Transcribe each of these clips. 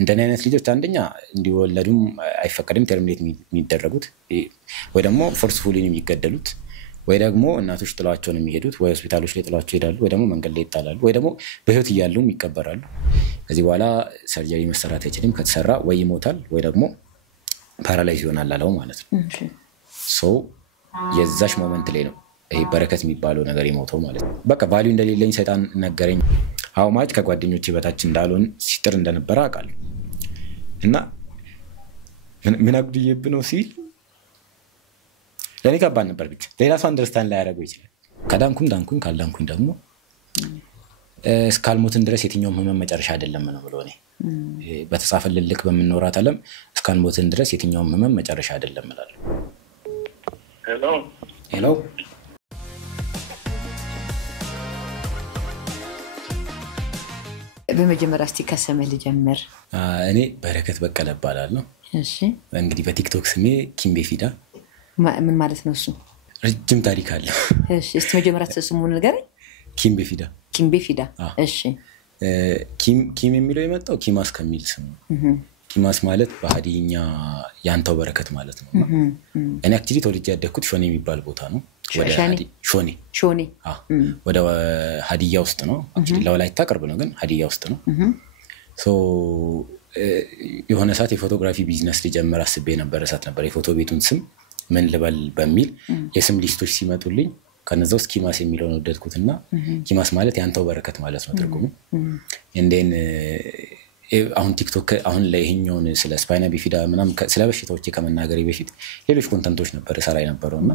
እንደኔ አይነት ልጆች አንደኛ እንዲወለዱም አይፈቀድም ተርሚኔት የሚደረጉት ወይ ደግሞ ፎርስፉሊ የሚገደሉት ወይ ደግሞ እናቶች ጥሏቸው ነው የሚሄዱት ወይ ሆስፒታሎች ላይ ጥሏቸው ይሄዳሉ ወይ ደግሞ መንገድ ላይ ይጣላሉ ወይ ደግሞ በህይወት ይያሉም ይቀበራሉ ከዚህ በኋላ ሰርጀሪ መሰራት አይችልም ከተሰራ ወይ ይሞታል ወይ ደግሞ ፓራላይዝ ይሆናል አለው ማለት ነው ሶ የዛሽ ሞመንት ላይ ነው ይሄ በረከት የሚባለው ነገር ይሞተው ማለት ነው በቃ ቫልዩ እንደሌለኝ ሰይጣን ነገረኝ አው ማች ከጓደኞቼ በታች እንዳልሆን ሲጥር እንደነበረ አቃለሁ እና ምን አግዱየብ ነው ሲል ለኔ ከባድ ነበር ብቻ ሌላ ሰው አንደርስታንድ ላይ ያደርገው ይችላል ከዳንኩም ካልዳንኩም ደግሞ እስካልሞትን ድረስ የትኛውም ህመም መጨረሻ አይደለም ነው ብሎ እኔ በተጻፈልን ልክ በመኖራት ዓለም እስካልሞትን ድረስ የትኛውም ህመም መጨረሻ አይደለም እላለሁ ሄሎ በመጀመሪያ እስቲ ከሰመ ልጀምር እኔ በረከት በቀለ እባላለሁ እሺ እንግዲህ በቲክቶክ ስሜ ኪምቤ ፊዳ ምን ማለት ነው እሱ ረጅም ታሪክ አለ እሺ እስቲ መጀመሪያ ተስሙን ንገረኝ ኪምቤ ፊዳ እሺ ኪም የሚለው የመጣው ኪማስ ከሚል ስም ኪማስ ማለት በሃዲኛ ያንተው በረከት ማለት ነው እኔ አክቹሊ ተወልጄ ያደግኩት ሾኔ የሚባል ቦታ ነው ወደ ሾኔ ወደ ሀዲያ ውስጥ ነው አክቹሊ ለወላይታ ቅርብ ነው ግን ሀዲያ ውስጥ ነው ሶ የሆነ ሰዓት የፎቶግራፊ ቢዝነስ ሊጀምር አስቤ ነበር እሳት ነበር የፎቶ ቤቱን ስም ምን ልበል በሚል የስም ሊስቶች ሲመጡልኝ ከነዛው ኪማስ የሚለውን ወደድኩትና ኪማስ ማለት ያንተው በረከት ማለት ነው ትርጉሙ እንደን አሁን ቲክቶክ አሁን ላይ ይሄኛውን ስለ ስፓይና ቢፊዳ ምናም ስለ በሽታዎች ከመናገር በፊት ሌሎች ኮንተንቶች ነበር ሰራይ ነበርውና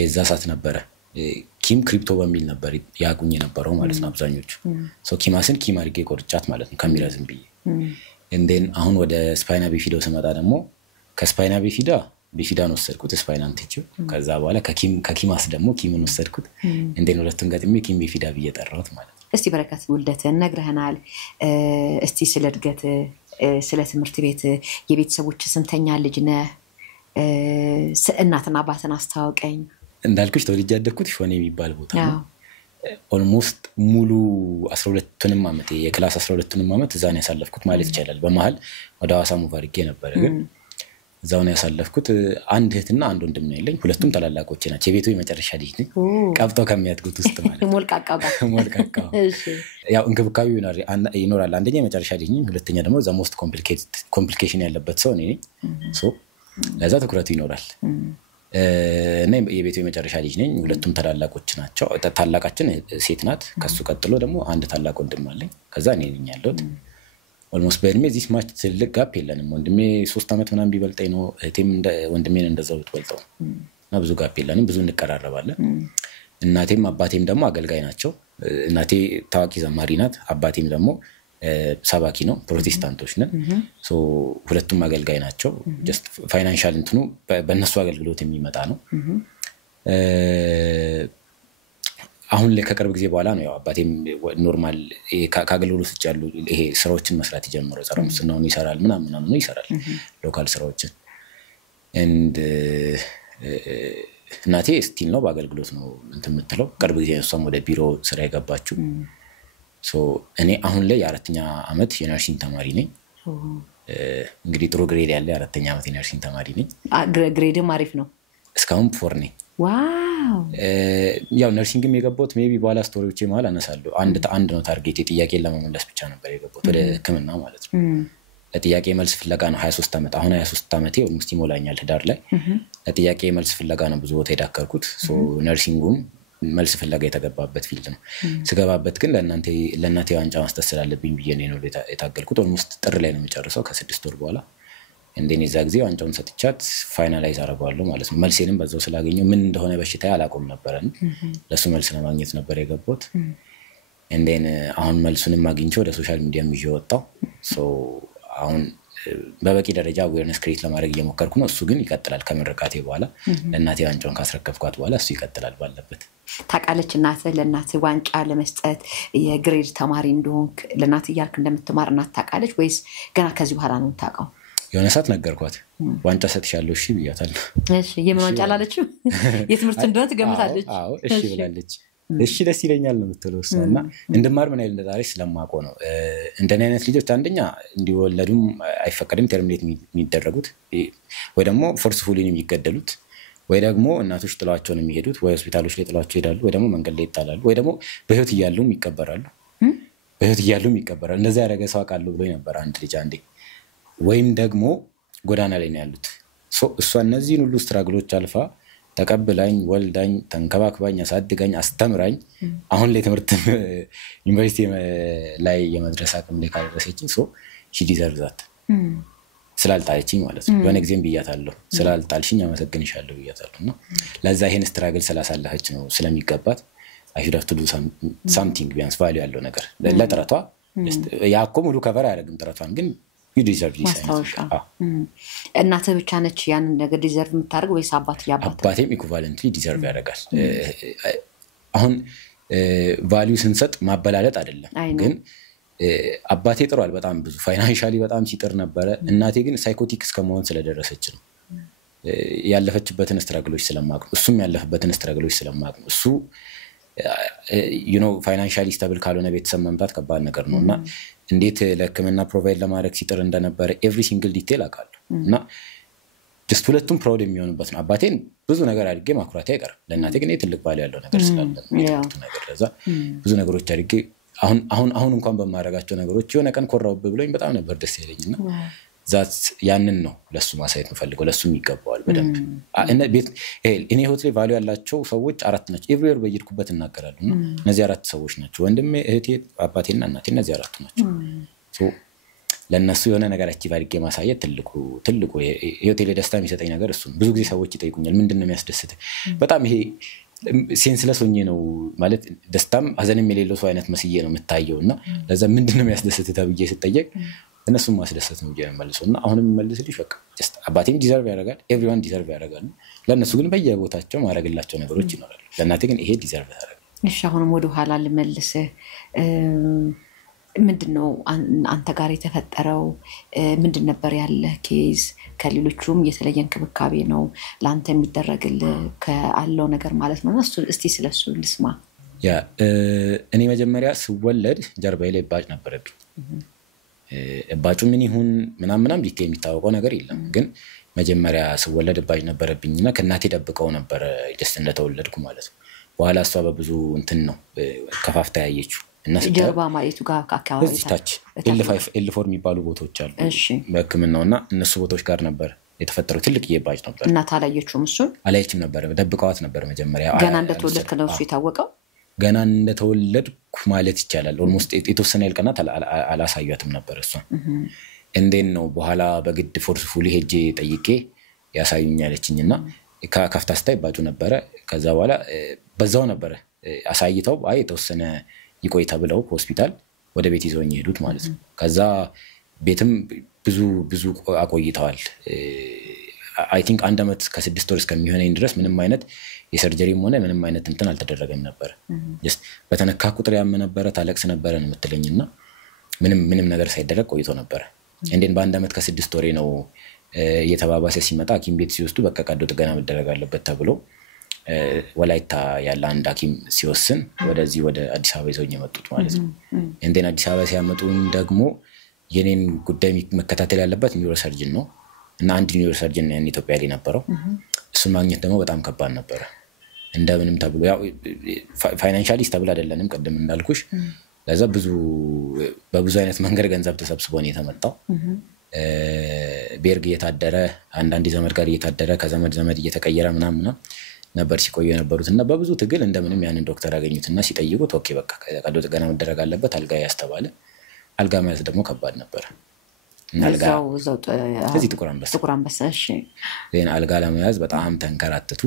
የዛ ሰዓት ነበር ኪም ክሪፕቶ በሚል ነበር ያቁኝ ነበረው ማለት ነው አብዛኞቹ ሶ ኪማስን ኪም አድርጌ ቆርጫት ማለት ነው ከሚረዝም ብዬ እንደን አሁን ወደ ስፓይና ቢፊዳው ስመጣ ደግሞ ከስፓይና ቢፊዳን ወሰድኩት ስፓይናን ትቼው ከዛ በኋላ ከኪማስ ደግሞ ኪምን ወሰድኩት እንደን ሁለቱን ገጥሜ ኪም ቢፊዳ ብዬ ጠራሁት ማለት ነው እስቲ በረከት ወልደተን ነግረህናል እስቲ ስለ እድገት ስለ ትምህርት ቤት የቤተሰቦች ስንተኛ ልጅ ነህ እናትና አባትን አስተዋውቀኝ እንዳልኩሽ ተወልጄ ያደግኩት ሾኔ የሚባል ቦታ ነው ኦልሞስት ሙሉ 12ቱንም አመት የክላስ 12ቱንም አመት እዛ ነው ያሳለፍኩት ማለት ይችላል በመሃል ወደ ሐዋሳ ሙፋርጌ ነበር ግን እዛው ነው ያሳለፍኩት አንድ እህትና አንድ ወንድም ነው ያለኝ ሁለቱም ተላላቆቼ ናቸው የቤቱ የመጨረሻ ልጅ ነኝ ቀብጦ ከሚያድጉት ውስጥ ማለት ሞልቃቃው እሺ ያው እንክብካቤ ይኖራል አንደኛ የመጨረሻ ልጅ ነኝ ሁለተኛ ደግሞ ዘ ሞስት ኮምፕሊኬሽን ያለበት ሰው ነኝ ሶ ለዛ ትኩረቱ ይኖራል እና የቤቱ የመጨረሻ ልጅ ነኝ ሁለቱም ተላላቆች ናቸው ታላቃችን ሴት ናት ከሱ ቀጥሎ ደግሞ አንድ ታላቅ ወንድም አለኝ ከዛ እኔ ነኝ ያለሁት ኦልሞስት በእድሜ ዚስ ማች ትልቅ ጋፕ የለንም ወንድሜ 3 አመት ምናምን ቢበልጠኝ ነው እቴም ወንድሜን እንደዛው ብትበልጠው እና ብዙ ጋፕ የለንም ብዙ እንቀራረባለን እናቴም አባቴም ደግሞ አገልጋይ ናቸው እናቴ ታዋቂ ዘማሪ ናት አባቴም ደግሞ ሰባኪ ነው ፕሮቴስታንቶች ነን ሶ ሁለቱም አገልጋይ ናቸው ጀስት ፋይናንሻል እንትኑ በእነሱ አገልግሎት የሚመጣ ነው አሁን ላይ ከቅርብ ጊዜ በኋላ ነው ያው አባቴም ኖርማል ከአገልግሎት ውጭ ያሉ ይሄ ስራዎችን መስራት ይጀምራል ጸረሙስናውን ይሰራል ምናምን ነው ይሰራል ሎካል ስራዎችን and እናቴ ስቲል ነው በአገልግሎት ነው እንትምትለው ቅርብ ጊዜ እሷም ወደ ቢሮ ስራ የገባችው ሶ እኔ አሁን ላይ የአራተኛ አመት የነርሲንግ ተማሪ ነኝ እንግዲህ ጥሩ ግሬድ ያለ የአራተኛ አመት የነርሲንግ ተማሪ ነኝ ግሬድም አሪፍ ነው እስካሁን 4 ነኝ ዋው ያው ነርሲንግም የገባሁት ሜቢ በኋላ ስቶሪዎቼ ማለት አነሳለሁ አንድ ነው ታርጌት የጥያቄን ለመመለስ ብቻ ነበር የገባሁት ወደ ህክምና ማለት ነው ለጥያቄ መልስ ፍለጋ ነው 23 አመት አሁን 23 አመቴ ኦልሞስት ይሞላኛል ህዳር ላይ ለጥያቄ መልስ ፍለጋ ነው ብዙ ቦታ የዳከርኩት ሶ ነርሲንጉም መልስ ፍለጋ የተገባበት ፊልድ ነው ስገባበት ግን ለእናንተ ዋንጫ ማስተስ ስላለብኝ ብዬ ነው የታገልኩት ኦልሞስት ጥር ላይ ነው የጨረሰው ከ6 ወር በኋላ እንደኔ እዛ ጊዜ ዋንጫውን ሰጥቻት ፋይናላይዝ አደረጋለሁ ማለት ነው መልሴንም በዛው ስላገኘው ምን እንደሆነ በሽታ ያላቆም ነበርን ለሱ መልስ ለማግኘት ነበር የገባሁት እንደኔ አሁን መልሱንም ማግኘው ወደ ሶሻል ሚዲያም ይወጣው ሶ አሁን በበቂ ደረጃ አዌርነስ ክሬት ለማድረግ እየሞከርኩ ነው እሱ ግን ይቀጥላል ከመረቃቴ በኋላ ለእናቴ ዋንጫውን ካስረከብኳት በኋላ እሱ ይቀጥላል ባለበት ታቃለች እናትህ ለእናትህ ዋንጫ ለመስጠት የግሬድ ተማሪ እንደሆንክ ለእናትህ ያልክ እንደምትማር እናት ታቃለች ወይስ ገና ከዚህ በኋላ ነው ታቃው የሆነ ሰዓት ነገርኳት ዋንጫ ሰጥሻለሁ እሺ ብያታለሁ እሺ የምን ዋንጫ ላለችው የትምህርት እንደሆነ ትገምታለች አዎ እሺ ብላለች እሺ ደስ ይለኛል ነው የምትለው እሷና እንድማር ምን አይደለ ዛሬ ስለማውቀው ነው እንደኔ አይነት ልጆች አንደኛ እንዲወለዱም አይፈቀድም ተርሚኔት የሚደረጉት ወይ ደግሞ ፎርስፉሊ የሚገደሉት ወይ ደግሞ እናቶች ጥሏቸው ነው የሚሄዱት ወይ ሆስፒታሎች ላይ ጥሏቸው ይሄዳሉ ወይ ደግሞ መንገድ ላይ ይጣላሉ ወይ ደግሞ በህይወት ይያሉም ይቀበራሉ በህይወት ይያሉም ይቀበራሉ እንደዛ ያረገ ሰው አቃሉ ብሎ ነበር አንድ ልጅ አንዴ ወይም ደግሞ ጎዳና ላይ ነው ያሉት እሷ እነዚህን ሁሉ ስትራግሎች አልፋ ተቀብላኝ ወልዳኝ ተንከባክባኝ አሳድጋኝ አስተምራኝ አሁን ላይ ትምህርት ዩኒቨርሲቲ ላይ የመድረስ አቅም ላይ ካደረሰች ሺ ዲዘርቭ ዛት ስላልጣለችኝ ማለት ነው የሆነ ጊዜም ብያታለሁ ስላልጣልሽኝ አመሰግንሻለሁ ብያታለሁና ለዛ ይሄን ስትራግል ስላሳለፈች ነው ስለሚገባት I should have to do something ቢያንስ ቫልዩ ያለው ነገር ለጥረቷ ያኮ ሙሉ ከቨር አያደርግም ጥረቷን ግን you deserve this እናትህ ብቻ ነች ያን ነገር ዲዘርቭ የምታደርግ ወይስ አባቴም ኢኩቫለንትሊ ዲዘርቭ ያደርጋል አሁን ቫልዩ ስንሰጥ ማበላለጥ አይደለም ግን አባቴ ጥሯል በጣም ብዙ ፋይናንሻሊ በጣም ሲጥር ነበረ እናቴ ግን ሳይኮቲክ እስከመሆን ስለደረሰች ነው ያለፈችበትን ስትራግሎች ስለማቅ እሱም ያለፈበትን ስትራግሎች ስለማቅ እሱ ፋይናንሻሊ ስታብል ካልሆነ ቤተሰብ መምጣት ከባድ ነገር ነውና እንዴት ለህክምና ፕሮቫይድ ለማድረግ ሲጥር እንደነበረ ኤቭሪ ሲንግል ዲቴል አውቃለሁ እና ጀስት ሁለቱም ፕራውድ የሚሆኑበት ነው አባቴን ብዙ ነገር አድርጌ ማኩራቴ አይቀርም ለእናቴ ግን ትልቅ ባል ያለው ነገር ስላለ ነገር ለዛ ብዙ ነገሮች አድርጌ አሁን እንኳን በማረጋቸው ነገሮች የሆነ ቀን ኮራውብ ብሎኝ በጣም ነበር ደስ ያለኝና ዛት ያንን ነው ለሱ ማሳየት እንፈልገው ለሱም ይገባዋል በደንብ እኔ ሆቴል ቫልዩ ያላቸው ሰዎች አራት ናቸው ኤቭሪዌር በየድኩበት እናገራሉና እነዚህ አራት ሰዎች ናቸው ወንድሜ እህቴ አባቴና እናቴ እነዚህ አራቱ ናቸው ለነሱ የሆነ ነገር አቺቭ አድርጌ ማሳየት ትልቁ የሆቴል ደስታ የሚሰጠኝ ነገር እሱ ብዙ ጊዜ ሰዎች ይጠይቁኛል ምንድነው የሚያስደስት በጣም ይሄ ሴንስለስ ሆኜ ነው ማለት ደስታም ሀዘንም የሌለው ሰው አይነት መስዬ ነው የምታየውና ለዛ ምንድነው የሚያስደስት ተብዬ ስጠየቅ እነሱም ማስደሰት ነው ይጀምራልሶና አሁንም መልስልሽ በቃ ጀስት አባቴም ዲዘርቭ ያደርጋል ኤቭሪዋን ዲዘርቭ ያደርጋል ለነሱ ግን በየቦታቸው ማረግላቸው ነገሮች ይኖራሉ ለእናቴ ግን ይሄ ዲዘርቭ ያደርጋል እሺ አሁንም ወደ ኋላ ልመልስ ምንድነው አንተ ጋር የተፈጠረው ምንድን ነበር ያለ ኬዝ ከሌሎቹም የተለየ እንክብካቤ ነው ላንተ የሚደረግልህ ከአለው ነገር ማለት ነው እስቲ ስለሱ ልስማ ያ እኔ መጀመሪያ ስወለድ ጀርባዬ ላይ ባጭ ነበረብኝ ባጩ ምን ይሁን ምናምን ዲቴል የሚታወቀው ነገር የለም ግን መጀመሪያ ስወለድ ባጭ ነበረብኝና ከናቴ ደብቀው ነበር ጀስት እንደተወለድኩ ማለት ነው በኋላ እሷ በብዙ እንትን ነው ከፋፍታ ያየችው እና ጀርባ ማለቱ ጋር አካባቢ ታች L4 የሚባሉ ቦታዎች አሉ በህክምናውና እነሱ ቦታዎች ጋር ነበር የተፈጠረው ትልቅ የባጭ ነበር እና ታላየችው እሱን አላየችም ነበር ደብቀዋት ነበር መጀመሪያ ገና እንደተወለድክ ነው እሱ የታወቀው ገና እንደተወለድኩ ማለት ይቻላል ኦልሞስት የተወሰነ ያልቀናት አላሳያትም ነበር እሷ እንዴን ነው በኋላ በግድ ፎርስፉሊ ሄጄ ጠይቄ ያሳዩኛለችኝና ከፍታ ስታይ ባጩ ነበር ከዛ በኋላ በዛው ነበር አሳይተው አይ የተወሰነ ይቆይ ተብለው ሆስፒታል ወደ ቤት ይዘውኝ ሄዱት ማለት ነው ከዛ ቤትም ብዙ አቆይተዋል አይ ቲንክ 1 አመት ከ6 ወር እስከሚሆነኝ ድረስ ምንም አይነት የሰርጀሪም ሆነ ምንም አይነት እንትን አልተደረገም ነበር ጀስት በተነካ ቁጥር ያመ ነበር ታለቅስ ነበር ነው የምትለኝና ምንም ነገር ሳይደረግ ቆይቶ ነበር እንዴን በ1 አመት ከ6 ወር ነው የተባባሰ ሲመጣ ሐኪም ቤት ሲወስዱ በቃ ቀዶ ጥገና መደረግ አለበት ተብሎ ወላይታ ያለ አንድ ሐኪም ሲወስን ወደዚህ ወደ አዲስ አበባ ይዘውኝ የመጡት ማለት ነው እንዴን አዲስ አበባ ሲያመጡኝ ደግሞ የኔን ጉዳይ መከታተል ያለበት ኒውሮሰርጅን ነው እና አንድ ኒውሮሰርጅን ነው ኢትዮጵያ ላይ ነበረው እሱ ማግኘት ደግሞ በጣም ከባድ ነበር እንደምንም ተብሎ ያው ፋይናንሻሊ ስታብል አይደለንም ቀደም እንዳልኩሽ ለዛ በብዙ አይነት መንገድ ገንዘብ ተሰብስቦ ነው የተመጣው ቤርግ እየታደረ አንዳንድ ዘመድ ጋር እየታደረ ከዘመድ እየተቀየረ ምናምን ነበር ሲቆዩ የነበሩትና በብዙ ትግል እንደምንም ያንን ዶክተር አገኙትና ሲጠይቁት ኦኬ በቃ ቀዶ ጥገና መደረግ አለበት አልጋ ያስተባለ አልጋ መያዝ ደግሞ ከባድ ነበር አልጋው እዚህ ጥቁር አንበሳ እሺ ዘን አልጋ ለመያዝ በጣም ተንከራተቱ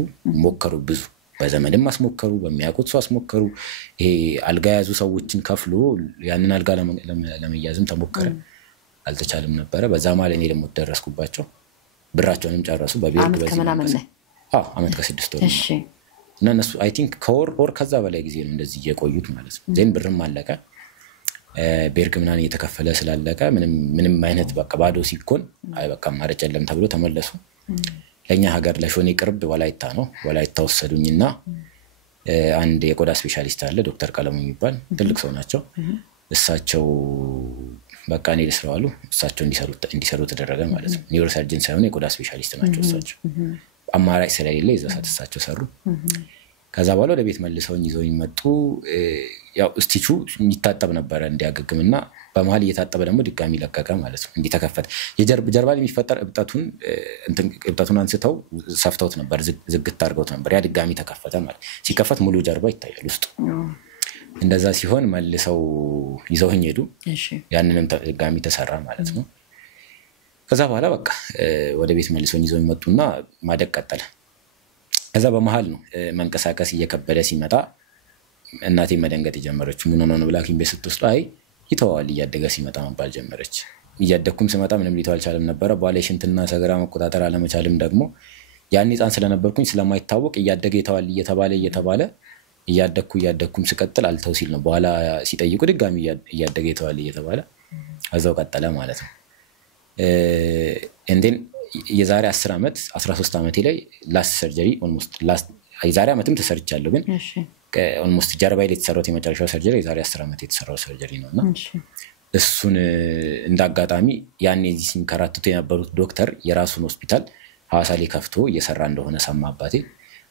ሞከሩ ብዙ በዘመድም አስሞከሩ በሚያውቁት ሰው አስሞከሩ ይሄ አልጋ ያዙ ሰዎችን ከፍሎ ያንን አልጋ ለመያዝም ተሞከረ አልተቻለም ነበር በዛ ማለት እኔ ደግሞ ተደረስኩባቸው ብራቸውንም ጨረሱ በቤርግ በዚህ አመት ከ6 ወር እሺ እና እነሱ አይ ቲንክ ከወር ከዛ በላይ ጊዜ ነው እንደዚህ የቆዩት ማለት ነው ዘን ብርም አለቀ ቤርግ ምናን እየተከፈለ ስላለቀ ምንም አይነት በቃ ባዶ ሲኮን አይ በቃ ማረጭ የለም ተብሎ ተመለሱ ለኛ ሀገር ለሾኔ ቅርብ ወላይታ ነው ወላይታ ወሰዱኝና አንድ የቆዳ ስፔሻሊስት አለ ዶክተር ቀለሙ የሚባል ትልቅ ሰው ናቸው እሳቸው በቃ እኔ ልስራው አሉ እሳቸው እንዲሰሩ ተደረገ ማለት ነው ኒውሮሰርጅን ሳይሆን የቆዳ ስፔሻሊስት ናቸው እሳቸው አማራጭ ስለሌለ እሳቸው ሰሩ ከዛ በኋላ ወደ ቤት መልሰውኝ ይዘው ይመጡ ያው ስቲቹ የሚታጠብ ነበር እንዲያገግምና በመሃል እየታጠበ ደግሞ ድጋሚ ለቀቀ ማለት ነው እንዲተከፈተ የጀርባ ላይ የሚፈጠር እብጠቱን አንስተው ሰፍተውት ነበር ዝግት አድርገውት ነበር ያ ድጋሚ ተከፈተ ማለት ሲከፈት ሙሉ ጀርባ ይታያል ውስጡ እንደዛ ሲሆን መልሰው ይዘውኝ ሄዱ ያንንም ድጋሚ ተሰራ ማለት ነው ከዛ በኋላ በቃ ወደ ቤት መልሰውኝ ይዘው ይመጡና ማደቅ ቀጠለ ከዛ በመሃል ነው መንቀሳቀስ እየከበደ ሲመጣ እናቴ መደንገጥ ጀመረች ምን ሆነ ነው ብላኪን ቤት ስትወስዱ አይ ይተዋል እያደገ ሲመጣ መባል ጀመረች እያደኩም ሲመጣ ምንም ሊተው አልቻለም ነበር ባለሽንትና ሰገራ መቆጣጠር አለመቻልም ደግሞ ያን ህፃን ስለነበርኩኝ ስለማይታወቅ እያደገ ይተዋል እየተባለ እያደኩም ሲቀጥል አልተው ሲል ነው በኋላ ሲጠይቁ ድጋሚ እያደገ ይተዋል እየተባለ አዛው ቀጠለ ማለት ነው እንደን የዛሬ 10 አመት 13 አመቴ ላይ ላስት ሰርጀሪ ኦልሞስት ላስት የዛሬ አመትም ተሰርቻለሁ ግን ኦልሞስት ጀርባዬ ላይ የተሰራው የመጨረሻው ሰርጀሪ የዛሬ 10 አመት የተሰራው ሰርጀሪ ነውና እሱን እንዳጋጣሚ ያኔ እዚህ ሲንከራተቱ የነበሩት ዶክተር የራሱን ሆስፒታል ሐዋሳ ላይ ከፍቶ እየሰራ እንደሆነ ሰማ አባቴ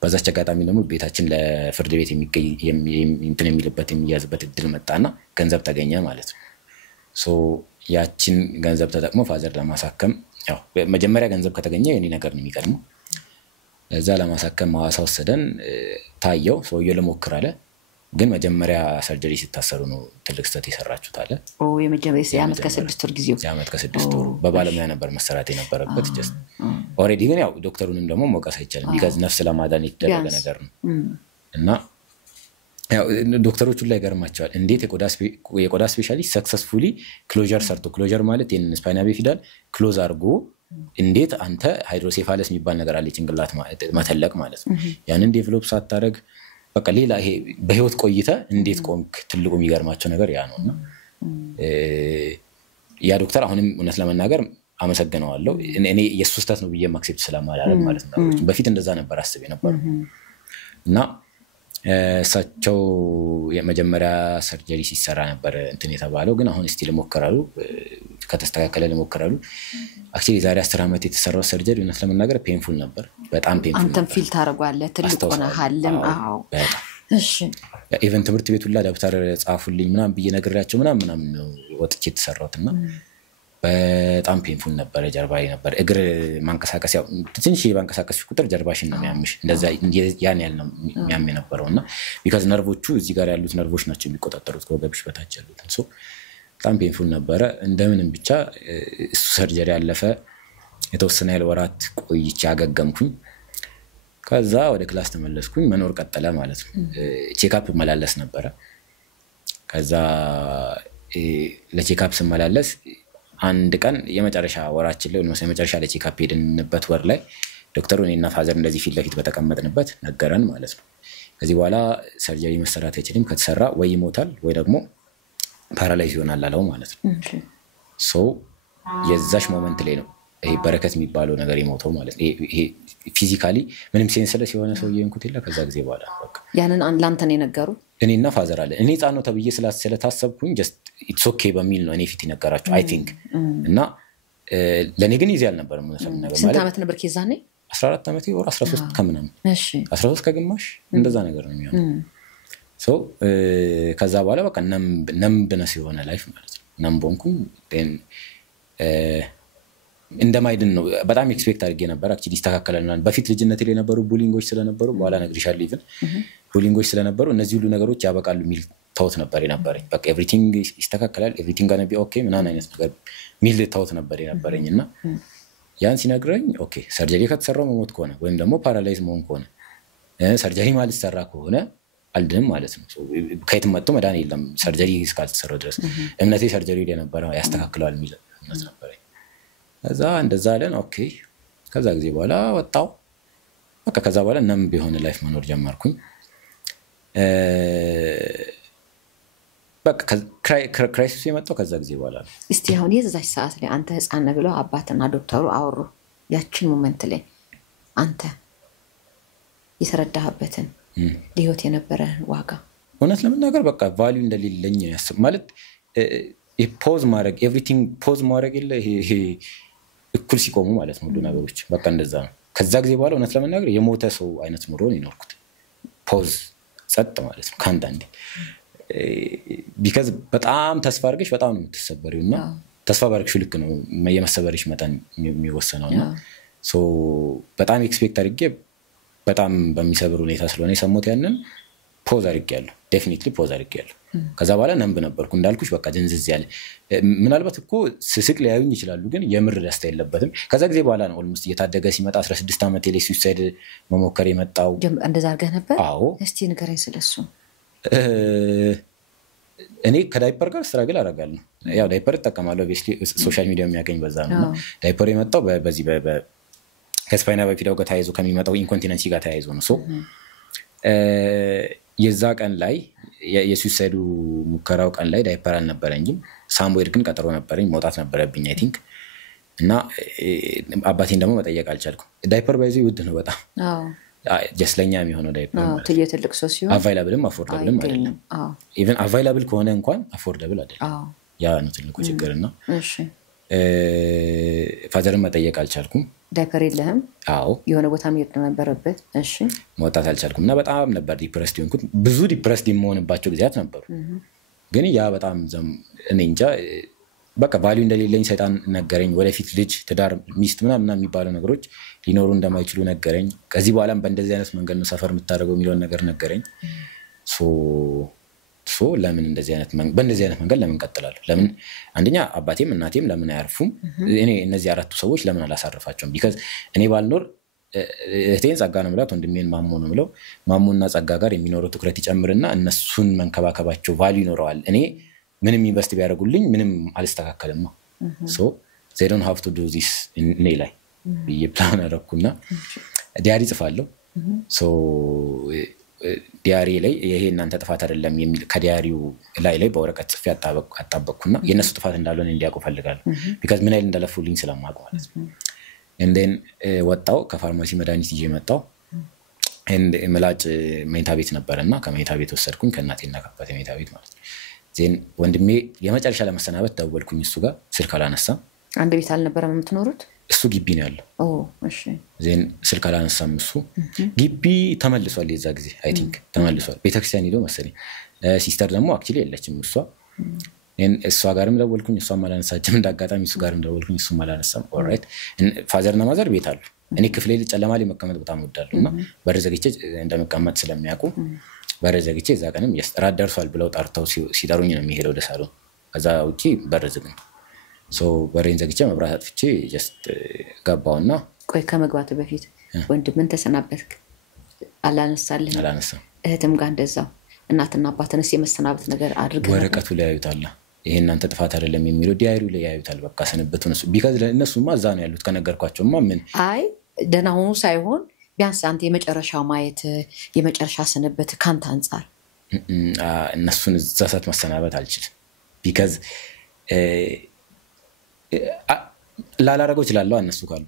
በዛች አጋጣሚ ደግሞ ቤታችን ለፍርድ ቤት የሚልበት የሚያዝበት እድል መጣና ገንዘብ ተገኘ ማለት ነው ሶ ያችን ገንዘብ ተጠቅሞ ፋዘር ለማሳከም ያው መጀመሪያ ገንዘብ ከተገኘ የኔ ነገር ነው የሚቀድመው እዛ ለማሳከም ሐዋሳ ወሰደን ታየው ሰውየው ለሞክር አለ ግን መጀመሪያ ሰርጀሪ ሲታሰሩ ነው ትልቅ ስህተት የሰራችሁት አለ የመጀመሪያ ዓመት ከ6 ወር ጊዜው ዓመት ከ6 ወር በባለሙያ ነበር መሰራት የነበረበት ጀስት ኦሬዲ ግን ያው ዶክተሩንም ደግሞ ሞቀስ አይቻልም ቢካዝ ነፍስ ለማዳን የተደረገ ነገር ነው እና ያው ዶክተሮቹ ላይ ገርማቸዋል እንዴት የቆዳ ስፔሻሊስት ሰክሰስፉሊ ክሎዠር ሰርቶ ክሎዠር ማለት የስፓይና ቢፊዳል ክሎዝ አድርጎ እንዴት አንተ ሃይድሮሴፋለስ የሚባል ነገር አለ ጭንቅላት መተለቅ ማለት ነው ያንን ዴቨሎፕ ሳታደርግ በቃ ሌላ ይሄ በህይወት ቆይተ እንዴት ቆምክ ትልቁ የሚገርማቸው ነገር ያ ነውና ያ ዶክተር አሁንም እውነት ለመናገር አመሰግነዋለሁ እኔ የሱስተት ነው ብዬ ማክሴፕት ስለማላደርግ ማለት ነው በፊት እንደዛ ነበር አስቤ ነበር እና እሳቸው የመጀመሪያ ሰርጀሪ ሲሰራ ነበር እንትን የተባለው ግን አሁን እስቲ ለሞከራሉ ከተስተካከለ ለሞከራሉ አክቹሊ ዛሬ 10 አመት የተሰራው ሰርጀሪ እውነት ለመናገር ፔንፉል ነበር በጣም ፔንፉል አንተም ፊል ታረጋለህ ትልቅ ሆነሃልም አዎ እሺ ኢቨን ትምህርት ቤት ሁላ ደብተር ጻፉልኝ ምናምን ብዬ ነግሬያቸው ምናምን ወጥቼ የተሰራውትና በጣም ፔንፉል ነበር ጀርባዬ ነበር እግር ማንቀሳቀስ ያው ትንሽ ባንቀሳቀስ ቁጥር ጀርባሽን ነው የሚያምሽ እንደዛ ያን ያለ ነው የሚያም የነበረውና ቢካዝ ነርቮቹ እዚህ ጋር ያሉት ነርቮች ናቸው የሚቆጣጠሩት ከወገብሽ በታች ያሉት ሶ በጣም ፔንፉል ነበር እንደምንም ብቻ እሱ ሰርጀሪ ያለፈ የተወሰነ ያለ ወራት ቆይቼ አገገምኩኝ ከዛ ወደ ክላስ ተመለስኩኝ መኖር ቀጠለ ማለት ነው ቼክአፕ መላለስ ነበር ከዛ ለቼክአፕ ስመላለስ አንድ ቀን የመጨረሻ ወራችን ላይ ነው የመጨረሻ ለቼክአፕ ሄድንበት ወር ላይ ዶክተሩ እኔና ፋዘር እንደዚህ ፊት ለፊት በተቀመጥንበት ነገረን ማለት ነው ከዚህ በኋላ ሰርጀሪ መሰራት አይችልም ከተሰራ ወይ ይሞታል ወይ ደግሞ ፓራላይዝ ይሆናል አለው ማለት ነው ሶ የዛሽ ሞመንት ላይ ነው ይሄ በረከት የሚባለው ነገር የሞተው ማለት ነው ይሄ ፊዚካሊ ምንም ሴንስለስ የሆነ ሰው የንኩት ይላ ከዛ ጊዜ በኋላ በቃ ያንን አንላንተ ነው የነገሩ እኔና ፋዘር አለ እኔ ጻኖ ተብዬ ስለታሰብኩኝ just it's okay በሚል ነው እኔ ፊት ይነገራቸው I think እና ለኔ ግን ይዚ አልነበረም ማለት ነው ማለት ስንት አመት ነበር ከዛኔ 14 አመት ወር 13 ከምናምን እሺ 13 ከግማሽ እንደዛ ነገር ነው የሚሆነው ሶ ከዛ በኋላ በቃ ነምብነስ የሆነ ላይፍ ማለት ነው ነምቦንኩኝ then እንደማይድን ነው በጣም ኤክስፔክት አድርጌ ነበር አክቹሊ ይስተካከለናል በፊት ልጅነት ላይ ነበሩ ቡሊንጎች ስለነበሩ በኋላ ነግሪሻለሁ ኢቭን ቡሊንጎች ስለነበሩ እነዚህ ሁሉ ነገሮች ያበቃሉ ሚል ታውት ነበር የነበረኝ በቃ ኤቭሪቲንግ ይስተካከላል ኤቭሪቲንግ gonna be okay ምናምን አይነት ነገር ሚል ታውት ነበር የነበረኝና ያን ሲነግረኝ ኦኬ ሰርጀሪ ከተሰራው መሞት ከሆነ ወይም ደግሞ ፓራላይዝ መሆን ከሆነ ሰርጀሪ ማለት ሰራ ከሆነ አልድንም ማለት ነው ከየትም መጥቶ መዳን የለም ሰርጀሪ እስካልተሰራው ድረስ እምነቴ ሰርጀሪ ላይ ነበር ያስተካክላል ሚል እምነት ነበር ከዛ እንደዛ አለን ኦኬ ከዛ ጊዜ በኋላ ወጣው በቃ ከዛ በኋላ ነም ቢሆን ላይፍ መኖር ጀመርኩኝ በቃ ክራይሲስ የመጣው ከዛ ጊዜ በኋላ እስቲ አሁን የዛች ሰዓት ላይ አንተ ህፃን ነህ ብለው አባትና ዶክተሩ አወሩ ያችን ሞመንት ላይ አንተ የተረዳህበትን ለህይወት የነበረ ዋጋ እውነት ለመናገር በቃ ቫልዩ እንደሌለኝ ያስብ ማለት ፖዝ ማድረግ ኤቭሪቲንግ ፖዝ ማድረግ የለ ይሄ እኩል ሲቆሙ ማለት ነው ሁሉ ነገሮች በቃ እንደዛ ነው ከዛ ጊዜ በኋላ እውነት ለመናገር የሞተ ሰው አይነት ኑሮ ነው የኖርኩት ፖዝ ጸጥ ማለት ነው ካንዳንዴ ቢካዝ በጣም ተስፋ አድርገሽ በጣም ነው የምትሰበሪውና ተስፋ ባርክሽ ልክ ነው የመሰበርሽ መጠን የሚወሰነውና ሶ በጣም ኤክስፔክት አድርጌ በጣም በሚሰብር ሁኔታ ስለሆነ የሰሞት ያንን ፖዝ አድርጌያለሁ ዴፊኒትሊ ፖዝ አድርጌያለሁ ከዛ በኋላ ነምብ ነበርኩ እንዳልኩሽ በቃ ጀንዝዝ ያለ ምናልባት እኮ ስስቅ ሊያዩኝ ይችላሉ ግን የምር ደስታ የለበትም ከዛ ጊዜ በኋላ ነው ኦልሞስት እየታደገ ሲመጣ 16 ዓመት ላይ ሱሳይድ መሞከር የመጣው እንደዛ አድርገህ ነበር አዎ እስቲ ንገረኝ ስለሱ እኔ ከዳይፐር ጋር ስትራግል አደርጋለሁ ያው ዳይፐር ተጠቀማለሁ ኦብቪስሊ ሶሻል ሚዲያ የሚያገኝ በዛ ነው ዳይፐር የመጣው በዚህ ከስፓይና ባይፊዳው ጋር ተያይዞ ከሚመጣው ኢንኮንቲነንሲ ጋር ተያይዞ ነው ሶ የዛ ቀን ላይ የሱሳይዱ ሙከራው ቀን ላይ ዳይፐር አልነበረኝም ሳምዌር ግን ቀጠሮ ነበረኝ መውጣት ነበረብኝ አይ ቲንክ እና አባቴን ደግሞ መጠየቅ አልቻልኩም ዳይፐር ባይዚ ውድ ነው በጣም ጀስለኛ የሚሆነው ዳይፐር ትልቅ ሰው ሲሆን አቫይላብልም አፎርዳብልም አይደለም ኢቭን አቫይላብል ከሆነ እንኳን አፎርዳብል አይደለም ያ ነው ትልቁ ችግርና እሺ ፋዘርን መጠየቅ አልቻልኩም ዳይፐር የለህም አዎ የሆነ ቦታ መሄድ ነበረበት እሺ መውጣት አልቻልኩምና በጣም ነበር ዲፕረስድ ሆንኩት ብዙ ዲፕረስድ የምሆንባቸው ጊዜያት ነበሩ ግን ያ በጣም እኔ እንጃ በቃ ቫልዩ እንደሌለኝ ሰይጣን ነገረኝ ወደፊት ልጅ ትዳር ሚስት ምናምን የሚባሉ ነገሮች ሊኖሩ እንደማይችሉ ነገረኝ ከዚህ በኋላም በእንደዚህ አይነት መንገድ ነው ሰፈር የምታደርገው የሚለውን ነገር ነገረኝ ሶ ለምን እንደዚህ አይነት በእንደዚህ አይነት መንገድ ለምን ቀጥላለሁ ለምን አንደኛ አባቴም እናቴም ለምን አያርፉም እኔ እነዚህ አራቱ ሰዎች ለምን አላሳርፋቸውም ቢካዝ እኔ ባልኖር እህቴን ጸጋ ነው ማለት ወንድሜን ማሞ ነው ብለው ማሞና ጸጋ ጋር የሚኖረው ትኩረት ይጨምርና እነሱን መንከባከባቸው ቫልዩ ይኖረዋል እኔ ምንም ኢንቨስት ቢያደርጉልኝ ምንም አልስተካከልም ሶ they don't have to do this እኔ ላይ የፕላን አደረኩና ዲያሪ ጽፋለሁ ሶ ዲያሪ ላይ ይሄ እናንተ ጥፋት አይደለም የሚል ከዲያሪው ላይ በወረቀት ጽፌ አጣበቅኩና የነሱ ጥፋት እንዳልሆነ እንዲያውቁ ፈልጋለሁ because ምን አይል እንደለፉልኝ ስለማውቅ ማለት ነው and then ወጣው ከፋርማሲ መድኃኒት ይዤ መጣው and መላጭ መኝታ ቤት ነበርና ከመኝታ ቤት ወሰድኩኝ ከእናቴና ከአባቴ መኝታ ቤት ማለት ነው ዜን ወንድሜ የመጨረሻ ለመሰናበት ደወልኩኝ እሱ ጋር ስልክ አላነሳም አንድ ቤት አልነበረም የምትኖሩት እሱ ግቢ ነው ያለው እሺ ዜን ስልክ አላነሳም እሱ ግቢ ተመልሷል የዛ ጊዜ አይ ቲንክ ተመልሷል ቤተክርስቲያን ሄዶ መሰለኝ ሲስተር ደግሞ አክቹሊ የለችም እሷ ጋርም ደወልኩኝ እሷም አላነሳችም እንዳጋጣሚ እሱ ጋርም ደወልኩኝ እሱም አላነሳም ኦልራይት ፋዘርና ማዘር ቤት አሉ እኔ ክፍሌ ጨለማ ላይ መቀመጥ በጣም ወዳለሁና በር ዘግቼ እንደመቀመጥ ስለሚያውቁ በር ዘግቼ እዛ ቀንም ራት ደርሷል ብለው ጠርተው ሲጠሩኝ ነው የሚሄደው ወደ ሳሎን ከዛ ውጪ በር ዝግ ነው ሶ በሬን ዘግቼ መብራት አጥፍቼ ጀስት ገባውና ቆይ ከመግባት በፊት ወንድምን ተሰናበትክ አላነሳልህ አላነሳም እህትም ጋር እንደዛው እናትና አባትንስ የመሰናበት ነገር አድርገው ወረቀቱ ላይ ያዩታል ይሄ እናንተ ጥፋት አይደለም የሚለው ዲያሪው ላይ ያዩታል በቃ ሰነበቱን እሱ ቢካዝ እነሱማ እዛ ነው ያሉት ከነገርኳቸውማ ምን አይ ደህና ሆኖ ሳይሆን ቢያንስ አንተ የመጨረሻው ማየት የመጨረሻ ሰነበት ካንተ አንፃር እነሱን እዛ ሰዓት መሰናበት አልችልም ቢካዝ ላላረገው ይችላል እነሱ ካሉ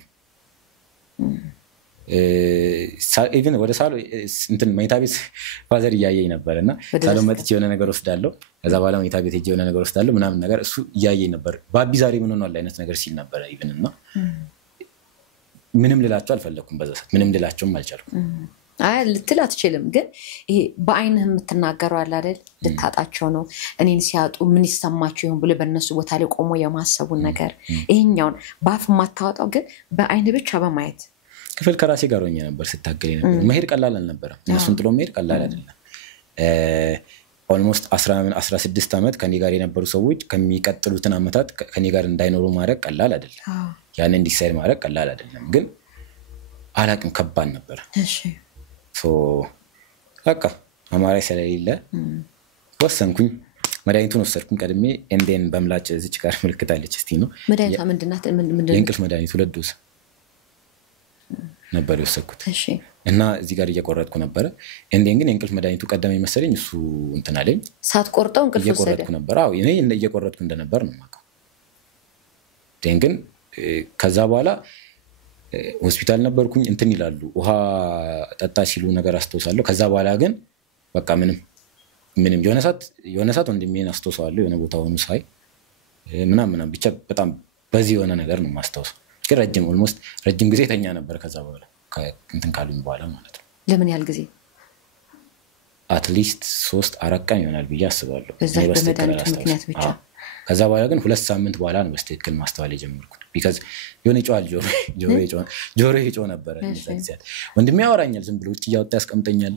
ኢቭን ወደ ሳሎ እንትን መኝታ ቤት ፋዘር እያየኝ ነበርና ሳሎ መጥቼ የሆነ ነገር ወስዳለሁ ከዛ በኋላ መኝታ ቤት ሄጄ የሆነ ነገር ወስዳለሁ ምናምን ነገር እሱ እያየኝ ነበር ባቢ ዛሬ ምን ሆኗል አይነት ነገር ሲል ነበር ኢቭንና ምንም ልላቸው አልፈለኩም በዛ ሰዓት ምንም ልላቸውም አልቻልኩም አይ ልትል አትችልም ግን ይሄ በአይንህ የምትናገረው አለ አይደል ልታጣቸው ነው እኔን ሲያጡ ምን ይሰማቸው ይሆን ብለ በእነሱ ቦታ ላይ ቆሞ የማሰቡን ነገር ይሄኛውን ባፍ ማታወጣው ግን በአይን ብቻ በማየት ክፍል ከራሴ ጋር ሆኜ ነበር ስታገለኝ ነበር መሄድ ቀላል አልነበረም እነሱን ጥሎ መሄድ ቀላል አይደለም ኦልሞስት 16 ዓመት ከኔ ጋር የነበሩ ሰዎች ከሚቀጥሉትን አመታት ከኔ ጋር እንዳይኖሩ ማድረግ ቀላል አይደለም ያን እንዲሳይድ ማድረግ ቀላል አይደለም ግን አላቅም ከባድ ነበር እሺ ሶ በቃ አማራጭ ስለሌለ ወሰንኩኝ መድኃኒቱን ወሰድኩኝ ቀድሜ እንደን በምላጭ እዚች ጋር ምልክት አለች እስቲ ነው መድኃኒቷ ምንድናት የእንቅልፍ መድኃኒት 2 ዶዝ ነበር የወሰድኩት እሺ እና እዚህ ጋር እየቆረጥኩ ነበር እንደን ግን የእንቅልፍ መድኃኒቱ ቀደመኝ መሰለኝ እሱ እንትን አለኝ ሳትቆርጠው እንቅልፍ ወሰደ እየቆረጥኩ ነበር አዎ እኔ እየቆረጥኩ እንደነበር ነው ማቀው ግን ከዛ በኋላ ሆስፒታል ነበርኩኝ እንትን ይላሉ ውሃ ጠጣ ሲሉ ነገር አስተውሳለሁ ከዛ በኋላ ግን በቃ ምንም የሆነ ሰዓት ወንድሜን አስተውሳለሁ የሆነ ቦታ ሆኖ ሳይ ምናምን ብቻ በጣም በዚህ የሆነ ነገር ነው ማስተውሰው ግን ኦልሞስት ረጅም ጊዜ ተኛ ነበር ከዛ በኋላ እንትን ካሉኝ በኋላ ማለት ነው ለምን ያህል ጊዜ አትሊስት 3-4 ቀን ይሆናል ብዬ አስባለሁ በዛ በመድኃኒቱ ምክንያት ብቻ ከዛ በኋላ ግን 2 ሳምንት በኋላ ነው በስትክክል ማስተዋል የጀመርኩት ቢካዝ የሆነ ጫዋል ጆሮ ይጮህ ነበር ወንድሜ ያወራኛል ዝም ብሎ ውጭ ያወጣ ያስቀምጠኛል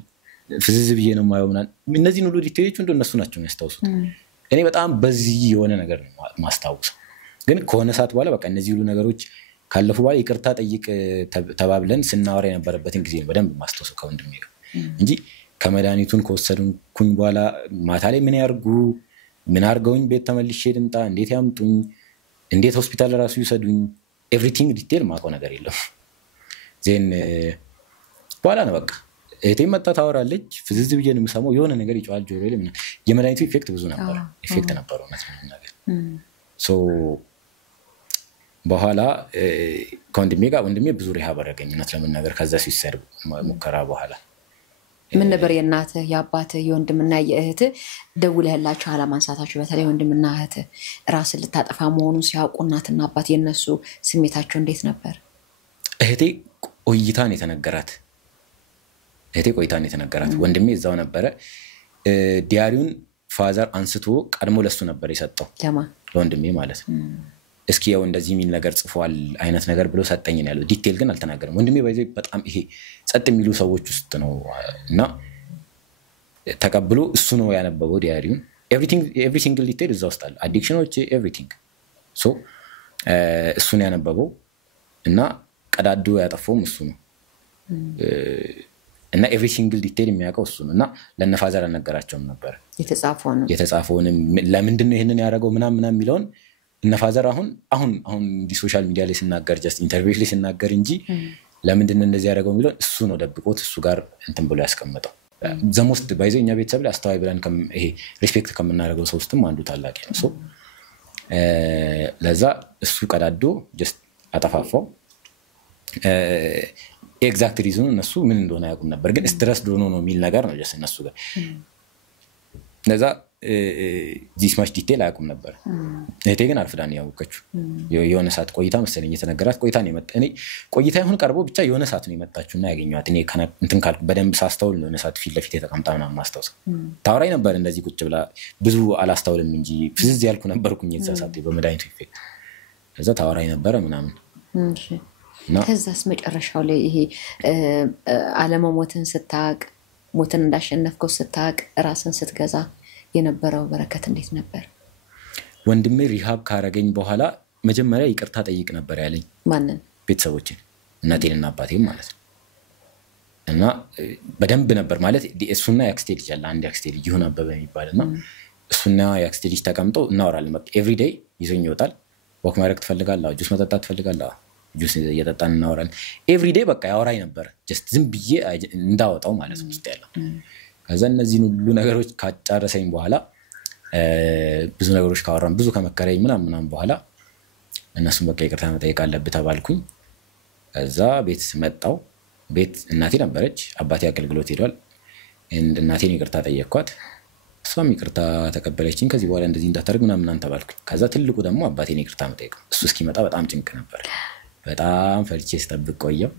ፍዝዝ ብዬ ነው ማየው ምናምን እነዚህን ሁሉ ዲቴይሎች እንደነሱ ናቸው የሚያስታውሱት እኔ በጣም በዚህ የሆነ ነገር ነው ማስታወሰው ግን ከሆነ ሰዓት በኋላ በቃ እነዚህ ሁሉ ነገሮች ካለፉ በኋላ ይቅርታ ጠይቅ ተባብለን ስናወራ የነበረበትን ጊዜ ነው በደንብ ማስታወሰው ከወንድሜ ጋር እንጂ ከመድኃኒቱን ከወሰድኩኝ በኋላ ማታ ላይ ምን ያርጉ ምን አርገውኝ ቤት ተመልሼ ልምጣ እንዴት ያምጡኝ እንዴት ሆስፒታል ራሱ ይሰዱኝ ኤቭሪቲንግ ዲቴል ማቆ ነገር የለም ዜን በኋላ ነው በቃ እቴ መጣ ታወራለች ፍዝዝ ብዬ ነው የምሰማው የሆነ ነገር ይጫዋል ጆሮ ላይ ምናምን የመድኃኒቱ ኢፌክት ብዙ ነበር ኢፌክት ነበረው ነገር ሶ በኋላ ወንድሜ ብዙ ሪሃብ አደረገኝ እውነት ለመናገር ከዛ ሲሰር ሙከራ በኋላ ምን ነበር የእናትህ የአባትህ የወንድምና የእህትህ ደውለህላቸው አለማንሳታቸው በተለይ ወንድምና እህትህ ራስን ልታጠፋ መሆኑን ሲያውቁ እናትና አባት የነሱ ስሜታቸው እንዴት ነበር እህቴ ቆይታን የተነገራት ወንድሜ እዛው ነበረ ዲያሪውን ፋዘር አንስቶ ቀድሞ ለሱ ነበር የሰጠው ለወንድሜ ማለት ነው እስኪ ያው እንደዚህ የሚል ነገር ጽፏል አይነት ነገር ብሎ ሰጠኝ ነው ያለው ዲቴል ግን አልተናገረም ወንድሜ ባይዘይ በጣም ይሄ ጸጥ የሚሉ ሰዎች ውስጥ ነው እና ተቀብሎ እሱ ነው ያነበበው ዲያሪውን every single detail እዛው ውስጥ አለ አዲክሽኖች everything ሶ እሱ ነው ያነበበው እና ቀዳዱ ያጠፋው እሱ ነው እና every single detail የሚያውቀው እሱ ነው እና ለነፋዘር አልነገራቸውም ነበር የተጻፈውን ለምንድን ነው ይሄንን ያደረገው ምናምን የሚለውን እነፋዘር አሁን ዲ ሶሻል ሚዲያ ላይ ሲናገር ጀስት ኢንተርቪው ላይ ሲናገር እንጂ ለምንድን ነው እንደዚህ ያደረገው የሚለውን እሱ ነው ደብቆት እሱ ጋር እንትን ብሎ ያስቀምጠው ዘሞስት ባይዘው እኛ ቤተሰብ ላይ አስተዋይ ብለን ይሄ ሪስፔክት ከምናደርገው ሰው ውስጥም አንዱ ታላቅ ነው ሶ ለዛ እሱ ቀዳዶ ጀስት አጠፋፋው ኤግዛክት ሪዝኑ እነሱ ምን እንደሆነ ያውቁም ነበር ግን ስትረስ ዶኖ ነው የሚል ነገር ነው ጀስት እነሱ ጋር ለዛ ዚስ ማች ዲቴል አያውቁም ነበር እቴ ግን አርፍዳን ያውቀችው የሆነ ሰዓት ቆይታ መሰለኝ የተነገራት ቆይታ ነው የመጣ እኔ ቆይታ ይሁን ቀርቦ ብቻ የሆነ ሰዓት ነው የመጣችውና ያገኘዋት እኔ እንትን ካልኩ በደንብ ሳስተውል ነው የሆነ ሰዓት ፊት ለፊት የተቀምጣና ማስተውሰው ታወራይ ነበር እንደዚህ ቁጭ ብላ ብዙ አላስተውልም እንጂ ፍዝዝ ያልኩ ነበርኩኝ እዛ ሰዓት በመድኃኒቱ ኢፌክት ከዛ ታወራይ ነበር ምናምን እሺ ከዛስ መጨረሻው ላይ ይሄ አለመሞትን ስታቅ ሞትን እንዳሸነፍከው ስታቅ ራስን ስትገዛ የነበረው በረከት እንዴት ነበር ወንድሜ ሪሃብ ካረገኝ በኋላ መጀመሪያ ይቅርታ ጠይቅ ነበር ያለኝ ማንን ቤተሰቦችን እናቴንና አባቴን ማለት ነው እና በደንብ ነበር ማለት እሱና ያክስቴ ልጅ አለ አንድ ያክስቴ ልጅ ይሁን አበበ የሚባልና እሱና ያክስቴ ልጅ ተቀምጠው እናወራለን በቃ ኤቭሪ ዴይ ይዞኝ ይወጣል ወክ ማድረግ ትፈልጋለህ ጁስ መጠጣት ትፈልጋለህ ጁስ እየጠጣን እናወራለን ኤቭሪ ዴይ በቃ ያወራኝ ነበር ጀስት ዝም ብዬ እንዳወጣው ማለት ነው ውስጥ ያለው ከዛ እነዚህ ሁሉ ነገሮች ካጫረሰኝ በኋላ ብዙ ነገሮች ካወራን ብዙ ከመከረኝ ምናምን በኋላ እነሱም በቃ ይቅርታ መጠየቅ አለብህ ተባልኩኝ ከዛ ቤት መጣው ቤት እናቴ ነበረች አባቴ አገልግሎት ሄዷል እናቴን ይቅርታ ጠየቅኳት እሷም ይቅርታ ተቀበለችኝ ከዚህ በኋላ እንደዚህ እንዳታደርግ ምናምን ተባልኩኝ ከዛ ትልቁ ደግሞ አባቴን ይቅርታ መጠየቅ እሱ እስኪመጣ በጣም ጭንቅ ነበር በጣም ፈልቼ ስጠብቅ ቆየው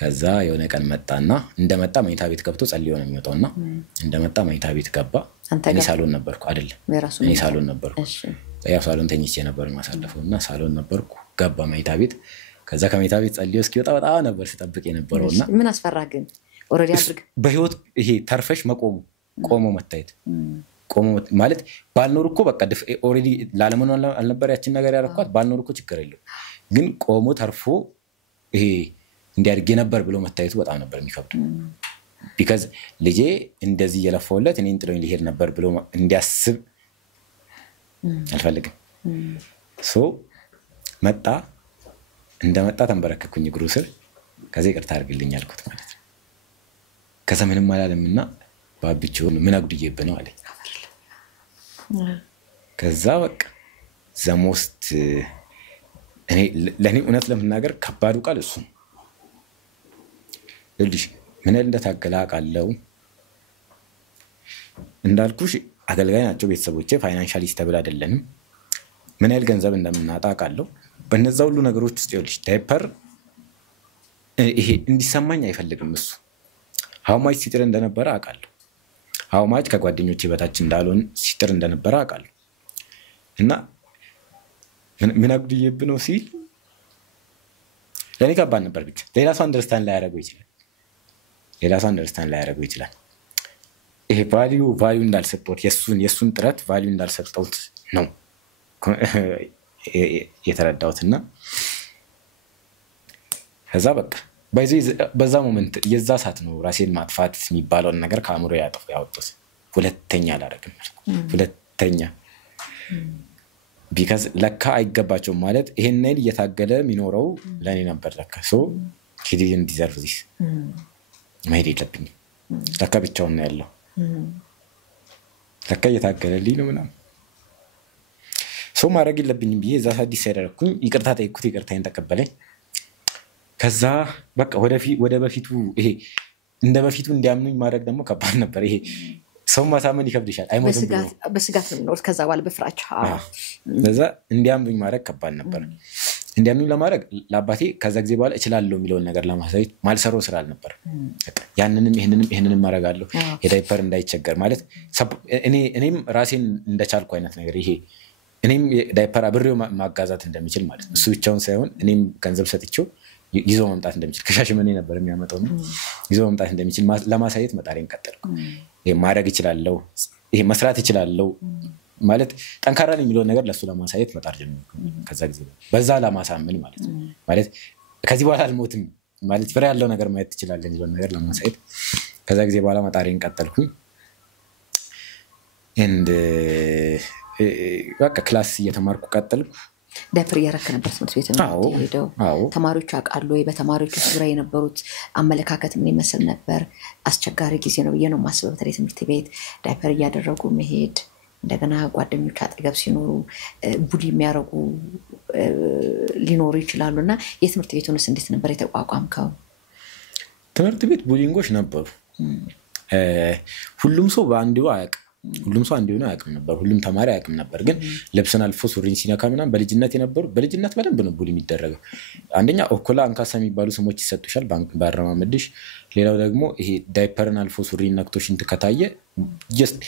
ከዛ የሆነ ቀን መጣና እንደመጣ መኝታ ቤት ገብቶ ጸልዮ ነው የሚወጣውና እንደመጣ መኝታ ቤት ገባ እኔ ሳሎን ነበርኩ አይደለም እኔ ሳሎን ነበርኩ ያው ሳሎን ተኝቼ ነበር ማሳለፈውና ሳሎን ነበርኩ ገባ መኝታ ቤት ከዛ ከመኝታ ቤት ጸልዮ እስኪወጣ በጣም ነበር ስጠብቅ የነበረውና ምን አስፈራ ግን ኦሬዲ አድርግ በህይወት ይሄ ተርፈሽ ቆሞ መታየት ቆሞ ማለት ባልኖር እኮ በቃ ኦሬዲ ላለመኖ አልነበር ያችን ነገር ያረኳት ባልኖር እኮ ችግር የለው ግን ቆሞ ተርፎ ይሄ እንዲያርግ ነበር ብሎ መታየቱ በጣም ነበር የሚከብድ ቢካዝ ልጄ እንደዚህ የለፈውለት እኔን ጥሎኝ ሊሄድ ነበር ብሎ እንዲያስብ አልፈልግም ሶ መጣ እንደመጣ ተንበረከኩኝ እግሩ ስር ከዛ ይቅርታ አድርግልኝ አልኩት ማለት ነው ከዛ ምንም አላለምና ባብቹ ምን አጉድዬብህ ነው አለኝ ከዛ በቃ ዘሞስት እኔ ለኔ እውነት ለምናገር ከባዱ ቃል እሱ ልጅ ምን እንደታገለ አውቃለሁ እንዳልኩሽ አገልጋይ ናቸው ቤተሰቦቼ ፋይናንሻሊ ስቴብል አይደለንም ምን ያህል ገንዘብ እንደምናጣ አውቃለሁ በእነዛ ሁሉ ነገሮች ውስጥ ይልሽ ዳይፐር ይሄ እንዲሰማኝ አይፈልግም እሱ how much ሲጥር እንደነበረ አውቃለሁ how much ከጓደኞቼ በታች እንዳልሆን ሲጥር እንደነበረ አውቃለሁ እና ምን አግድዬብህ ነው ሲል ለኔ ከባድ ነበር ብቻ ሌላ ሰው አንደርስታንድ ላያደርገው ይችላል ይሄ ቫልዩ እንዳልሰጠሁት የሱን ጥረት ቫልዩ እንዳልሰጠሁት ነው የተረዳሁትና ከዛ በቃ በዛ ሞመንት የዛ ሰዓት ነው ራሴን ማጥፋት የሚባለውን ነገር ከአእምሮ ያወጡት ሁለተኛ አላደርግም ሁለተኛ ቢካዝ ለካ አይገባቸውም ማለት ይሄን ነኝ እየታገለ የሚኖረው ለኔ ነበር ለካ ሶ he didn't deserve this መሄድ የለብኝም ለካ ብቻውን ነው ያለው ለካ እየታገለልኝ ነው ምናምን ሶ ማድረግ የለብኝም ብዬ እዛ ሰዓት ዲሳይድ አደረኩኝ ይቅርታ ጠይቅኩት ይቅርታዬን ተቀበለኝ ከዛ በቃ ወደ በፊቱ ይሄ እንደ በፊቱ እንዲያምኑኝ ማድረግ ደግሞ ከባድ ነበር ይሄ ሰው ማሳመን ይከብድሻል አይሞትም በስጋት ነው የሚኖር ከዛ በኋላ በፍራቻ ለዛ እንዲያምኑኝ ማድረግ ከባድ ነበር እንዲያምኑኝ ለማድረግ ለአባቴ ከዛ ጊዜ በኋላ እችላለሁ የሚለውን ነገር ለማሳየት ማልሰራው ስራ አልነበር ይሄንንም ማድረጋለሁ የዳይፐር እንዳይቸገር ማለት እኔም ራሴን እንደቻልኩ አይነት ነገር ይሄ እኔም ዳይፐር አብሬው ማጋዛት እንደሚችል ማለት እሱ ብቻውን ሳይሆን እኔም ገንዘብ ሰጥቼው ይዞ መምጣት እንደሚችል ከሻሽመኔ ነበር የሚያመጣው ነው ይዞ መምጣት እንደሚችል ለማሳየት መጣሬን ቀጠልኩ ይሄ ማድረግ ይችላልው ይሄ መስራት ይችላልው ማለት ጠንካራ ነኝ የሚለው ነገር ለሱ ለማሳየት መጣር ጀመርኩ ከዛ ጊዜ በዛ ለማሳመን ማለት ከዚህ በኋላ አልሞትም ማለት ፍሬ ያለው ነገር ማየት ይችላል የሚለው ነገር ለማሳየት ከዛ ጊዜ በኋላ መጣሬን ቀጠልኩ and በቃ ክላስ እየተማርኩ ቀጠልኩ ዳይፐር እያረከ ነበር ትምህርት ቤት ነው ሄደው ተማሪዎች አቃሉ ወይ በተማሪዎች ዙሪያ የነበሩት አመለካከት ምን ይመስል ነበር አስቸጋሪ ጊዜ ነው ብዬ ነው ማስበው በተለይ ትምህርት ቤት ዳይፐር እያደረጉ መሄድ እንደገና ጓደኞች አጠገብ ሲኖሩ ቡሊ የሚያረጉ ሊኖሩ ይችላሉና የትምህርት ቤቱንስ እንዴት ነበር የተቋቋምከው ትምህርት ቤት ቡሊንጎች ነበሩ ሁሉም ሰው በአንዱ ሁሉም ሰው አንድ ይሆናል አያውቅም ነበር ሁሉም ተማሪ አያውቅም ነበር ግን ለብሰን አልፎ ሱሪን ሲነካ ምናምን በልጅነት በደንብ ነው ቡሊ የሚደረገው አንደኛ ኦኮላ አንካሳ የሚባሉ ስሞች ይሰጡሻል ባረማመድሽ ሌላው ደግሞ ይሄ ዳይፐርን አልፎ ሱሪን ነክቶሽ እንትከታየ just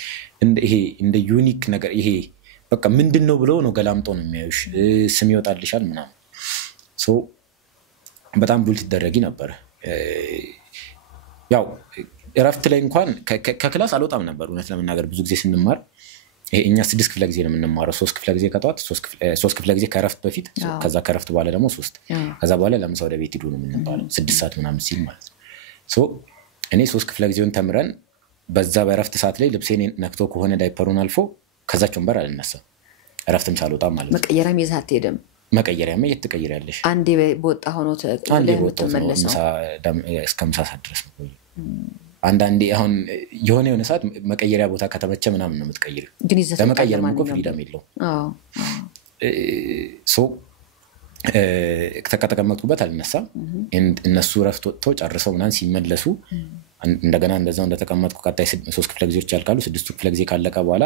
እንደ ዩኒክ ነገር ይሄ በቃ ምንድነው ብለው ነው ገላምጦ ነው የሚያዩሽ ስም ይወጣልሻል ምናምን ሶ በጣም ቡል ትደረጊ ነበር ያው እረፍት ላይ እንኳን ከክላስ አልወጣም ነበር እውነት ለምናገር ብዙ ጊዜ ስንማር እኛ 6 ክፍለ ጊዜ ነው የምንማረው 3 ክፍለ ጊዜ ከጧት 3 ክፍለ ጊዜ ከረፍት በፊት ከዛ ከረፍት በኋላ ደግሞ 3 ከዛ በኋላ ለምሳ ወደ ቤት ሄዱ ነው የምንባለው 6 ሰዓት ምናምን ሲል ማለት ነው ሶ እኔ 3 ክፍለ ጊዜውን ተምረን በዛ በረፍት ሰዓት ላይ ልብሴን ነክቶ ከሆነ ዳይፐሩን አልፎ ከዛች ወንበር አልነሳም እረፍትም ሳልወጣ ማለት ነው መቀየሪያም ይዛት ሄደም መቀየሪያም እየተቀየራለሽ አንዴ በወጣ ሆኖ ተመለሰው እስከ ምሳ ሰዓት ድረስ ነው አንዳንዴ አሁን የሆነ ሰዓት መቀየሪያ ቦታ ከተመቸ ምናምን ነው የምትቀይሪው ለመቀየር ምንቆ ፍሪደም የለው ሶ ተቀመጥኩበት አልነሳም እነሱ ረፍት ወጥተው ጨርሰው ምናምን ሲመለሱ እንደገና እንደዛው እንደተቀመጥኩ ቀጣይ 3 ክፍለ ጊዜዎች ያልቃሉ 6 ክፍለ ጊዜ ካለቀ በኋላ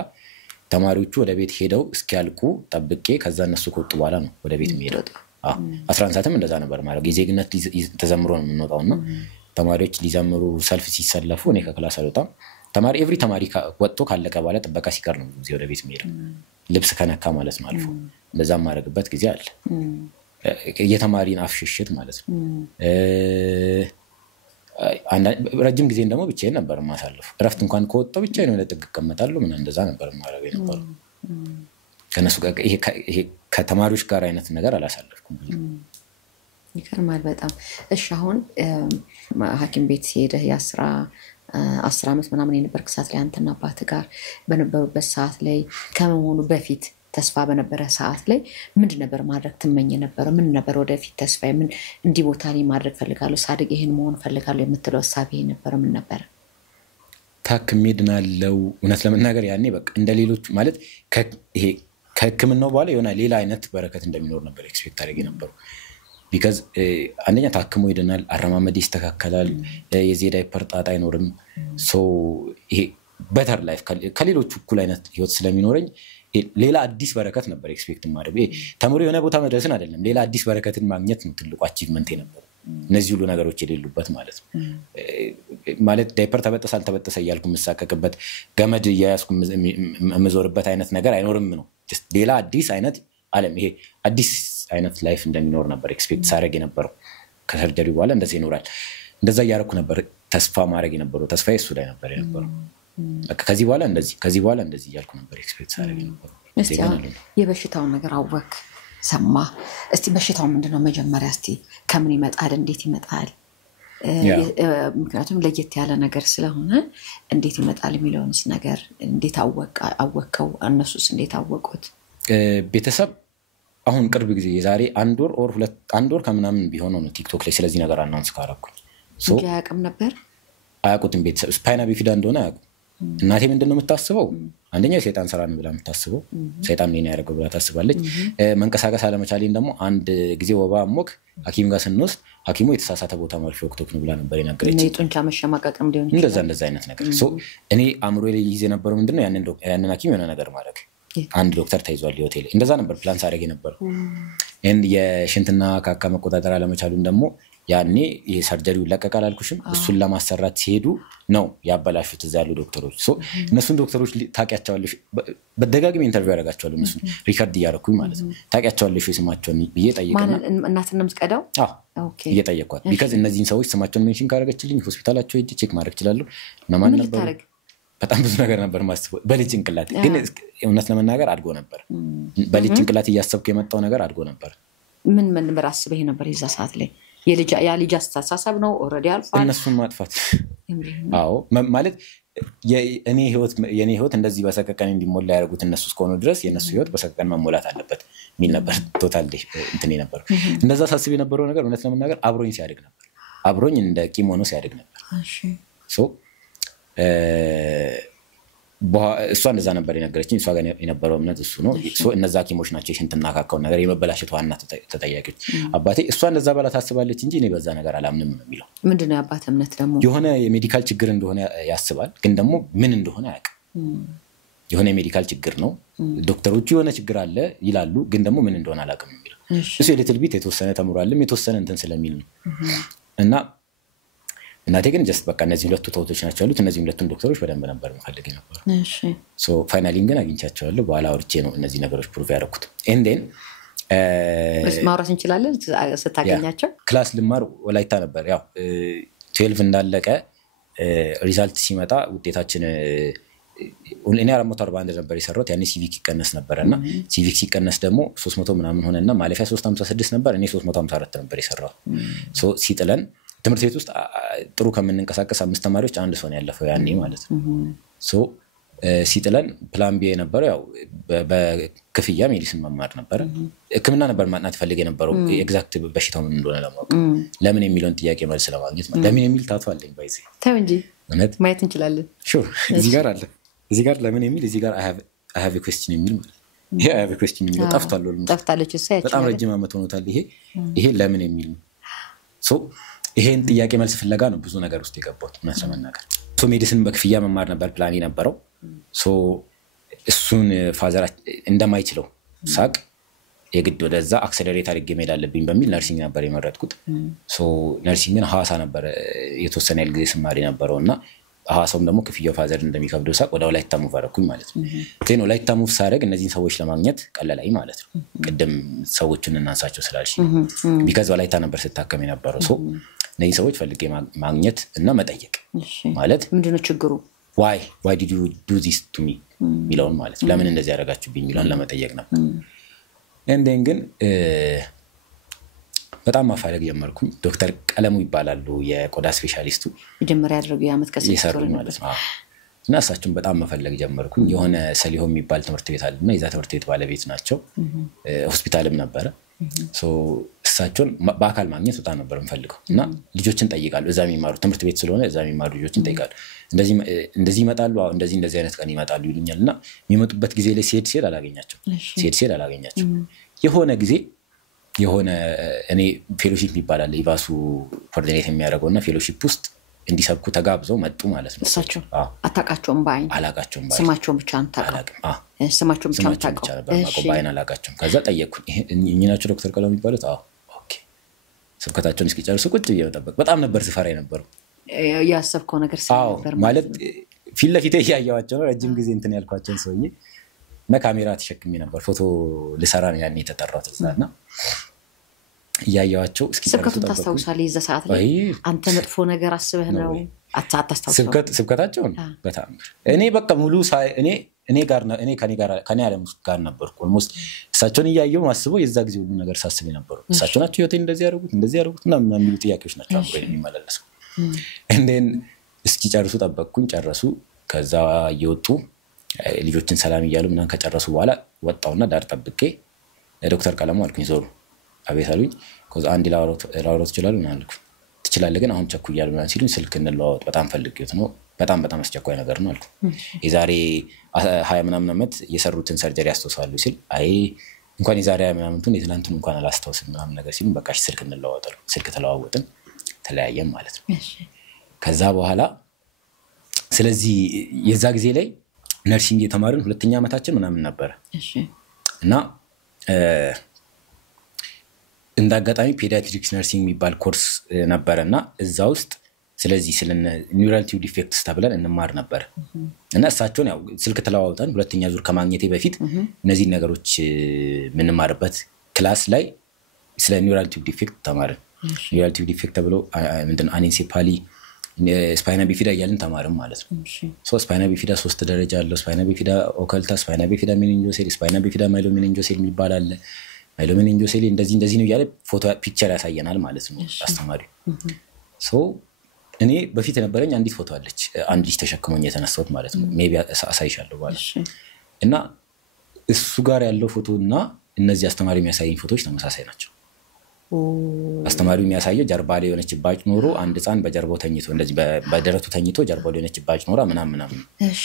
ተማሪዎቹ ወደ ቤት ሄደው እስኪያልቁ ጠብቄ ከዛ እነሱ ከወጡ በኋላ ነው ወደ ቤት የሚሄደው 11 ሰዓትም እንደዛ ነበር ማለት የዜግነት ተዘምሮ ነው የምንወጣውና ተማሪዎች ሊዘምሩ ሰልፍ ሲሰለፉ እኔ ከክላስ አልወጣም ኤቭሪ ተማሪ ወጥቶ ካለቀ በኋላ ጥበቃ ሲቀር ነው ወደ ቤት የሚሄደው ልብስ ከነካ ማለት ነው አልፎ እንደዛ ማድረግበት ጊዜ አለ የተማሪን አፍሽሽት ማለት ነው ረጅም ጊዜ እንደሞ ብቻዬን ነበር ማሳለፍ ረፍት እንኳን ከወጣው ብቻዬን ወደ ጥግ ቀመጣለሁ ምን እንደዛ ነበር ማድረግ የነበረው ከነሱ ጋር ይሄ ከተማሪዎች ጋር አይነት ነገር አላሳለፍኩም ይከርማል በጣም እሺ አሁን ሐኪም ቤት ሄደህ የ10 አመት ምናምን የነበርክ ሰዓት ላይ አንተና አባት ጋር በነበሩበት ሰዓት ላይ ከመሆኑ በፊት ተስፋ በነበረ ሰዓት ላይ ምን ነበር ማድረግ ትመኝ ነበር ምን ነበር ወደፊት ተስፋ ምን እንዲ ቦታ ላይ ማድረግ ፈልጋለሁ ሳድግ ይሄን መሆን ፈልጋለሁ የምትለው ሐሳብ ነበር ምን ነበር ታክሜ ድናለው እውነት ለመናገር ያኔ በቃ እንደሌሎች ማለት ይሄ ከህክምናው በኋላ የሆነ ሌላ አይነት በረከት እንደሚኖር ነበር ኤክስፔክት አድርጌ ነበር because አንደኛ ታክሞ ይደናል አረማመድ ይስተካከላል የዚህ ዳይፐር ጣጣ አይኖርም so ይሄ better life ከሌሎቹ እኩል አይነት ህይወት ስለሚኖረኝ ሌላ አዲስ በረከት ነበር ኤክስፔክት ማድረግ ተምሮ የሆነ ቦታ መድረስን አይደለም ሌላ አዲስ በረከትን ማግኘት ነው ትልቁ አቺቭመንት ነበር እነዚህ ሁሉ ነገሮች የሌሉበት ማለት ነው ማለት ዳይፐር ተበጠሰ አልተበጠሰ ያልኩ መሳቀቅበት ገመድ ያያስኩ መዞርበት አይነት ነገር አይኖርም ነው ሌላ አዲስ አይነት ዓለም ይሄ አዲስ አይነት ላይፍ እንደሚኖር ነበር ኤክስፔክት ሳረግ የነበረው ከሰርጀሪ በኋላ እንደዚህ ይኖራል እንደዛ ያረኩ ነበር ተስፋ ማድረግ የነበረው ተስፋዬ እሱ ላይ ነበር የነበረው ከዚህ በኋላ እንደዚህ ያልኩ ነበር ኤክስፔክት ሳረግ የነበረው የበሽታው ነገር አወክ ሰማ እስቲ በሽታው ምንድነው መጀመሪያ እስቲ ከምን ይመጣል እንዴት ይመጣል ምክንያቱም ለየት ያለ ነገር ስለሆነ እንዴት ይመጣል የሚለውንስ ነገር እንዴት አወቀው እነሱስ እንዴት አወቁት ቤተሰብ አሁን ቅርብ ጊዜ የዛሬ አንድ ወር ከምናምን ቢሆን ነው ቲክቶክ ላይ ስለዚህ ነገር አናውንስ ካረኩኝ ሶ ያቀም ነበር አያውቁትም ቤተሰብ ስፓይና ቢፊዳ እንደሆነ አያውቁም እናቴ ምንድነው የምታስበው አንደኛ ሰይጣን ሰራ ነው ብላ የምታስበው ሰይጣን ምን ያደርገው ብላ ታስባለች መንቀሳቀስ አለመቻሌን ደግሞ አንድ ጊዜ ወባ አሞክ ሐኪም ጋር ስንወስድ ሐኪሙ የተሳሳተ ቦታ ማርፊ ወቅቶክ ነው ብላ ነበር የነገረች ነይጡንቻ መሸማቀቅም ሊሆን ይችላል እንደዛ አይነት ነገር ሶ እኔ አምሮ ላይ ይዜ ነበር ምንድነው ያንን ሐኪም የሆነ ነገር ማድረግ አንድ ዶክተር ታይዟል ሆቴል እንደዛ ነበር ፕላን ሳረግ ነበር የሽንትና ካካ መቆጣጠር አለመቻሉን ደግሞ ያኔ የሰርጀሪው ለቀቃል አልኩሽም እሱን ለማሰራት ሲሄዱ ነው ያበላሹት እዛ ያሉ ዶክተሮች ሶ እነሱን ዶክተሮች ታቂያቸዋለሽ በደጋግሜ ኢንተርቪው ያደርጋቸዋል እነሱ ሪከርድ ያደረኩኝ ማለት ነው ታቂያቸዋለሽ ስማቸውን እየጠየቀና እናትንም ስቀዳው ኦኬ እየጠየቅኳት because እነዚህን ሰዎች ስማቸውን ሜንሽን ካደረገችልኝ ሆስፒታላቸው ሄጄ ቼክ ማድረግ ይችላል ማን ነበር በጣም ብዙ ነገር ነበር ማስበው በልጅ እንቅላት ግን እውነት ለመናገር አድጎ ነበር በልጅ እንቅላት እያሰብኩ የመጣው ነገር አድጎ ነበር ምን በራስበህ ነበር የዛ ሰዓት ላይ የልጅ አስተሳሰብ ነው ኦሬዲ አልፏል እነሱን ማጥፋት አዎ ማለት የኔ ህይወት እንደዚህ በሰቀቀን እንዲሞላ ያደርጉት እነሱ እስከሆኑ ድረስ የነሱ ህይወት በሰቀቀን መሞላት አለበት ሚል ነበር ቶታል እንትን ነበር እንደዛ ሳስብ የነበረው ነገር እውነት ለመናገር አብሮኝ ሲያድግ ነበር አብሮኝ እንደ ቂሞኖ ሲያድግ ነበር እሺ ሶ እሷ እንደዛ ነበር የነገረችኝ እሷ ጋር የነበረው እምነት እሱ ነው ሶ እነዛ ሐኪሞች ናቸው ሽንትና ካካው ነገር የመበላሸት ዋና ተጠያቂዎች አባቴ እሷ እንደዛ ባላ ታስባለች እንጂ እኔ በዛ ነገር አላምንም ነው የሚለው ምንድነው ያባተ እምነት ደግሞ የሆነ የሜዲካል ችግር እንደሆነ ያስባል ግን ደግሞ ምን እንደሆነ አያውቅም የሆነ የሜዲካል ችግር ነው ዶክተሮቹ የሆነ ችግር አለ ይላሉ ግን ደግሞ ምን እንደሆነ አላውቅም የሚለው እሱ የሊትል ቢት የተወሰነ ተምሯልም የተወሰነ እንትን ስለሚል ነው እና እናቴ ግን just በቃ እነዚህ ሁለቱ ተውቶች ናቸው ያሉት እነዚህ ሁለቱን ዶክተሮች በደንብ ነበር መፈልግ ነበር እሺ ሶ ፋይናሊ ግን አግኝቻቸዋለሁ በኋላ አውርቼ ነው እነዚህ ነገሮች ፕሩቭ ያደረኩት and then ማውራት እንችላለን ስታገኛቸው ክላስ ልማር ወላይታ ነበር ያው 12 እንዳለቀ ሪዛልት ሲመጣ ውጤታችን እኔ 441 ነበር የሰራሁት ያኔ ሲቪክ ይቀነስ ነበርና ሲቪክ ሲቀነስ ደግሞ 300 ምናምን ሆነና ማለፊያ 356 ነበር እኔ 354 ነበር የሰራሁት ሶ ሲጥለን ትምህርት ቤት ውስጥ ጥሩ ከመንንቀሳቀስ 5 ተማሪዎች አንድ ሰው ነው ያለፈው ያኔ ማለት ነው ሶ ሲጥለን ፕላን ቢ ነበር ያው በክፍያ ሜዲሲን መማር ነበር ህክምና ነበር ማጥናት ፈልጌ ነበረው ኤግዛክት በሽታው ምን እንደሆነ ለማወቅ ለምን የሚለውን ጥያቄ መልስ ለማግኘት ማለት ለምን የሚል ታቱ አለኝ ባይዚ ተው እንጂ ማየት እንችላለን ሹር እዚህ ጋር አለ እዚህ ጋር ለምን የሚል እዚህ ጋር I have a question የሚል ማለት I have a question የሚል ጠፍታለች እሷ በጣም ረጅም አመት ሆኖታል ይሄ ለምን የሚል ሶ ይሄን ጥያቄ መልስ ፍለጋ ነው ብዙ ነገር ውስጥ የገባሁት ማለት ነገር ሶ ሜዲሲን በክፍያ መማር ነበር ፕላን ነበረው ሶ እሱን ፋዘር እንደማይችለው ሳቅ የግድ ወደዛ አክሰለሬት አድርጌ መሄድ አለብኝ በሚል ነርሲንግ ነበር የመረጥኩት ሶ ነርሲንግን ሐዋሳ ነበር የተወሰነ ያህል ጊዜ ስማሪ ነበርውና ሐዋሳውም ደግሞ ክፍያው ፋዘር እንደሚከብደው ሳቅ ወደ ወላይታ ሙቭ አደረኩኝ ማለት ነው ግን ወላይታ ሙቭ ሳደርግ እነዚህን ሰዎች ለማግኘት ቀለላይ ማለት ነው ቅድም ሰዎችን እናንሳቸው ስላልሽ ቢካዝ ወላይታ ነበር ስታከም የነበረው ሶ እነዚህ ሰዎች ፈልጌ ማግኘት እና መጠየቅ ማለት ምንድነው ችግሩ why did you do this to me ሚለውን ማለት ለምን እንደዚህ ያደረጋችሁብኝ ሚለውን ለመጠየቅ ነበር and then ግን በጣም ማፋለግ ጀመርኩኝ ዶክተር ቀለሙ ይባላሉ የቆዳ ስፔሻሊስቱ መጀመሪያ ያደረጉ ያመት ከሰሩ ማለት ነው እና እሳቸውን በጣም መፈለግ ጀመርኩኝ የሆነ ሰሊሆም የሚባል ትምህርት ቤት አለና የዛ ትምህርት ቤት ባለቤት ናቸው ሆስፒታልም ነበረ ሶ እሳቸውን በአካል ማግኘት በጣም ነበር እንፈልገው እና ልጆችን ጠይቃሉ እዛ የሚማሩ ትምህርት ቤት ስለሆነ እዛ የሚማሩ ልጆችን ጠይቃሉ እንደዚህ ይመጣሉ እንደዚህ አይነት ቀን ይመጣሉ ይሉኛልና የሚመጡበት ጊዜ ላይ ሲሄድ አላገኛቸው የሆነ ጊዜ የሆነ እኔ ፌሎሺፕ ይባላል ኢቫሱ ኮኦርዲኔት የሚያደርገውና ፌሎሺፕ ውስጥ እንዲሰብኩ ተጋብዘው መጡ ማለት ነው እሳቸው አታቃቸውም ባይ አላቃቸውም ባይ ስማቸውን ብቻ ታውቃለህ ስማቸውን ብቻ ታውቃለህ ባይና አላቃቸውም ከዛ ጠየቅኩኝ እኛቸው ዶክተር ቀለም ይባሉት ኦኬ ስብከታቸውን እስኪጨርሱ ቁጭ ብዬ መጠበቅ በጣም ነበር ስፈራ የነበረው ያሰብከው ነገር ስለነበር ማለት ፊት ለፊት ያያያቸው ነው ረጅም ጊዜ እንትን ያልኳቸው ሰውዬ እና ካሜራ ተሸክሜ ነበር ፎቶ ልሰራ ነው ያኔ የተጠራሁት እዛና ያያያቸው ስብከቱን ታስታውሳለህ የዛ ሰዓት ላይ አንተ መጥፎ ነገር አስበህ ነው አታስታውሰው ስብከታቸው በጣም እኔ በቃ ሙሉ እኔ ከኔ ዓለም ጋር ነበርኩ ኦልሞስት እሳቸውን ያያየው ማስበው የዛ ጊዜ ሁሉ ነገር ሳስብ ነበር እሳቸው ናቸው ህይወቴ እንደዚህ ያደርጉት እና የሚሉ ጥያቄዎች ናቸው አብሮ የሚመላለሱ እንደን እስኪ ጨርሱ ጠበቅኩኝ ጨረሱ ከዛ እየወጡ ልጆችን ሰላም ይያሉ ምናን ከጨረሱ በኋላ ወጣውና ዳር ጠብቄ ዶክተር ቀለሙ አልኩኝ ዞሩ አቤት አሉኝ ኮዝ አንድ ላውራት ይችላል ምናን አልኩ ትችላለህ ግን አሁን ቸኩያለሁ ምናን ሲሉኝ ስልክ እንለዋወጥ በጣም ፈልጌት ነው በጣም አስቸኳይ ነገር ነው አልኩ የዛሬ 20 ምናምን አመት የሰሩትን ሰርጀሪ ያስተውሳሉ ሲል አይ እንኳን የዛሬ 20 ምናምን የትላንቱን እንኳን አላስተውስም ምናምን ነገር ሲሉኝ በቃ ስልክ እንለዋወጣለን ስልክ ተለዋወጥን ተለያየን ማለት ነው ከዛ በኋላ ስለዚህ የዛ ጊዜ ላይ ነርሲንግ የተማርን ሁለተኛ አመታችን ምናምን ነበር እና እንዳጋጣሚ ፔዲያትሪክስ ነርሲንግ የሚባል ኮርስ ነበርና እዛ ውስጥ ስለዚህ ስለ ኒውራል ቲዩብ ዲፌክትስ ተብለን እንማር ነበር እና እሳቸውን ያው ስልክ ተለዋውጠን ሁለተኛ ዙር ከማግኘቴ በፊት እነዚህ ነገሮች ምንማርበት ክላስ ላይ ስለ ኒውራል ቲዩብ ዲፌክት ተማርን ኒውራል ቲዩብ ዲፌክት ተብሎ ምንድን አኔንሴፋሊ ስፓይና ቢፊዳ ያለን ተማርን ማለት ነው ሶ ስፓይና ቢፊዳ 3 ደረጃ አለው ስፓይና ቢፊዳ ኦካልታ ስፓይና ቢፊዳ ሜኒንጆሴል ስፓይና ቢፊዳ ማይሎሜኒንጆሴል የሚባል አለ ማይሎሜኒንጆሴል እንደዚህ ነው ያለ ፎቶ ፒክቸር ያሳየናል ማለት ነው አስተማሪው ሶ እኔ በፊት ነበረኝ አንዲት ፎቶ አለች አንድ ልጅ ተሸክሞኝ የተነሳሁት ማለት ነው ሜቢ አሳይሻለሁ ባለ እና እሱ ጋር ያለው ፎቶና እነዚህ አስተማሪ የሚያሳየኝ ፎቶዎች ተመሳሳይ ናቸው አስተማሪው የሚያሳየው ጀርባ ላይ የሆነች ባጭ ኖሮ አንድ ህፃን በጀርባው ተኝቶ እንደዚህ በደረቱ ተኝቶ ጀርባው ላይ የሆነች ባጭ ኖራ ምናምን እሺ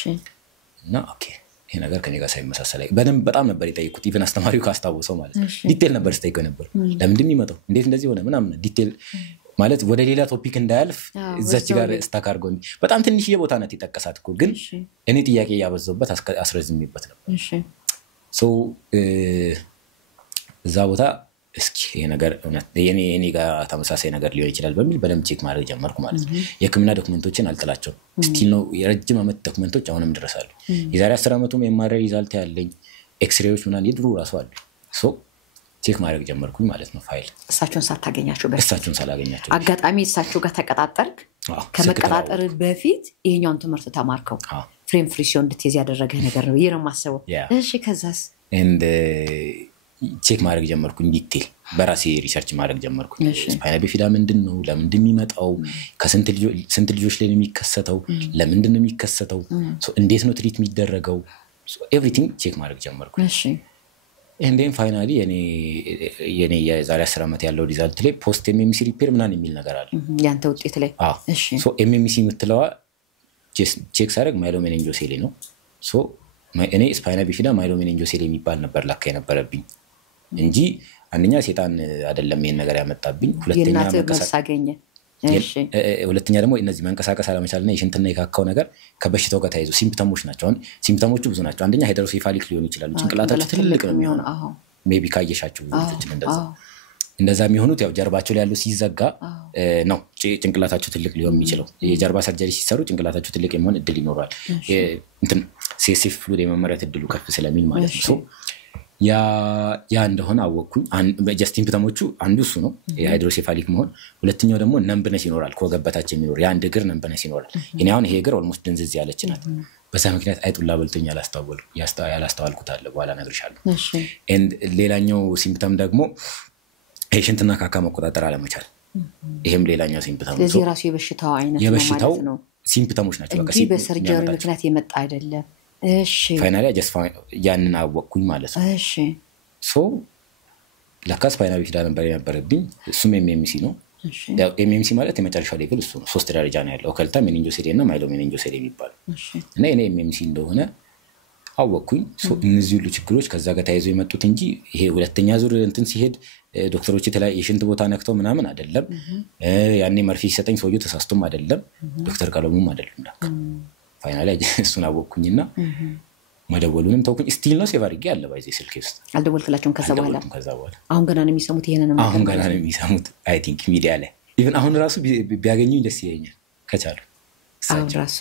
እና ኦኬ ይሄ ነገር ከኔ ጋር ሳይመሳሰል በጣም ነበር የጠየቁት ኢቭን አስተማሪው ካስታወሰው ማለት ዲቴል ነበር ስጠይቀው ነበር ለምንድን ይመጣው እንዴት እንደዚህ ሆነ ምናምን ዲቴል ማለት ወደ ሌላ ቶፒክ እንዳያልፍ እዛች ጋር ስታክ አድርጎ በጣም ትንሽዬ ቦታ ናት የጠቀሳት እኮ ግን እኔ ጥያቄ ያበዛውበት አስረዝምበት ነበር እሺ ሶ እዛ ቦታ እስኪ ይሄ ነገር እኔ ጋር ተመሳሳይ ነገር ሊሆን ይችላል በሚል በደንብ ቼክ ማድረግ ጀመርኩ ማለት ነው የህክምና ዶክመንቶችን አልጥላቸውም ስቲል ነው የረጅም አመት ዶክመንቶች አሁንም ድረሳሉ የዛሬ 10 አመቱም የማረር ሪዛልት ያለኝ ኤክስሬዎች ምናምን የድሮ ራሱ አሉ ሶ ቼክ ማድረግ ጀመርኩኝ ማለት ነው ፋይል እሳቸውን ሳታገኛቸው በፊት እሳቸውን ሳላገኛቸው አጋጣሚ እሳቸው ጋር ተቀጣጠርክ ከመቀጣጠር በፊት ይሄኛውን ትምህርት ተማርከው ፍሬም ፍሪሲዮን እንድትይዝ ያደረገ ነገር ነው የማስበው እሺ ከዛስ and ቼክ ማድረግ ጀመርኩኝ ዲቴል በራሴ ሪሰርች ማድረግ ጀመርኩኝ ስፓይና ቢፊዳ ምንድነው ለምንድን የሚመጣው ከስንት ልጆች ላይ ነው የሚከሰተው ለምንድን ነው የሚከሰተው እንዴት ነው ትሪት የሚደረገው ኤቭሪቲንግ ቼክ ማድረግ ጀመርኩኝ እሺ and then finally የኔ የዛሬ 10 አመት ያለው ሪዛልት ላይ ፖስት ኤምኤምሲ ሪፔር ምናን የሚል ነገር አለ ያንተ ውጤት ላይ እሺ ሶ ኤምኤምሲ የምትለዋ ቼክ ሳደርግ ማይሎሜኒንጆሴል ነው ሶ እኔ ስፓይና ቢፊዳ ማይሎሜኒንጆሴል የሚባል ነበር ላካ የነበረብኝ እንጂ አንደኛ ሰይጣን አይደለም ይሄን ነገር ያመጣብኝ ሁለተኛ ደግሞ እነዚህ መንቀሳቀስ አለመቻልና የሽንትና የካካው ነገር ከበሽታው ጋር ተያይዞ ሲምፕተሞች ናቸው ሲምፕተሞቹ ብዙ ናቸው አንደኛ ሃይድሮሴፋሊክ ሊሆን ይችላል ጭንቅላታቸው ትልቅ ነው የሚሆነው ሜቢ ካየሻቸው ብዙዎችን እንደዛ የሚሆኑት ያው ጀርባቸው ላይ ያለው ሲዘጋ ነው ጭንቅላታቸው ትልቅ ሊሆን የሚችለው የጀርባ ሰርጀሪ ሲሰሩ ጭንቅላታቸው ትልቅ የመሆን እድል ይኖራል እንትን ሴሲፍ ፍሉድ የመመረት እድሉ ከፍ ስለሚል ማለት ነው ያ እንደሆነ አወቅኩኝ ጀስት ሲምፕተሞቹ አንዱ እሱ ነው የሃይድሮሴፋሊክ መሆን ሁለተኛው ደግሞ ነምብነስ ይኖራል ከወገበታቸው የሚኖር የአንድ እግር ነምብነስ ይኖራል እኔ አሁን ይሄ እግር ኦልሞስት ድንዝዝ ያለች ናት በዛ ምክንያት አይጡላ በልቶኝ ያላስተዋልኩት አለ በኋላ እነግርሻለሁ and ሌላኛው ሲምፕተም ደግሞ ሽንትና ካካ መቆጣጠር አለመቻል ይሄም ሌላኛው ሲምፕተም ነው ስለዚህ ራሱ የበሽታው አይነት ነው ሲምፕተሞች ናቸው በቃ በሰርጀሪ ምክንያት የመጣ አይደለም እሺ ፋይናሊ ጀስት ያንን አወቅኩኝ ማለት ነው እሺ ሶ ለካስ ስፓይናል ቢፊዳ ነበር የነበረብኝ እሱም ኤምኤምሲ ነው ያው ኤምኤምሲ ማለት የመጨረሻው ሌቭል እሱ ነው 3 ደረጃ ነው ያለው ኦከልታ ሜኒንጆሴል እና ማይሎ ሜኒንጆሴል የሚባል እና እኔ ኤምኤምሲ እንደሆነ አወኩኝ እነዚህ ሁሉ ችግሮች ከዛ ጋር ተያይዘው የመጡት እንጂ ይሄ ሁለተኛ ዙር እንትን ሲሄድ ዶክተሮች የተለያየ የሽንት ቦታ ነክተው ምናምን አይደለም ያኔ መርፌ ሲሰጠኝ ሰውየው ተሳስቶም አይደለም ዶክተር ቀለሙም አይደለም ዳክ ፋይናሊ እሱን አወኩኝና መደወሉንም ተውኩኝ ስቲል ነው ሴቭ አድርጌ አለ ባይዜ ስልኬ ውስጥ አልደወልክላቸውም ከዛ በኋላ አሁን ገና ነው የሚሰሙት ይሄንን አሁን ገና ነው የሚሰሙት አይ ቲንክ ሚዲያ ላይ ኢቭን አሁን ራሱ ቢያገኙኝ ደስ ይለኛል ከቻሉ አሁን ራሱ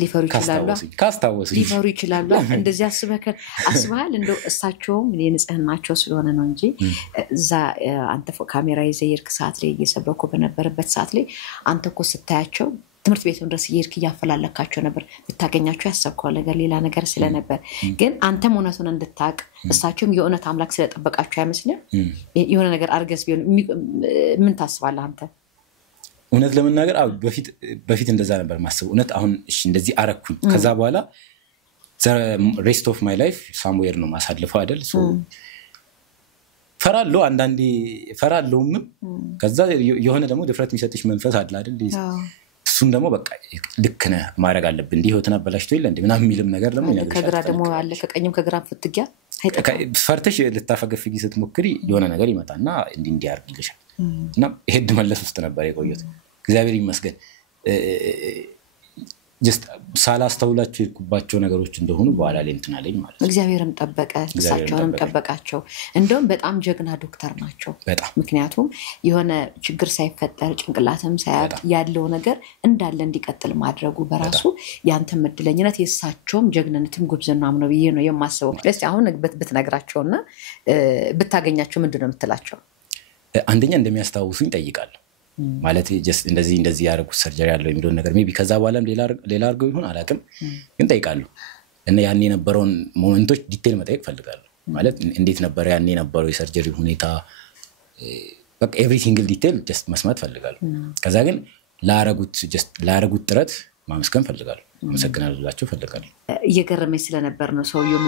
ሊፈሩ ይችላሉ እንደዚህ አስበሃል እንደው እሳቸውም የንጽህናቸው ስለሆነ ነው እንጂ እዛ አንተ ካሜራ ይዘይርክ ሰዓት ላይ እየሰበኩ በነበረበት ሰዓት ላይ አንተ እኮ ስታያቸው ትምህርት ቤቱን ድረስ ይርክ ያፈላልካቸው ነበር ብታገኛቸው ያሰብከው ነገር ሌላ ነገር ስለነበር ግን አንተም እውነቱን እንድታቅ እሳቸውም የእውነት አምላክ ስለጠበቃቸው አይመስልም የሆነ ነገር አርገስ ቢሆን ምን ታስባለህ አንተ እውነት ለመናገር በፊት እንደዛ ነበር ማስበው እውነት አሁን እሺ እንደዚህ አረኩኝ ከዛ በኋላ rest of my life somewhere ነው ማሳልፈው አይደል ሶ ፈራለው አንዳንዴ ፈራለውም ከዛ የሆነ ደግሞ ድፍረት የሚሰጥሽ መንፈስ አለ አይደል እሱን ደግሞ በቃ ልክ ነህ ማድረግ አለብን እንዲህ ህይወትን አበላሽቶ ይላል እንዴ ምናምን የሚልም ነገር ደግሞ ይነግርሻል ከግራ ደግሞ አለ ከቀኝም ከግራም ፍትጊያ ፈርተሽ ልታፈገፍጊ ስትሞክሪ የሆነ ነገር ይመጣና እንዲህ ያርግልሻል እና ሄድ መለስ ውስጥ ነበር የቆየሁት እግዚአብሔር ይመስገን just ሳላስተውላቸው የኩባቸው ነገሮች እንደሆኑ በኋላ ላይ እንትና ላይ ማለት እግዚአብሔርም ጠበቀ እሳቸውንም ጠበቃቸው እንደውም በጣም ጀግና ዶክተር ናቸው ምክንያቱም የሆነ ችግር ሳይፈጠር ጭንቅላትም ሳያጥ ያለው ነገር እንዳለ እንዲቀጥል ማድረጉ በራሱ ያንተ መድለኝነት የሳቸውም ጀግንነትም ጉብዝናም ነው ብዬ ነው የማስበው ለዚህ አሁን ብትነግራቸውና ብታገኛቸው ምንድነው የምትላቸው አንደኛ እንደሚያስታውሱኝ ጠይቃለሁ ማለት just እንደዚህ ያረጉት ሰርጀሪ ያለው የሚለው ነገር ሜቢ ከዛ በኋላም ሌላ አርገው ይሁን አላቅም ግን ጠይቃለሁ እና ያኔ የነበረውን ሞመንቶች ዲቴል መጠየቅ ፈልጋለሁ ማለት እንዴት ነበር ያኔ የነበረው የሰርጀሪ ሁኔታ በቃ ኤቭሪ ሲንግል ዲቴል just መስማት ፈልጋለሁ ከዛ ግን ላረጉት ጥረት ማመስገን ፈልጋለሁ ማመስገናላችሁ ፈልጋለሁ እየገረመኝ ስለነበር ነው ሰውየው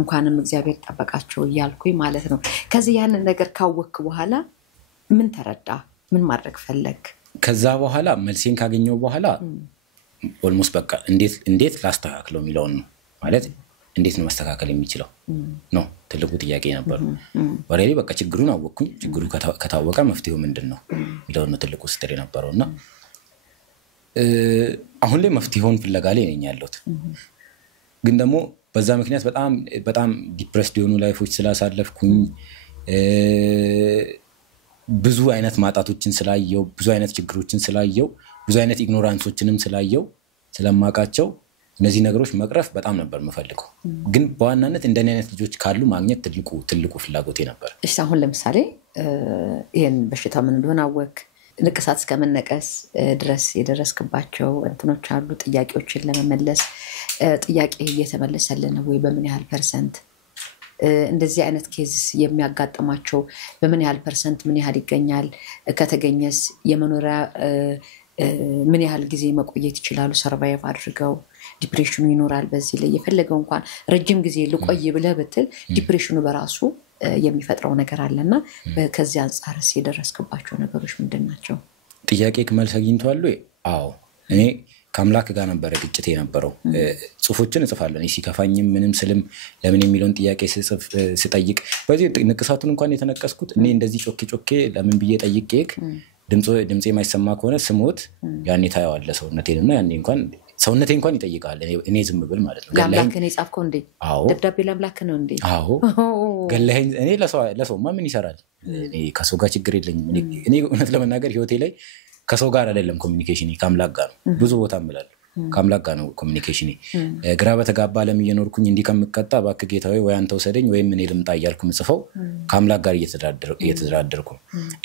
እንኳንም እግዚአብሔር ጠበቃቸው ይያልኩኝ ማለት ነው ከዚህ ያንን ነገር ካወክ በኋላ ምን ተረዳ ምን ማድረግ ፈለክ ከዛ በኋላ መልሴን ካገኘው በኋላ ኦልሞስት በቃ እንዴት ላስተካክለው የሚለው ነው ማለት እንዴት ነው ማስተካከል የሚችለው ነው ትልቁ ጥያቄ ነበር ኦሬዲ በቃ ችግሩን አወቅኩኝ ችግሩ ከታወቀ መፍትሄው ምንድነው የሚለው ነው ትልቁ ስጥሪ ነበርውና አሁን ላይ መፍትሄውን ፍለጋ ላይ ነኝ ያለሁት ግን ደግሞ በዛ ምክንያት በጣም ዲፕሬስድ የሆኑ ላይፎች ስላሳለፍኩኝ ብዙ አይነት ማጣቶችን ስላየው ብዙ አይነት ችግሮችን ስላየው ብዙ አይነት ኢግኖራንሶችንም ስላየው ስለማቃቸው እነዚህ ነገሮች መቅረፍ በጣም ነበር የምፈልገው ግን በዋናነት እንደኔ አይነት ልጆች ካሉ ማግኘት ትልቁ ፍላጎቴ ነበር እሺ አሁን ለምሳሌ ይሄን በሽታ ምን እንደሆነ አወቅ ንቅሳት እስከመነቀስ ድረስ የደረስክባቸው እንትኖች አሉ ጥያቄዎችን ለመመለስ ጥያቄ እየተመለሰልን ወይ በምን ያህል ፐርሰንት እንደዚህ አይነት ኬዝ የሚያጋጥማቸው በምን ያህል ፐርሰንት ምን ያህል ይገኛል ከተገኘስ የመኖሪያ ምን ያህል ጊዜ መቆየት ይችላሉ ሰርቫይቭ አድርገው ዲፕሬሽኑ ይኖራል በዚህ ላይ የፈለገው እንኳን ረጅም ጊዜ ልቆይ ብለህ ብትል ዲፕሬሽኑ በራሱ የሚፈጥረው ነገር አለና ከዚህ አንፃርስ የደረስክባቸው ነገሮች ምንድናቸው ጥያቄ ከመልስ አግኝቷል ወይ አዎ እኔ ከአምላክ ጋር ነበር ግጭት የነበረው ጽሁፎችን እጽፋለሁ እሺ ከፋኝም ምንም ስልም ለምን የሚለውን ጥያቄ ስጠይቅ በዚህ ንቅሳቱን እንኳን የተነቀስኩት እኔ እንደዚህ ጮኬ ለምን ብዬ ጠይቄክ ድምጼ የማይሰማ ከሆነ ስሞት ያኔ ታያዋለ ሰውነቴንና ያኔ እንኳን ሰውነቴ እንኳን ይጠይቃል እኔ ዝም ብል ማለት ነው ለአምላክ እኔ ጻፍከው እንዴ ደብዳቤ ለአምላክ ነው እንዴ አዎ ገለኸኝ እኔ ለሰውማ ምን ይሰራል እኔ ከሰው ጋር ችግር የለኝም እኔ እውነት ለመናገር ህይወቴ ላይ ከሰው ጋር አይደለም ኮሚኒኬሽን ከአምላክ ጋር ነው ብዙ ቦታ እምላለሁ ከአምላክ ጋር ነው ኮሚኒኬሽን ግራ በተጋባ ዓለም እየኖርኩኝ እንዲከምቀጣ ባክ ጌታዬ ወይ አንተ ወሰደኝ ወይ ምን ልምጣ እያልኩ ምጽፈው ከአምላክ ጋር እየተደራደርኩ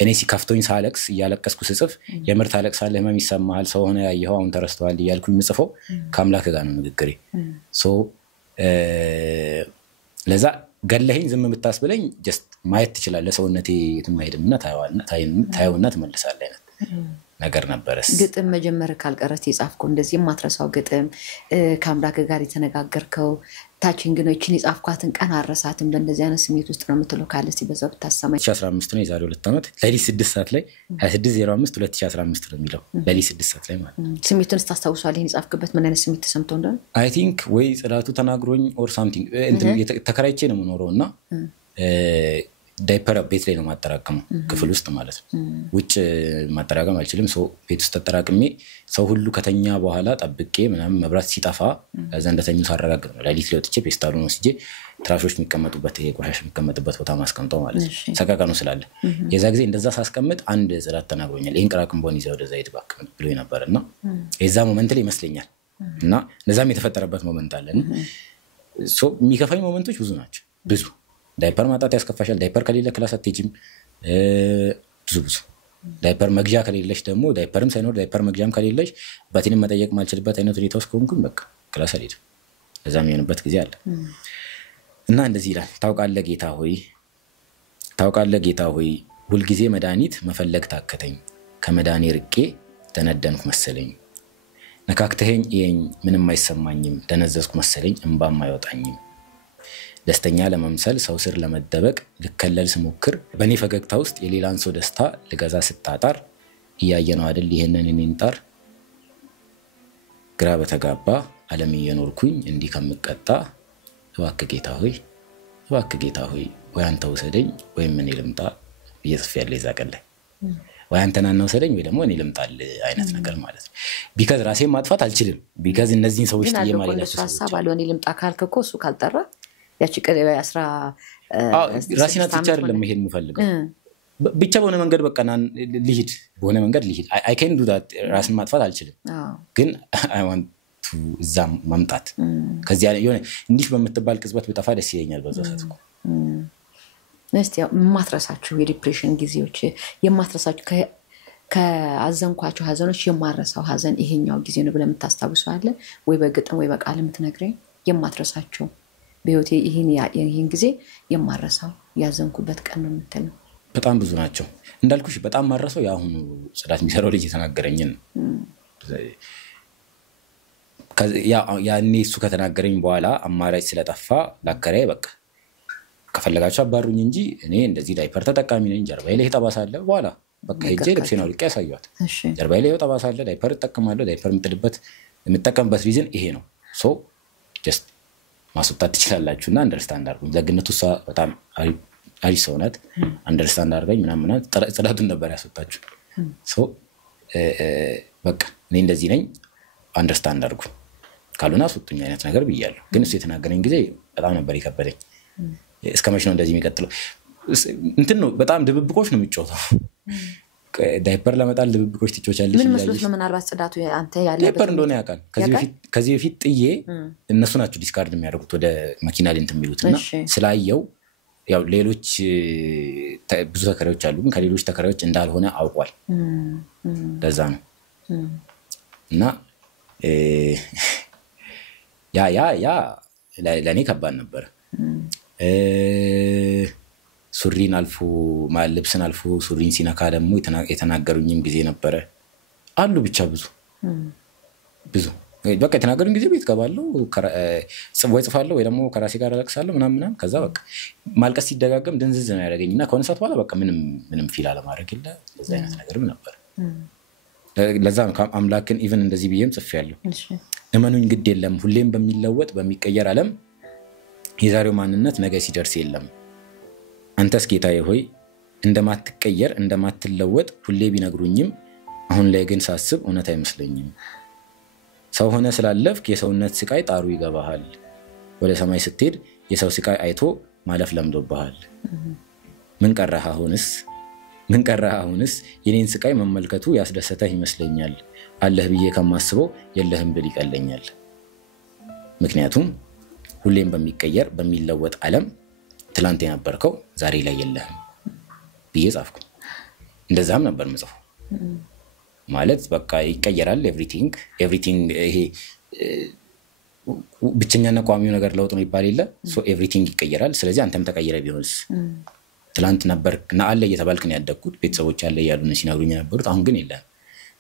እኔ ሲከፍቶኝ ሳለቅስ እያለቀስኩ ስጽፍ የምርት አለቅሳለህ ህመም ይሰማሃል ሰው ሆነ ያየኸው አሁን ተረስተዋል እያልኩኝ ምጽፈው ከአምላክ ጋር ነው ንግግሬ ሶ ለዛ ገለኸኝ ዝም ብታስብለኝ just ማየት ትችላለህ ሰውነቴ የትም አይደምና ታየውና ትመልሳለህ አይነት ነገር ነበርስ ግጥም መጀመር ካልቀረት የጻፍከው እንደዚህ የማትረሳው ግጥም ከአምላክ ጋር የተነጋገርከው ታቺንግ ነው እቺን የጻፍኳትን ቀን አረሳትም በእንደዚህ አይነት ስሜት ውስጥ ነው የምትለው ካለ እስቲ በዛው ብታሰማኝ 2015 ነው የዛሬ 2 ዓመት ለሊ 6 ሰዓት ላይ 2605 2015 ነው የሚለው ለሊ 6 ሰዓት ላይ ማለት ስሜቱን ስታስታውሳለህ ይሄን የጻፍክበት ምን አይነት ስሜት ተሰምቶ እንደሆነ አይ ቲንክ ወይ ጽዳቱ ተናግሮኝ ኦር ሳምቲንግ እንትን ተከራይቼ ነው የምኖረውና ዳይፐር ቤት ላይ ነው ማጠራቀመው ክፍል ውስጥ ማለት ነው ውጭ ማጠራቀም አልችልም ሰው ቤት ውስጥ ተጠራቅሜ ሰው ሁሉ ከተኛ በኋላ ጠብቄ ምናምን መብራት ሲጠፋ ከዛ እንደተኙ ሳረጋግጥ ነው ለሊት ለውጥቼ ፔስታሉን ወስጄ ትራሾች የሚቀመጡበት ቆሻሻ የሚቀመጡበት ቦታ ማስቀምጠው ማለት ነው ሰቀቀኑ ስላለ የዛ ጊዜ እንደዛ ሳስቀምጥ አንድ ጽዳት ተናግሮኛል ይሄን ቅራቅምቦን ይዘው ወደዛ ይጥባክ ብሎ ነበርና የዛ ሞመንት ላይ ይመስለኛል እና ለዛም የተፈጠረበት ሞመንት አለ ሶ የሚከፋኝ ሞመንቶች ብዙ ናቸው ብዙ ዳይፐር ማጣት ያስከፋሻል ዳይፐር ከሌለ ክላስ አትሄጂም ብዙ ዳይፐር መግዣ ከሌለሽ ደግሞ ዳይፐርም ሳይኖር ዳይፐር መግዣም ከሌለሽ ባቲንም መጠየቅ ማልችልበት አይነት ሁኔታ ውስጥ ከሆንኩኝ በቃ ክላስ አልሄድም ለዛም የሆነበት ጊዜ አለ እና እንደዚህ ይላል ታውቃለህ ጌታ ሆይ ሁልጊዜ መድኃኒት መፈለግ ታከተኝ ከመዳኔ ርቄ ተነደንኩ መሰለኝ ነካክተኸኝ እየኝ ምንም አይሰማኝም ደነዘዝኩ መሰለኝ እንባም አይወጣኝም ደስተኛ ለመምሰል ሰው ስር ለመደበቅ ልከለል ስሞክር በኔ ፈገግታ ውስጥ የሌላን ሰው ደስታ ልገዛ ስጣጣር እያየነው አይደል ይሄንን እንንጣር ግራ በተጋባ ዓለም እየኖርኩኝ እንዲህ ከምቀጣ እባክህ ጌታ ሆይ ወይ አንተ ወሰደኝ ወይ ምን ልምጣ እየጽፍ ያለ ይዛቀለ ወይ አንተና ነው ወሰደኝ ወይ ደግሞ እኔ ልምጣል አይነት ነገር ማለት ነው ቢካዝ ራሴን ማጥፋት አልችልም ቢካዝ እነዚህን ሰዎች ተየማሪ ነው ሐሳብ አለ እኔ ልምጣ ካልከኮ እሱ ካልጠራ ያቺ ቀለበ 10 ራሴን አጥቻ አይደለም መሄድ የምፈልገው ብቻ በሆነ መንገድ በቃ ልሂድ በሆነ መንገድ ልሂድ አይ ካን ዱ ዳት ራስን ማጥፋት አልችልም ግን አይ ዋንት ቱ እዛ ማምጣት ከዚህ የሆነ እንዲህ በመተባል ቅጽበት በጠፋ ደስ ይለኛል በዛው ሰዓት እኮ እስቲ የማትረሳችሁ የዲፕሬሽን ጊዜዎች የማትረሳችሁ ከአዘንኳቸው ሀዘኖች የማረሳው ሀዘን ይሄኛው ጊዜ ነው ብለህ የምታስታውሰው አለ ወይ በግጥም ወይ በቃል የምትነግረኝ የማትረሳቸው በህይወቴ ይሄን ጊዜ የማረሳው ያዘንኩበት ቀን ነው የምትለው በጣም ብዙ ናቸው እንዳልኩሽ በጣም ማረሳው ያሁኑ ጽዳት የሚሰራው ልጅ የተናገረኝን ያኔ እሱ ከተናገረኝ በኋላ አማራጭ ስለጠፋ ላከራይ በቃ ከፈለጋችሁ አባሩኝ እንጂ እኔ እንደዚህ ዳይፐር ተጠቃሚ ነኝ ጀርባዬ ላይ ጠባሳ አለ በኋላ በቃ ሄጄ ልብሴን አውልቄ ያሳዩት ጀርባዬ ላይ ጠባሳ አለ ዳይፐር እጠቀማለሁ ዳይፐር የምጠቀምበት ሪዝን ይሄ ነው ሶ ጀስት ማስወጣት ትችላላችሁና አንደርስታንድ አድርጉኝ ደግነቱ እሷ በጣም አሪፍ ሰው ናት አንደርስታንድ አድርገኝ ምናምን ጽዳቱን ነበር ያስወጣችሁ ሶ በቃ እኔ እንደዚህ ነኝ አንደርስታንድ አድርጉ ካልሆነ አስወጡኝ አይነት ነገር ብያለሁ ግን እሱ የተናገረኝ ጊዜ በጣም ነበር ይከበደኝ እስከመቼ ነው እንደዚህ የሚቀጥለው እንትን ነው በጣም ድብብቆች ነው የሚጫወተው ዳይፐር ለመጣል ድብብቆች ትጮቻለሽ ምን መስሎት ነው ምናልባት ጽዳቱ አንተ ያለ ዳይፐር እንደሆነ ያውቃል ከዚህ በፊት ጥዬ እነሱ ናቸው ዲስካርድ የሚያደርጉት ወደ መኪና ላይ እንትን የሚሉትና ስላየው ያው ሌሎች ብዙ ተከራዮች አሉ ግን ከሌሎች ተከራዮች እንዳልሆነ አውቋል ለዛ ነው እና ያ ለኔ ከባድ ነበር ሱሪን አልፎ ማልብስን አልፎ ሱሪን ሲነካ ደግሞ የተናገሩኝም ጊዜ ነበር አሉ ብቻ ብዙ በቃ የተናገሩኝ ጊዜ ቤት ገባለሁ ጽፎ ይጽፋለሁ ወይ ደግሞ ከራሴ ጋር አለቅሳለሁ ምናምን ከዛ በቃ ማልቀስ ሲደጋገም ድንዝዝ ነው ያደረገኝና ከሆነ ሰዓት በኋላ በቃ ምንም ፊል አለማድረግ ይላ ለዛ አይነት ነገርም ነበር ለዛ ነው አምላክን ኢቭን እንደዚህ ብዬም ጽፌያለሁ እመኑኝ ግድ የለም ሁሌም በሚለወጥ በሚቀየር ዓለም የዛሬው ማንነት ነገ ሲደርስ የለም አንተስ ጌታዬ ሆይ እንደማትቀየር እንደማትለወጥ ሁሌ ቢነግሩኝም አሁን ላይ ግን ሳስብ እውነት አይመስለኝም ሰው ሆነ ስላለፍክ የሰውነት ስቃይ ጣሩ ይገባሃል ወደ ሰማይ ስትሄድ የሰው ስቃይ አይቶ ማለፍ ለምዶብሃል ምን ቀረህ አሁንስ የኔን ስቃይ መመልከቱ ያስደሰተህ ይመስለኛል አለህ ብዬ ከማስበው የለህም ብል ይቀለኛል ምክንያቱም ሁሌም በሚቀየር በሚለወጥ ዓለም ትላንት የነበርከው ዛሬ ላይ የለህም ብዬ ጻፍኩ እንደዛም ነበር መጽሐፉ ማለት በቃ ይቀየራል ኤቭሪቲንግ ይሄ ብቸኛና ቋሚው ነገር ለውጥ ነው ይባል የለ ሶ ኤቭሪቲንግ ይቀየራል ስለዚህ አንተም ተቀየረ ቢሆንስ ትላንት ነበርና አለ እየተባልክ ነው ያደግኩት ቤተሰቦች አለ ያሉን ሲነግሩኝ ነበሩት አሁን ግን የለም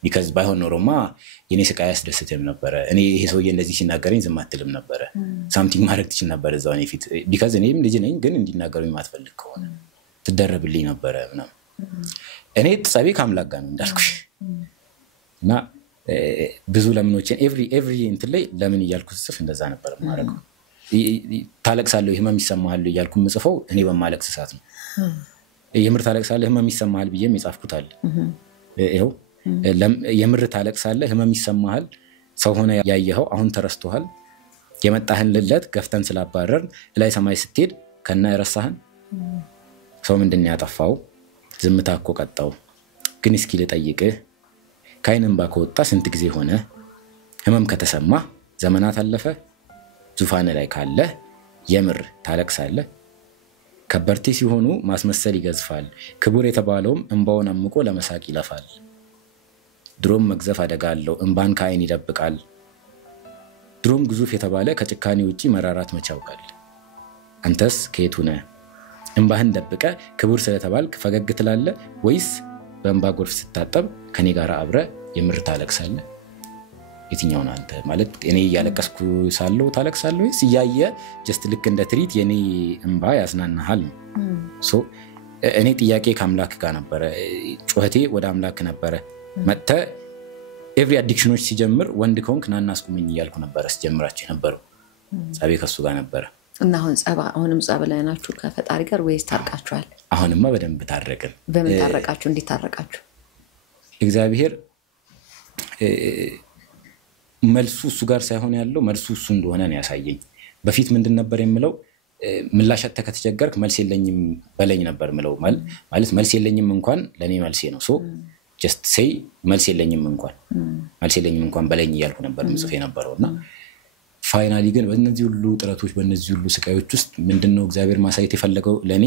because ባይሆን ኖሮማ የኔ ስቃይ ያስደስተም ነበር እኔ ይሄ ሰውዬ እንደዚህ ሲናገረኝ ዝም አትልም ነበር something ማድረግ ትችል ነበር እዛው እኔ ፊት because እኔም ልጅ ነኝ ግን እንዲናገሩኝ ማትፈልግ ከሆነ ትደረብልኝ ነበር ምናምን እኔ ጸቤ ካምላክ ጋር ነው እንዳልኩሽ እና ብዙ ለምኖችን every እንትን ላይ ለምን ይያልኩ ጽፍ እንደዛ ነበር ማለት ነው ታለቅሳለሁ ህመም ይሰማሃል ይያልኩ ምጽፈው እኔ በማለቅስ ሰዓት ነው የምር ታለቅሳለህ ህመም ይሰማሃል ብዬ የሚጻፍኩት አለ ይሄው የምር ታለቅሳለህ ህመም ይሰማሃል ሰው ሆነ ያየኸው አሁን ተረስተዋል የመጣህን ልለት ገፍተን ስላባረር ላይ ሰማይ ስትሄድ ከና ያረሳህን ሰው ምንድነው ያጠፋው ዝምታ እኮ ቀጣው ግን እስኪ ልጠይቅህ ካይንም ባከወጣ ስንት ጊዜ ሆነ ህመም ከተሰማ ዘመናት አለፈ ዙፋን ላይ ካለ የምር ታለቅሳለህ ከበርቴ ሲሆኑ ማስመሰል ይገዝፋል ክቡር የተባለውም እንባውን አምቆ ለመሳቅ ይለፋል ድሮም መግዘፍ አደጋለው እንባን ካይን ይደብቃል ድሮም ግዙፍ የተባለ ከጭካኔ ውጪ መራራት መቻውቃል አንተስ ከየቱ ነህ እንባህን ደብቀ ክቡር ስለተባልክ ፈገግ ትላለ ወይስ በእንባ ጎርፍ ስታጠብ ከኔ ጋር አብረ የምር ታለቅሳለህ የትኛው ነው አንተ ማለት እኔ ያለቀስኩ ሳለው ታለቅሳለህ ወይስ ያየ just ልክ እንደ ትሪት የኔ እንባ ያስናናሃል ሶ እኔ ጥያቄ ከአምላክ ጋር ነበር ጩኸቴ ወደ አምላክ ነበር መጥተ every addictionዎች ሲጀምር ወንድ ኮንክ ናናስቁምኝ ይያልኩ ነበር አስጀምራችሁ ነበር ጻቤ ከሱ ጋር ነበር እና አሁንም ጻበ ላይ ናችሁ ከፈጣሪ ጋር ወይስ ታርቃችኋል አሁንማ በደንብ ታረቀን በምን ታረቃችሁ እንዴት ታረቃችሁ እግዚአብሔር መልሱ እሱ ጋር ሳይሆን ያለው መልሱ እሱ እንደሆነ ነው ያሳየኝ በፊት ምንድን ነበር የምለው ምላሽተ ከተቸገርክ መልስ የለኝም በለኝ ነበር ምለው ማለት መልስ የለኝም እንኳን ለኔ መልሴ ነው ሶ just say መልስ የለኝም እንኳን በለኝ ይያልኩ ነበር ምጽፍ የነበረውና ፋይናሊ ግን በእነዚህ ሁሉ ጥረቶች በእነዚህ ሁሉ ስቃዮች ውስጥ ምንድነው እግዚአብሔር ማሳየት የፈለገው ለኔ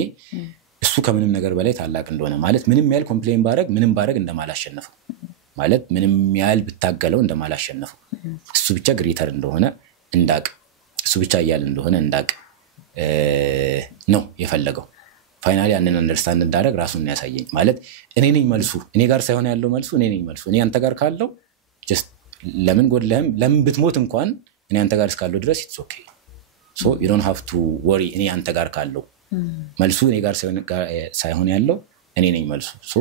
እሱ ከምንም ነገር በላይ ታላቅ እንደሆነ ማለት ምንም ያህል ኮምፕሌን ባረግ እንደማላሸነፈው ማለት ምንም ያህል ብታገለው እንደማላሸነፈው እሱ ብቻ ግሬተር እንደሆነ እንዳቅ እሱ ብቻ ያያል እንደሆነ እንዳቅ ነው የፈለገው ፋይናሊ አንደን አንደርስታንድ እንዳረግ ራሱን ያሳየኝ ማለት እኔ ነኝ መልሱ እኔ ጋር ሳይሆን ያለው መልሱ እኔ ነኝ መልሱ እኔ አንተ ጋር ካለው just ለምን ጎድለህም ለምን ብትሞት እንኳን እኔ አንተ ጋር እስካለው ድረስ it's okay so you don't have to worry እኔ አንተ ጋር ካለው መልሱ እኔ ጋር ሳይሆን ያለው እኔ ነኝ መልሱ so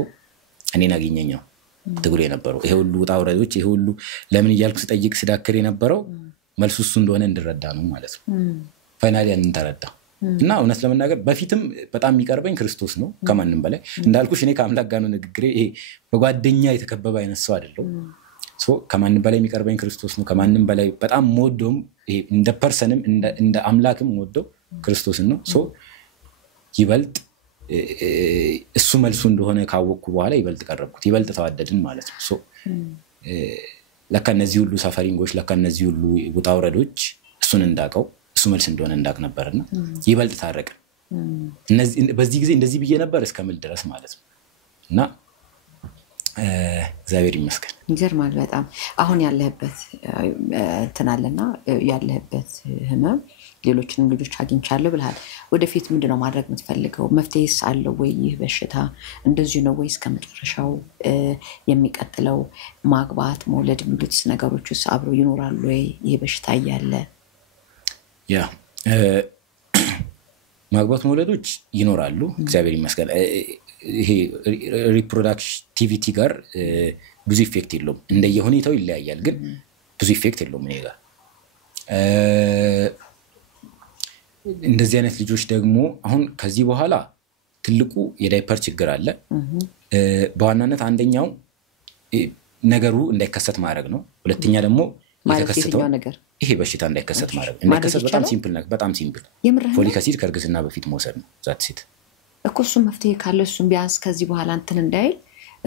እኔን አግኘኛው ትግሩ የነበረው ይሄ ሁሉ ጣውረዶች ይሄ ሁሉ ለምን ይያልኩ ስጠይቅ ስዳከር የነበረው መልሱ እሱ እንደሆነ እንድረዳ ነው ማለት ነው ፋይናሊ አንን ተረዳ እና እውነት ለመናገር በፊትም በጣም የሚቀርበኝ ክርስቶስ ነው ከማንንም በላይ እንዳልኩሽ እኔ ከአምላክ ጋር ነው ንግግሬ ይሄ በጓደኛ የተከበበ አይነት ሰው አይደለም ሶ ከማንንም በላይ የሚቀርበኝ ክርስቶስ ነው ከማንንም በላይ በጣም ሞዶም ይሄ እንደ ፐርሰንም እንደ አምላክም ሞዶ ክርስቶስ ነው ሶ ይበልጥ እሱ መልሱ እንደሆነ ካወቅኩ በኋላ ይበልጥ ቀረብኩት ይበልጥ ተዋደድን ማለት ነው ሶ ለካ እነዚህ ሁሉ ሳፈሪንጎች ለካ እነዚህ ሁሉ ውጣውረዶች እሱን እንዳቀው እሱ መልስ እንደሆነ እንዳቅ ነበርና ይበልጥ ታረቀ እነዚህ በዚህ ጊዜ እንደዚህ ብዬ ነበር እስከምል ድረስ ማለት ነው እና እግዚአብሔር ይመስገን ይገርማል በጣም አሁን ያለህበት እንተናለና ያለህበት ህመም ሌሎችንም ልጆች አግኝቻለሁ ብለሃል ወደፊት ምንድነው ማድረግ የምትፈልገው መፍትሄስ አለው ወይ ይህ በሽታ እንደዚህ ነው ወይስ ከመጨረሻው የሚቀጥለው ማግባት መውለድ የሚሉት ነገሮችስ አብረው ይኖራሉ ወይ ይህ በሽታ ያለ ያ ማግባት መውለዶች ይኖራሉ እግዚአብሔር ይመስገን ይሄ ሪፕሮዳክቲቪቲ ጋር ብዙ ኢፌክት የለውም እንደየሁኔታው ይለያያል ግን ብዙ ኢፌክት የለውም እኔ ጋር እንደዚህ አይነት ልጆች ደግሞ አሁን ከዚህ በኋላ ትልቁ የዳይፐር ችግር አለ በዋናነት አንደኛው ነገሩ እንዳይከሰት ማድረግ ነው ሁለተኛ ደግሞ የተከሰተው ይሄ በሽታ እንዳይከሰት ማድረግ እንዳይከሰት በጣም ሲምፕል ነው በጣም ሲምፕል ፎሊክ አሲድ ከርግዝና በፊት መውሰድ ነው ዛት ሲት እኮ እሱ መፍትሄ ካለ እሱን ቢያንስ ከዚህ በኋላ እንትን እንዳይል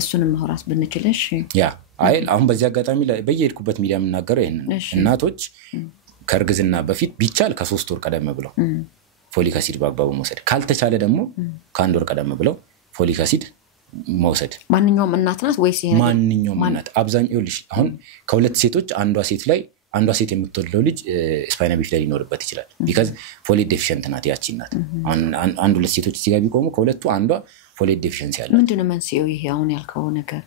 እሱንም ማውራት ብንችልሽ ያ አይል አሁን በዚህ አጋጣሚ በየሄድኩበት ሚዲያ የምናገረው ይሄን እናቶች ከርግዝና በፊት ቢቻል ከ3 ወር ቀደም ብለው ፎሊክ አሲድ በአግባቡ መውሰድ ካልተቻለ ደግሞ ከ1 ወር ቀደም ብለው ፎሊክ አሲድ መውሰድ ማንኛውም እናት ናት ወይስ ይሄ ማንኛውም እናት አብዛኛው ልጅ አሁን ከሁለት ሴቶች አንዷ ሴት የምትወልደው ልጅ ስፓይና ቢፊዳ ሊኖርበት ይችላል because ፎሌት ዴፊሽንት ናት ያቺ እናት አንድ ሁለት ሴቶች ሲጋቢ ቆሙ ከሁለቱ አንዷ ፎሌት ዴፊሽንሲ ያለ ምንድነው መንስኤው ይሄ አሁን ያልከው ነገር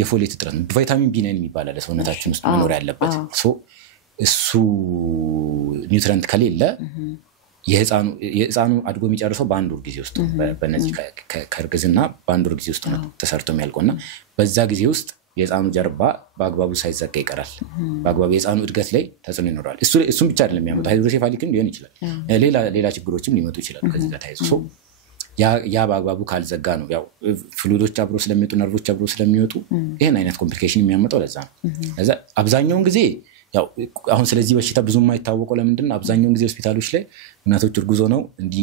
የፎሌት እጥረት ነው ቪታሚን B9 የሚባል አለ ሰውነታችን ውስጥ መኖር ያለበት ሶ እሱ ኒውትሪየንት ከሌለ የህፃኑ አድጎ የሚጨርሰው በአንድ ወር ጊዜ ውስጥ በእነዚህ ከርግዝና በአንድ ወር ጊዜ ውስጥ ነው ተሰርቶ የሚያልቀውና በዛ ጊዜ ውስጥ የህፃኑ ጀርባ በአግባቡ ሳይዘጋ ይቀራል በአግባቡ የህፃኑ እድገት ላይ ተጽዕኖ ይኖራል እሱም ብቻ አይደለም የሚያመጣው ሃይድሮሴፋሊክም ሊሆን ይችላል ሌላ ችግሮችም ሊመጡ ይችላል ከዚህ ጋር ታይዞ ሶ ያ በአግባቡ ካልዘጋ ነው ያው ፍሉይዶች አብሮ ስለሚወጡ ነርቮች አብሮ ስለሚወጡ ይሄን አይነት ኮምፕሊኬሽን የሚያመጣው ለዛ ነው ለዛ አብዛኛውን ጊዜ ያው አሁን ስለዚህ በሽታ ብዙም የማይታወቀው ለምንድነው አብዛኛውን ጊዜ ሆስፒታሎች ላይ እናቶች እርጉዞ ነው እንዲ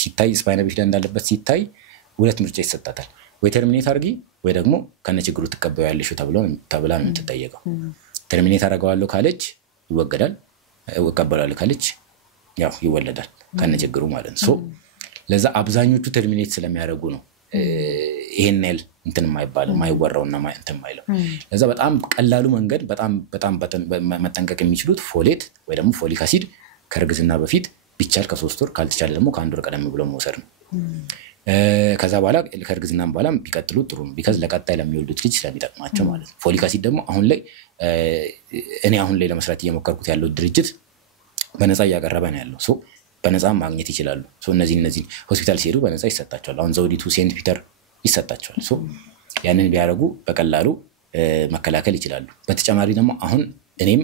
ሲታይ ስፓይና ቢፊዳ እንዳለበት ሲታይ ሁለት ምርጫ ይሰጣታል ወይ ተርሚኔት አርጊ ወይ ደግሞ ከነችግሩ ተቀበዩ ያለሽው ተብላ ነው የምትጠየቀው ተርሚኔት አረጋዋለሁ ካለች ይወገዳል ወቀበላል ካለች ያው ይወለዳል ከነችግሩ ማለት ነው ሶ ለዛ አብዛኞቹ ተርሚኔት ስለሚያደርጉ ነው ይሄንል እንትን ማይወራውና እንትን ማይለው ለዛ በጣም ቀላሉ መንገድ በጣም መጠንቀቅ የሚችሉት ፎሌት ወይ ደግሞ ፎሊክ አሲድ ከርግዝና በፊት ቢቻል ከ3 ወር ካልተቻለ ደግሞ ከ1 ወር ቀደም ብሎ መውሰድ ነው ከዛ በኋላ ከርግዝናም በኋላ ቢቀጥሉ ጥሩ ነው ቢካዝ ለቀጣይ ለሚወልዱት ልጅ ስለሚጠቅማቸው ማለት ነው ፎሊክ አሲድ ደግሞ አሁን ላይ ለመስራት እየሞከርኩት ያለው ድርጅት በነፃ ያቀረበ ነው ያለው ሶ በነፃ ማግኘት ይችላሉ ሶ እነዚህ ሆስፒታል ሲሄዱ በነፃ ይሰጣቸዋል አሁን ዘውዲቱ ሴንት ፒተር ይሰጣቸዋል ሶ ያንን ቢያረጉ በቀላሉ መከላከል ይችላሉ በተጨማሪ ደግሞ እኔም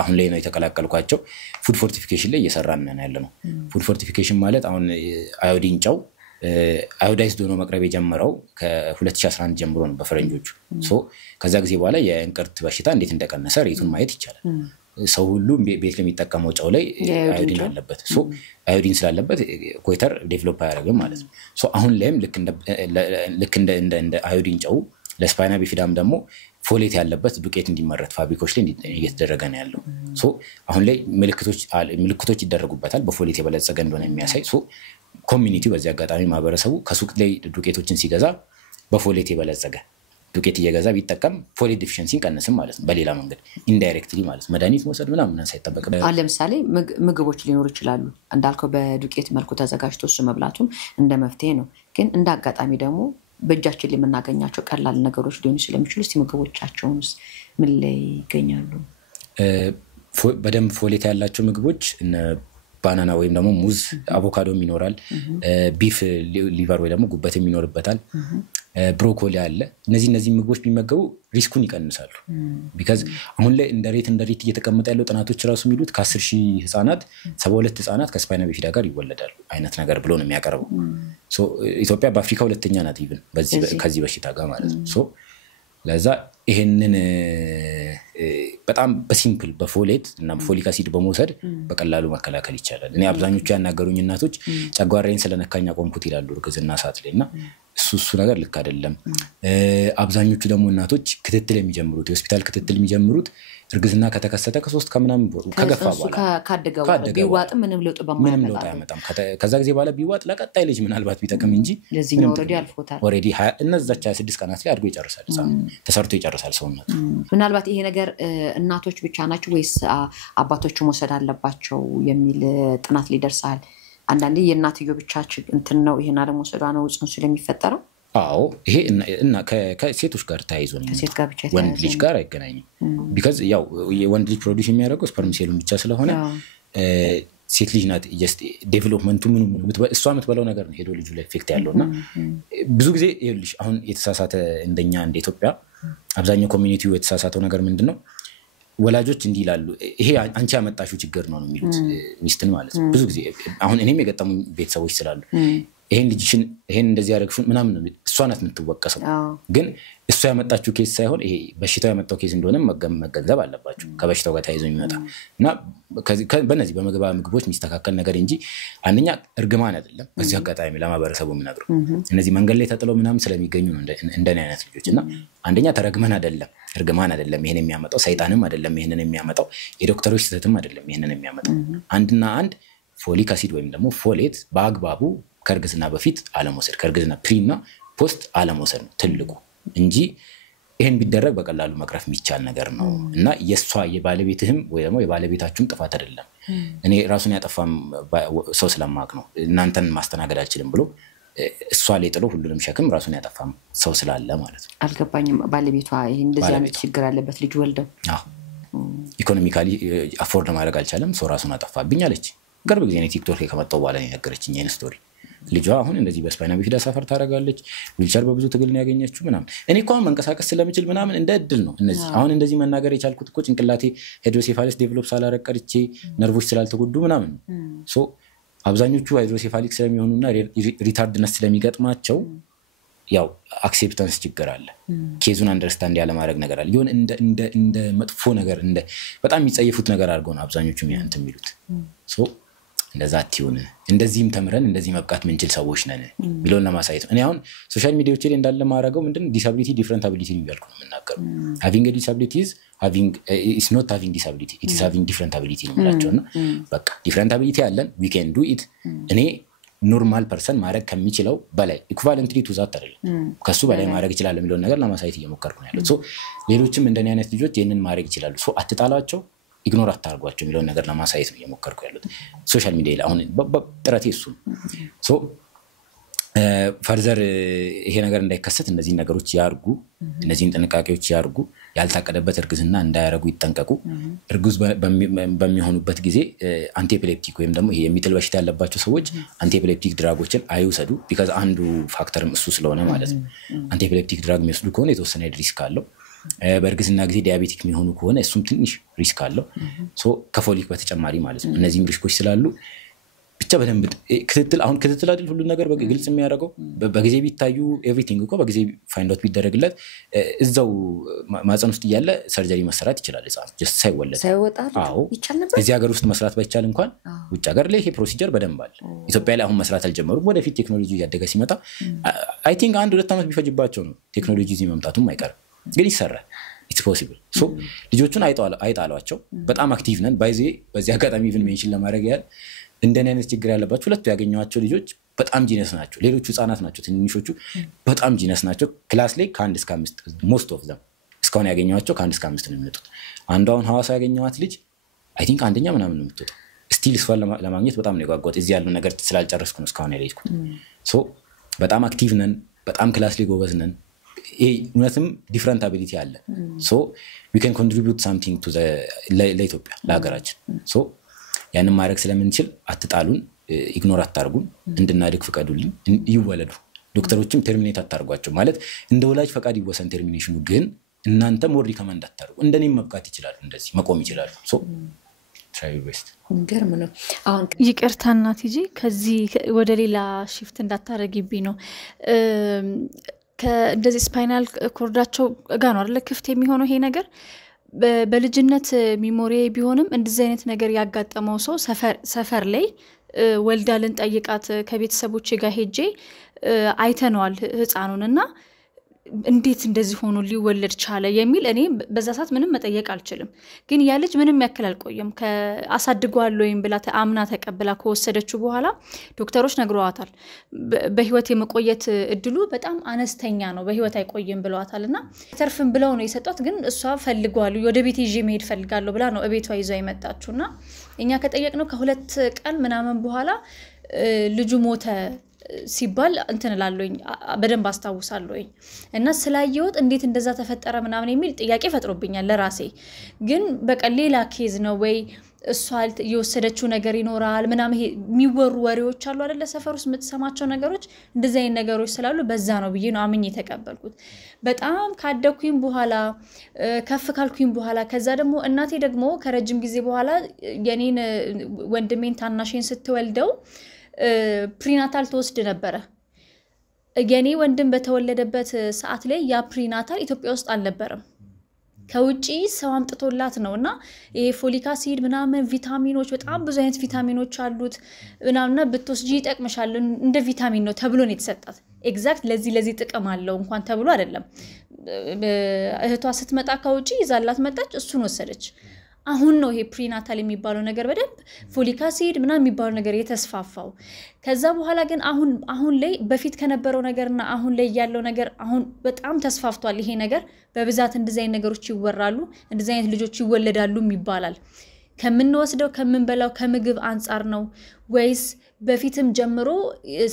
አሁን ላይ ነው የተከላከልኳቸው ፉድ ፎርቲፊኬሽን ላይ እየሰራን ነው ያለነው ፉድ ፎርቲፊኬሽን ማለት አሁን አዮዲን ጫው አዮዳይዝድ ሆኖ መቅረብ የጀመረው ከ2011 ጀምሮ ነው በፈረንጆቹ ሶ ከዛ ጊዜ በኋላ የእንቅርት በሽታ እንዴት እንደቀነሰ ሬቱን ማየት ይቻላል ሰው ሁሉ ቤት ለሚጠቀመው ጫው ላይ አዮዲን አለበት ሶ አዮዲን ስላለበት ኮይተር ዴቨሎፕ ያደርጋል ማለት ነው ሶ አሁን ላይም ልክ እንደ አዮዲን ጫው ለስፓይና ቢፊዳም ደግሞ ፎሌት ያለበት ዱቄት እንዲመረት ፋብሪካዎች ላይ እየተደረገ ነው ያለው ሶ አሁን ላይ ምልክቶች ይደረጉበታል በፎሌት የበለጸገ እንደሆነ የሚያሳይ ሶ ኮሚኒቲው በዚህ አጋጣሚ ማህበረሰቡ ከሱቅ ላይ ዱቄቶችን ሲገዛ በፎሌት የበለጸገ ዱቄት እየገዛ ቢጠቀም ፎሌት ዲፊሸንሲን ቀንስም ማለት ነው በሌላ መንገድ ኢንዳይሬክትሊ ማለት መድኃኒት መውሰድ ምናምን ሳይጠበቅ ለምሳሌ ምግቦች ሊኖሩ ይችላሉ እንዳልከው በዱቄት መልኩ ተዘጋጅቶ እሱ መብላቱም እንደ መፍትሄ ነው ግን እንደ አጋጣሚ ደግሞ በእጃችን ላይ የምናገኛቸው ቀላል ነገሮች ሊሆኑ ስለሚችሉ እስቲ ምግቦቻቸውንስ ምን ላይ ይገኛሉ በደንብ ፎሌት ያላቸው ምግቦች እነ ባናና ወይም ደግሞ ሙዝ አቮካዶ ይኖራል ቢፍ ሊቨር ወይ ደግሞ ጉበት የሚኖርበታል ብሮኮሊ አለ እነዚህ ምግቦች ቢመገቡ ሪስኩን ይቀንሳሉ ቢካዝ አሁን ላይ እንደ ሬት እየተቀመጠ ያለው ጥናቶች ራሱ የሚሉት ከ10000 ህፃናት 72 ህፃናት ከስፓይና ቢፊዳ ጋር ይወለዳሉ አይነት ነገር ብሎ ነው የሚያቀርበው ሶ ኢትዮጵያ በአፍሪካ ሁለተኛ ናት ኢቭን ከዚህ በሽታ ጋር ማለት ነው ሶ ለዛ ይሄንን በጣም በሲምፕል በፎሌት እና ፎሊክ አሲድ በመውሰድ በቀላሉ መከላከል ይቻላል እኔ አብዛኞቹ ያናገሩኝ እናቶች ጨጓራዬን ስለነካኛ ቆምኩት ይላሉ እርግዝና ሰዓት ላይ እና እሱ ነገር ልክ አይደለም አብዛኞቹ ደግሞ እናቶች ክትትል የሚጀምሩት የሆስፒታል ክትትል የሚጀምሩት እርግዝና ከተከሰተ ከ3 ከምናምን ከገፋ በኋላ ካደገው ቢዋጥ ምንም ለውጥ በማያመጣም ከዛ ጊዜ በኋላ ቢዋጥ ለቀጣይ ልጅ ምናልባት ቢጠቅም እንጂ ለዚህኛው ኦሬዲ እነዛቻ 6 ቀናት ላይ አድጎ ይጨርሳል ተሰርቶ ይጨርሳል ሰውነቱ ምናልባት ይሄ ነገር እናቶች ብቻ ናቸው ወይስ አባቶች መውሰድ አለባቸው የሚል ጥናት ሊደርሳል አንዳንዴ የእናትዮ ብቻ እንትን ነው ይሄና ደግሞ ወሰዷ ነው ጽንሱ ለሚፈጠረው አዎ ይሄ እና ከሴቶች ጋር ታይዞ ነው ከሴት ጋር ብቻ ወንድ ልጅ ጋር አይገናኝም because ያው የወንድ ልጅ ፕሮዲዩስ የሚያደርገው ስፐርም ሴሉን ብቻ ስለሆነ ሴት ልጅ ናት just ዴቨሎፕመንቱ ምን እሷ የምትበላው ነገር ነው ሄዶ ልጁ ላይ ኢፌክት ያለውና ብዙ ጊዜ ይልሽ አሁን የተሳሳተ እንደኛ እንደ ኢትዮጵያ አብዛኛው ኮሚኒቲው የተሳሳተው ነገር ምንድነው ወላጆች እንዲ ይላሉ ይሄ አንቺ ያመጣሽው ችግር ነው የሚሉት ሚስትን ማለት ነው ብዙ ጊዜ አሁን እኔም የገጠሙ ቤተሰቦች ስላሉ ይሄን እንደዚህ ያደርግሽው ምናምን እሷ ናት የምትወቀሰው ግን እሷ ያመጣችው ኬስ ሳይሆን ይሄ በሽታው ያመጣው ኬስ እንደሆነ መገንዘብ አለባችሁ ከበሽታው ጋር ታይዞ የሚመጣ እና በእነዚህ ምግቦች የሚስተካከል ነገር እንጂ አንደኛ እርግማን አይደለም በዚህ አጋጣሚ ለማህበረሰቡ የምነግረው እነዚህ መንገድ ላይ ተጥለው ምናምን ስለሚገኙ ነው እንደኔ አይነት ልጆች እና አንደኛ ተረግመን አይደለም እርግማን አይደለም ይሄን የሚያመጣው ሰይጣንም አይደለም ይሄንን የሚያመጣው የዶክተሮች ስህተትም አይደለም ይሄንን የሚያመጣው አንድና አንድ ፎሊክ አሲድ ወይም ደግሞ ፎሌት በአግባቡ ከርግዝና በፊት አለመውሰድ ከርግዝና ፕሪና ፖስት አለመውሰድ ነው ትልቁ እንጂ ይሄን ቢደረግ በቀላሉ መቅረፍ የሚቻል ነገር ነው እና የሷ የባለቤትህም ወይ ደግሞ የባለቤታችሁም ጥፋት አይደለም እኔ ራሱን ያጠፋም ሰው ስለማቅ ነው እናንተን ማስተናገድ አልችልም ብሎ እሷ ላይ ጥሎ ሁሉንም ሸክም ራሱን ያጠፋም ሰው ስላለ ማለት ነው አልገባኝም ባለቤቷ ይሄን እንደዚህ አይነት ችግር አለበት ልጅ ወልደው ኢኮኖሚካሊ አፎርድ ማድረግ አልቻለም ሰው ራሱን አጠፋብኝ አለች ቅርብ ጊዜ ነው ቲክቶክ ላይ ከመጣው በኋላ ነው ነገረችኝ ይሄን ስቶሪ ልጇ አሁን እንደዚህ በስፓይና ቢፊዳ ሰፈር ታረጋለች ዊልቸር በብዙ ትግል ነው ያገኘችው ምናምን እኔ እንኳን መንቀሳቀስ ስለምችል ምናምን እንደ እድል ነው እነዚህ አሁን እንደዚህ መናገር የቻልኩት እኮ ጭንቅላቴ ሄድሮሴፋሊስ ዴቨሎፕ ሳላረቀርቼ ነርቮች ስላልተጎዱ ምናምን ሶ አብዛኞቹ ሃይድሮሴፋሊክ ስለሚሆኑና ሪታርድነስ ስለሚገጥማቸው ያው አክሴፕታንስ ችግር አለ ኬዙን አንደርስታንድ ያለ ማድረግ ነገር አለ ይሁን እንደ መጥፎ ነገር እንደ በጣም የሚጸየፉት ነገር አድርገው ነው አብዛኞቹ የሚሉት ሶ እንደዛ አትዩን እንደዚህም ተምረን እንደዚህ መብቃት ምንችል ሰዎች ነን ቢሎን ለማሳየት እኔ አሁን ሶሻል ሚዲያዎች ላይ እንዳለ ማረጋው ምንድነው ዲሳቢሊቲ ዲፈረንት አቢሊቲ ነው ያልኩት የምናገረው having a disability is not having disability it is having different ability ነው ማለትነው በቃ different ability አለን we can do it እኔ ኖርማል ፐርሰን ማድረግ ከሚችለው በላይ ኢኩቫለንትሊ ቱ ዛት አይደለም ከሱ በላይ ማድረግ ይችላል የሚለው ነገር ለማሳየት እየሞከርኩ ነው ያለው ሶ ሌሎችም እንደኔ አይነት ልጆች ይሄንን ማድረግ ይችላሉ ሶ አትጣላቸው ኢግኖር አታርጓቸው የሚለው ነገር ለማሳየት ነው እየሞከርኩ ያለው ሶሻል ሚዲያ ላይ አሁን ጥረቴ እሱ ሶ ፈርዘር ይሄ ነገር እንዳይከሰት እነዚህ ነገሮች ያርጉ እነዚህን ጥንቃቄዎች ያርጉ ያልታቀደበት እርግዝና እንዳያረጉ ይጠንቀቁ እርጉዝ በሚሆኑበት ጊዜ አንቲኤፒሌፕቲክ ወይም ደግሞ ይሄ የሚጥል በሽታ ያለባቸው ሰዎች አንቲኤፒሌፕቲክ ድራጎችን አይውሰዱ because አንዱ ፋክተርም እሱ ስለሆነ ማለት ነው አንቲኤፒሌፕቲክ ድራግ የሚወስዱ ከሆነ የተወሰነ ሪስክ አለው በእርግዝና ጊዜ ዲያቤቲክ የሚሆኑ ከሆነ እሱም ትንሽ ሪስክ አለው ሶ ከፎሊክ በተጨማሪ ማለት ነው እነዚህም ሪስኮች ስላሉ ብቻ በደንብ ክትትል አይደል ሁሉ ነገር በግልጽ የሚያደርገው በጊዜ ቢታዩ ኤቭሪቲንግ እኮ በጊዜ ፋይንድ አውት ቢደረግለት እዛው ማጸን ውስጥ ያለ ሰርጀሪ መስራት ይችላል እዛው just ሳይወለድ ይቻል ነበር እዚህ ሀገር ውስጥ መስራት ባይቻል እንኳን ውጭ ሀገር ላይ ይሄ ፕሮሲጀር በደንብ አለ ኢትዮጵያ ላይ አሁን መስራት አልጀመሩም ወደፊት ቴክኖሎጂ ያደገ ሲመጣ አይ ቲንክ 1-2 አመት ቢፈጅባቸው ነው ቴክኖሎጂ እዚህ መምጣቱም አይቀርም ግን ይሰራል it's possible so ልጆቹን አይጣሏቸው በጣም አክቲቭ ነን በዚህ አጋጣሚ ኢቭን ሜንሽን ለማድረግ ያህል እንደኔ አይነት ችግር ያለባቸው ሁለቱ ያገኘዋቸው ልጆች በጣም ጂነስ ናቸው ሌሎቹ ህፃናት ናቸው ትንንሾቹ በጣም ጂነስ ናቸው ክላስ ላይ ከ1 እስከ 5 most of them እስካሁን ያገኘዋቸው ከ1 እስከ 5 ነው የሚመጡት አንዷን ሐዋሳ ያገኘዋት ልጅ አይ ቲንክ አንደኛ ምናምን ነው የምትወጣው ስቲል እሷን ለማግኘት በጣም ነው የጓጓት እዚህ ያለው ነገር ስላልጨረስኩ ነው እስካሁን ያለይኩት ሶ በጣም አክቲቭ ነን በጣም ክላስ ላይ ጎበዝ ነን እውነትም ዲፈረንት አቢሊቲ አለ ሶ we can contribute something to the ለኢትዮጵያ ለሀገራችን ሶ ያንን ማድረግ ስለምንችል አትጣሉን ኢግኖር አታርጉን እንድናድግ ፍቀዱልኝ ይወለዱ ዶክተሮችም ተርሚኔት አታርጓቸው ማለት እንደ ወላጅ ፈቃድ ይወሰን ተርሚኔሽኑ ግን እናንተ ሞር ሪከመንድ አታርጉ እንደኔም መብቃት ይችላል እንደዚህ መቆም ይችላል ሶ try your best ገርም ነው አሁን ይቅርታና ቲጂ ከዚህ ወደ ሌላ shift እንዳታረጊብኝ ነው ከእንደዚህ ስፓይናል ኮርዳቸው ጋር ነው አይደል ክፍት የሚሆነው ይሄ ነገር በልጅነት ሚሞሪ ቢሆንም እንደዚህ አይነት ነገር ያጋጠመው ሰው ሰፈር ላይ ወልዳልን ጠይቃት ከቤተሰቦቼ ጋር ሄጄ አይተነዋል ህፃኑንና እንዴት እንደዚህ ሆኖ ሊወለድ ቻለ የሚል እኔ በዛ ሰዓት ምንም መጠየቅ አልችልም ግን ያ ልጅ ምንም ያክል አልቆየም ከአሳድጓለሁ ወይም ብላ አምና ተቀበላ ከወሰደችው በኋላ ዶክተሮች ነግረዋታል በህይወት የመቆየት እድሉ በጣም አነስተኛ ነው በህይወት አይቆይም ብለዋታልና ተርፍም ብለው ነው የሰጧት ግን እሷ ፈልጓሉ ወደ ቤት ይዤ መሄድ ፈልጋለሁ ብላ ነው እቤቷ ይዘው የመጣችውና እኛ ከጠየቅነው ከሁለት ቀን ምናምን በኋላ ልጁ ሞተ ሲባል እንትንላለኝ በደንብ አስተዋውሳለሁኝ እና ስላየሁት እንዴት እንደዛ ተፈጠረ ምናምን የሚል ጥያቄ ፈጥሮብኛል ለራሴ ግን በቃ ሌላ ኬዝ ነው ወይ እሷ የወሰደችው ነገር ይኖራል ምናምን የሚወሩ ወሬዎች አሉ አይደለ ሰፈር ውስጥ የምትሰማቸው ነገሮች እንደዚህ አይነት ነገሮች ስላሉ በዛ ነው ብዬ ነው አምኜ ተቀበልኩት በጣም ካደኩኝ በኋላ ከፍ ካልኩኝ በኋላ ከዛ ደግሞ እናቴ ደግሞ ከረጅም ጊዜ በኋላ የኔን ወንድሜን ታናሽን ስትወልደው ፕሪናታል ተወስደ ነበር የኔ ወንድም በተወለደበት ሰዓት ላይ ያ ፕሪናታል ኢትዮጵያ ውስጥ አልነበረም ከውጪ ሰው አምጥቶላት ነውና ይሄ ፎሊክ አሲድ ምናምን ቪታሚኖች በጣም ብዙ አይነት ቪታሚኖች አሉት ምናምንና በትወስጂ ይጠቅምሻል እንደ ቪታሚን ነው ተብሎ ነው የተሰጣት ኤግዛክት ለዚህ ጥቅም አለው እንኳን ተብሎ አይደለም እህቷ ስትመጣ ከውጪ ይዛላት መጣች እሱን ወሰደች አሁን ነው ይሄ ፕሪናታል የሚባለው ነገር በደንብ ፎሊክ አሲድ ምናምን የሚባለው ነገር የተስፋፋው ከዛ በኋላ ግን አሁን ላይ በፊት ከነበረው ነገርና አሁን ላይ ያለው ነገር አሁን በጣም ተስፋፍቷል ይሄ ነገር በብዛት እንደዚህ አይነት ነገሮች ይወራሉ እንደዚህ አይነት ልጆች ይወለዳሉ ይባላል ከምንወስደው ከምንበላው ከምግብ አንፃር ነው ወይስ በፊትም ጀምሮ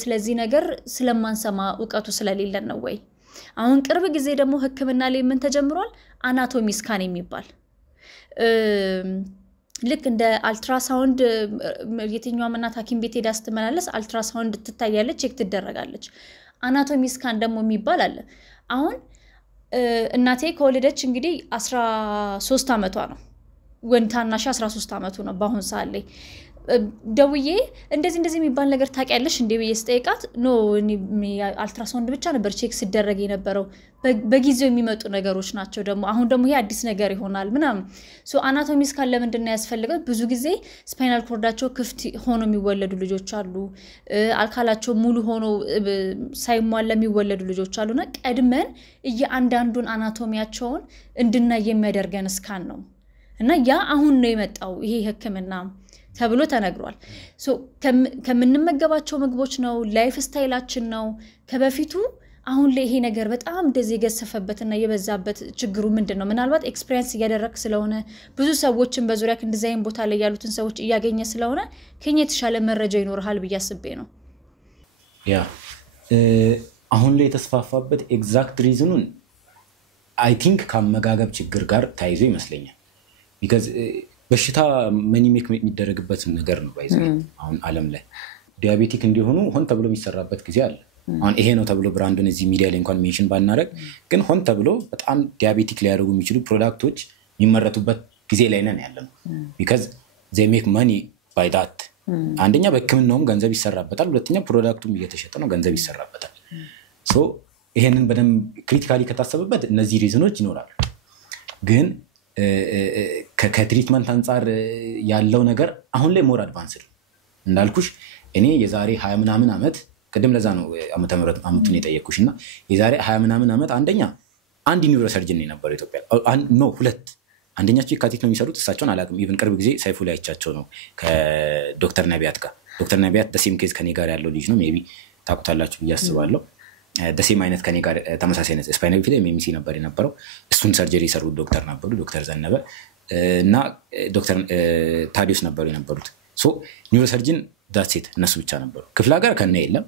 ስለዚህ ነገር ስለማንሰማ ዕውቀቱ ስለሌለን ነው ወይ? አሁን ቅርብ ጊዜ ደግሞ ህክምና ላይ ምን ተጀምሯል? አናቶሚ ስካን የሚባል ልክ እንደ አልትራሳውንድ የትኛውም እናት ሐኪም ቤት ሄዳ ስትመላለስ አልትራሳውንድ ትታያለች፣ ቼክ ትደረጋለች። አናቶሚ ስካን ደግሞ የሚባል አለ። አሁን እናቴ ከወለደች እንግዲህ 13 ዓመቷ ነው። ወንታናሽ 13 ዓመቱ ነው በአሁን ሰዓት ላይ። ደውዬ እንደዚህ የሚባል ነገር ታውቂያለሽ እንዴ ብዬ ስጠይቃት ኖ አልትራሳውንድ ብቻ ነበር ቼክ ሲደረግ የነበረው፣ በጊዜው የሚመጡ ነገሮች ናቸው፣ ደግሞ አሁን ደግሞ ይሄ አዲስ ነገር ይሆናል ምናምን። ሶ አናቶሚ ስካን ለምንድን ነው ያስፈልገው? ብዙ ጊዜ ስፓይናል ኮርዳቸው ክፍት ሆኖ የሚወለዱ ልጆች አሉ፣ አካላቸው ሙሉ ሆኖ ሳይሟላ የሚወለዱ ልጆች አሉና ቀድመን እያንዳንዱን አናቶሚያቸውን እንድናይ የሚያደርገን ስካን ነው። እና ያ አሁን ነው የመጣው ይሄ ህክምና ተብሎ ተነግሯል። ሶ ከምንመገባቸው ምግቦች ነው፣ ላይፍ ስታይላችን ነው ከበፊቱ አሁን ላይ ይሄ ነገር በጣም እንደዚህ የገሰፈበትና የበዛበት ችግሩ ምንድነው? ምናልባት ኤክስፒሪየንስ እያደረክ ስለሆነ ብዙ ሰዎችን በዙሪያ እንደዛይን ቦታ ላይ ያሉትን ሰዎች እያገኘ ስለሆነ ከኛ የተሻለ መረጃ ይኖርሃል ብዬ አስቤ ነው። ያ አሁን ላይ የተስፋፋበት ኤግዛክት ሪዝኑን አይ ቲንክ ከአመጋገብ ችግር ጋር ተያይዞ ይመስለኛል። because በሽታ መኒሜክ የሚደረግበት ነገር ነው ባይዘ አሁን ዓለም ላይ ዲያቤቲክ እንዲሆኑ ሆን ተብሎ የሚሰራበት ጊዜ አለ። አሁን ይሄ ነው ተብሎ ብራንዱን እዚህ ሚዲያ ላይ እንኳን ሜንሽን ባናረግ ግን ሆን ተብሎ በጣም ዲያቤቲክ ሊያደርጉ የሚችሉ ፕሮዳክቶች የሚመረቱበት ጊዜ ላይ ነን ያለነው because they make money by that። አንደኛ በህክምናውም ገንዘብ ይሰራበታል፣ ሁለተኛ ፕሮዳክቱም እየተሸጠ ነው ገንዘብ ይሰራበታል። ሶ ይሄንን በደንብ ክሪቲካሊ ከታሰበበት እነዚህ ሪዝኖች ይኖራሉ። ግን ከትሪትመንት አንፃር ያለው ነገር አሁን ላይ ሞር አድቫንስድ እንዳልኩሽ እኔ የዛሬ 20 ምናምን ዓመት ቀደም ለዛ ነው ዓመተ ምህረት አመቱን የጠየቅኩሽና የዛሬ 20 ምናምን ዓመት አንደኛ አንድ ኒውሮሰርጅን ነበር ኢትዮጵያ ኖ ሁለት አንደኛቸው የካቲት ነው የሚሰሩት እሳቸውን አላውቅም። ኢቭን ቅርብ ጊዜ ሳይፉ ላይ አይቻቸው ነው ከዶክተር ነቢያት ጋር። ዶክተር ነቢያት ደሴም ኬዝ ከኔ ጋር ያለው ልጅ ነው ሜቢ ታውቁታላችሁ ብዬ አስባለሁ። ደሴም አይነት ከኔ ጋር ተመሳሳይ አይነት ስፓይናል ፊት ኤምኤምሲ ነበር የነበረው። እሱን ሰርጀሪ የሰሩት ዶክተር ነበሩ ዶክተር ዘነበ እና ዶክተር ታዲዮስ ነበሩ የነበሩት። ሶ ኒውሮሰርጅን ዳትሴት እነሱ ብቻ ነበሩ። ክፍለ ሀገር ከነ የለም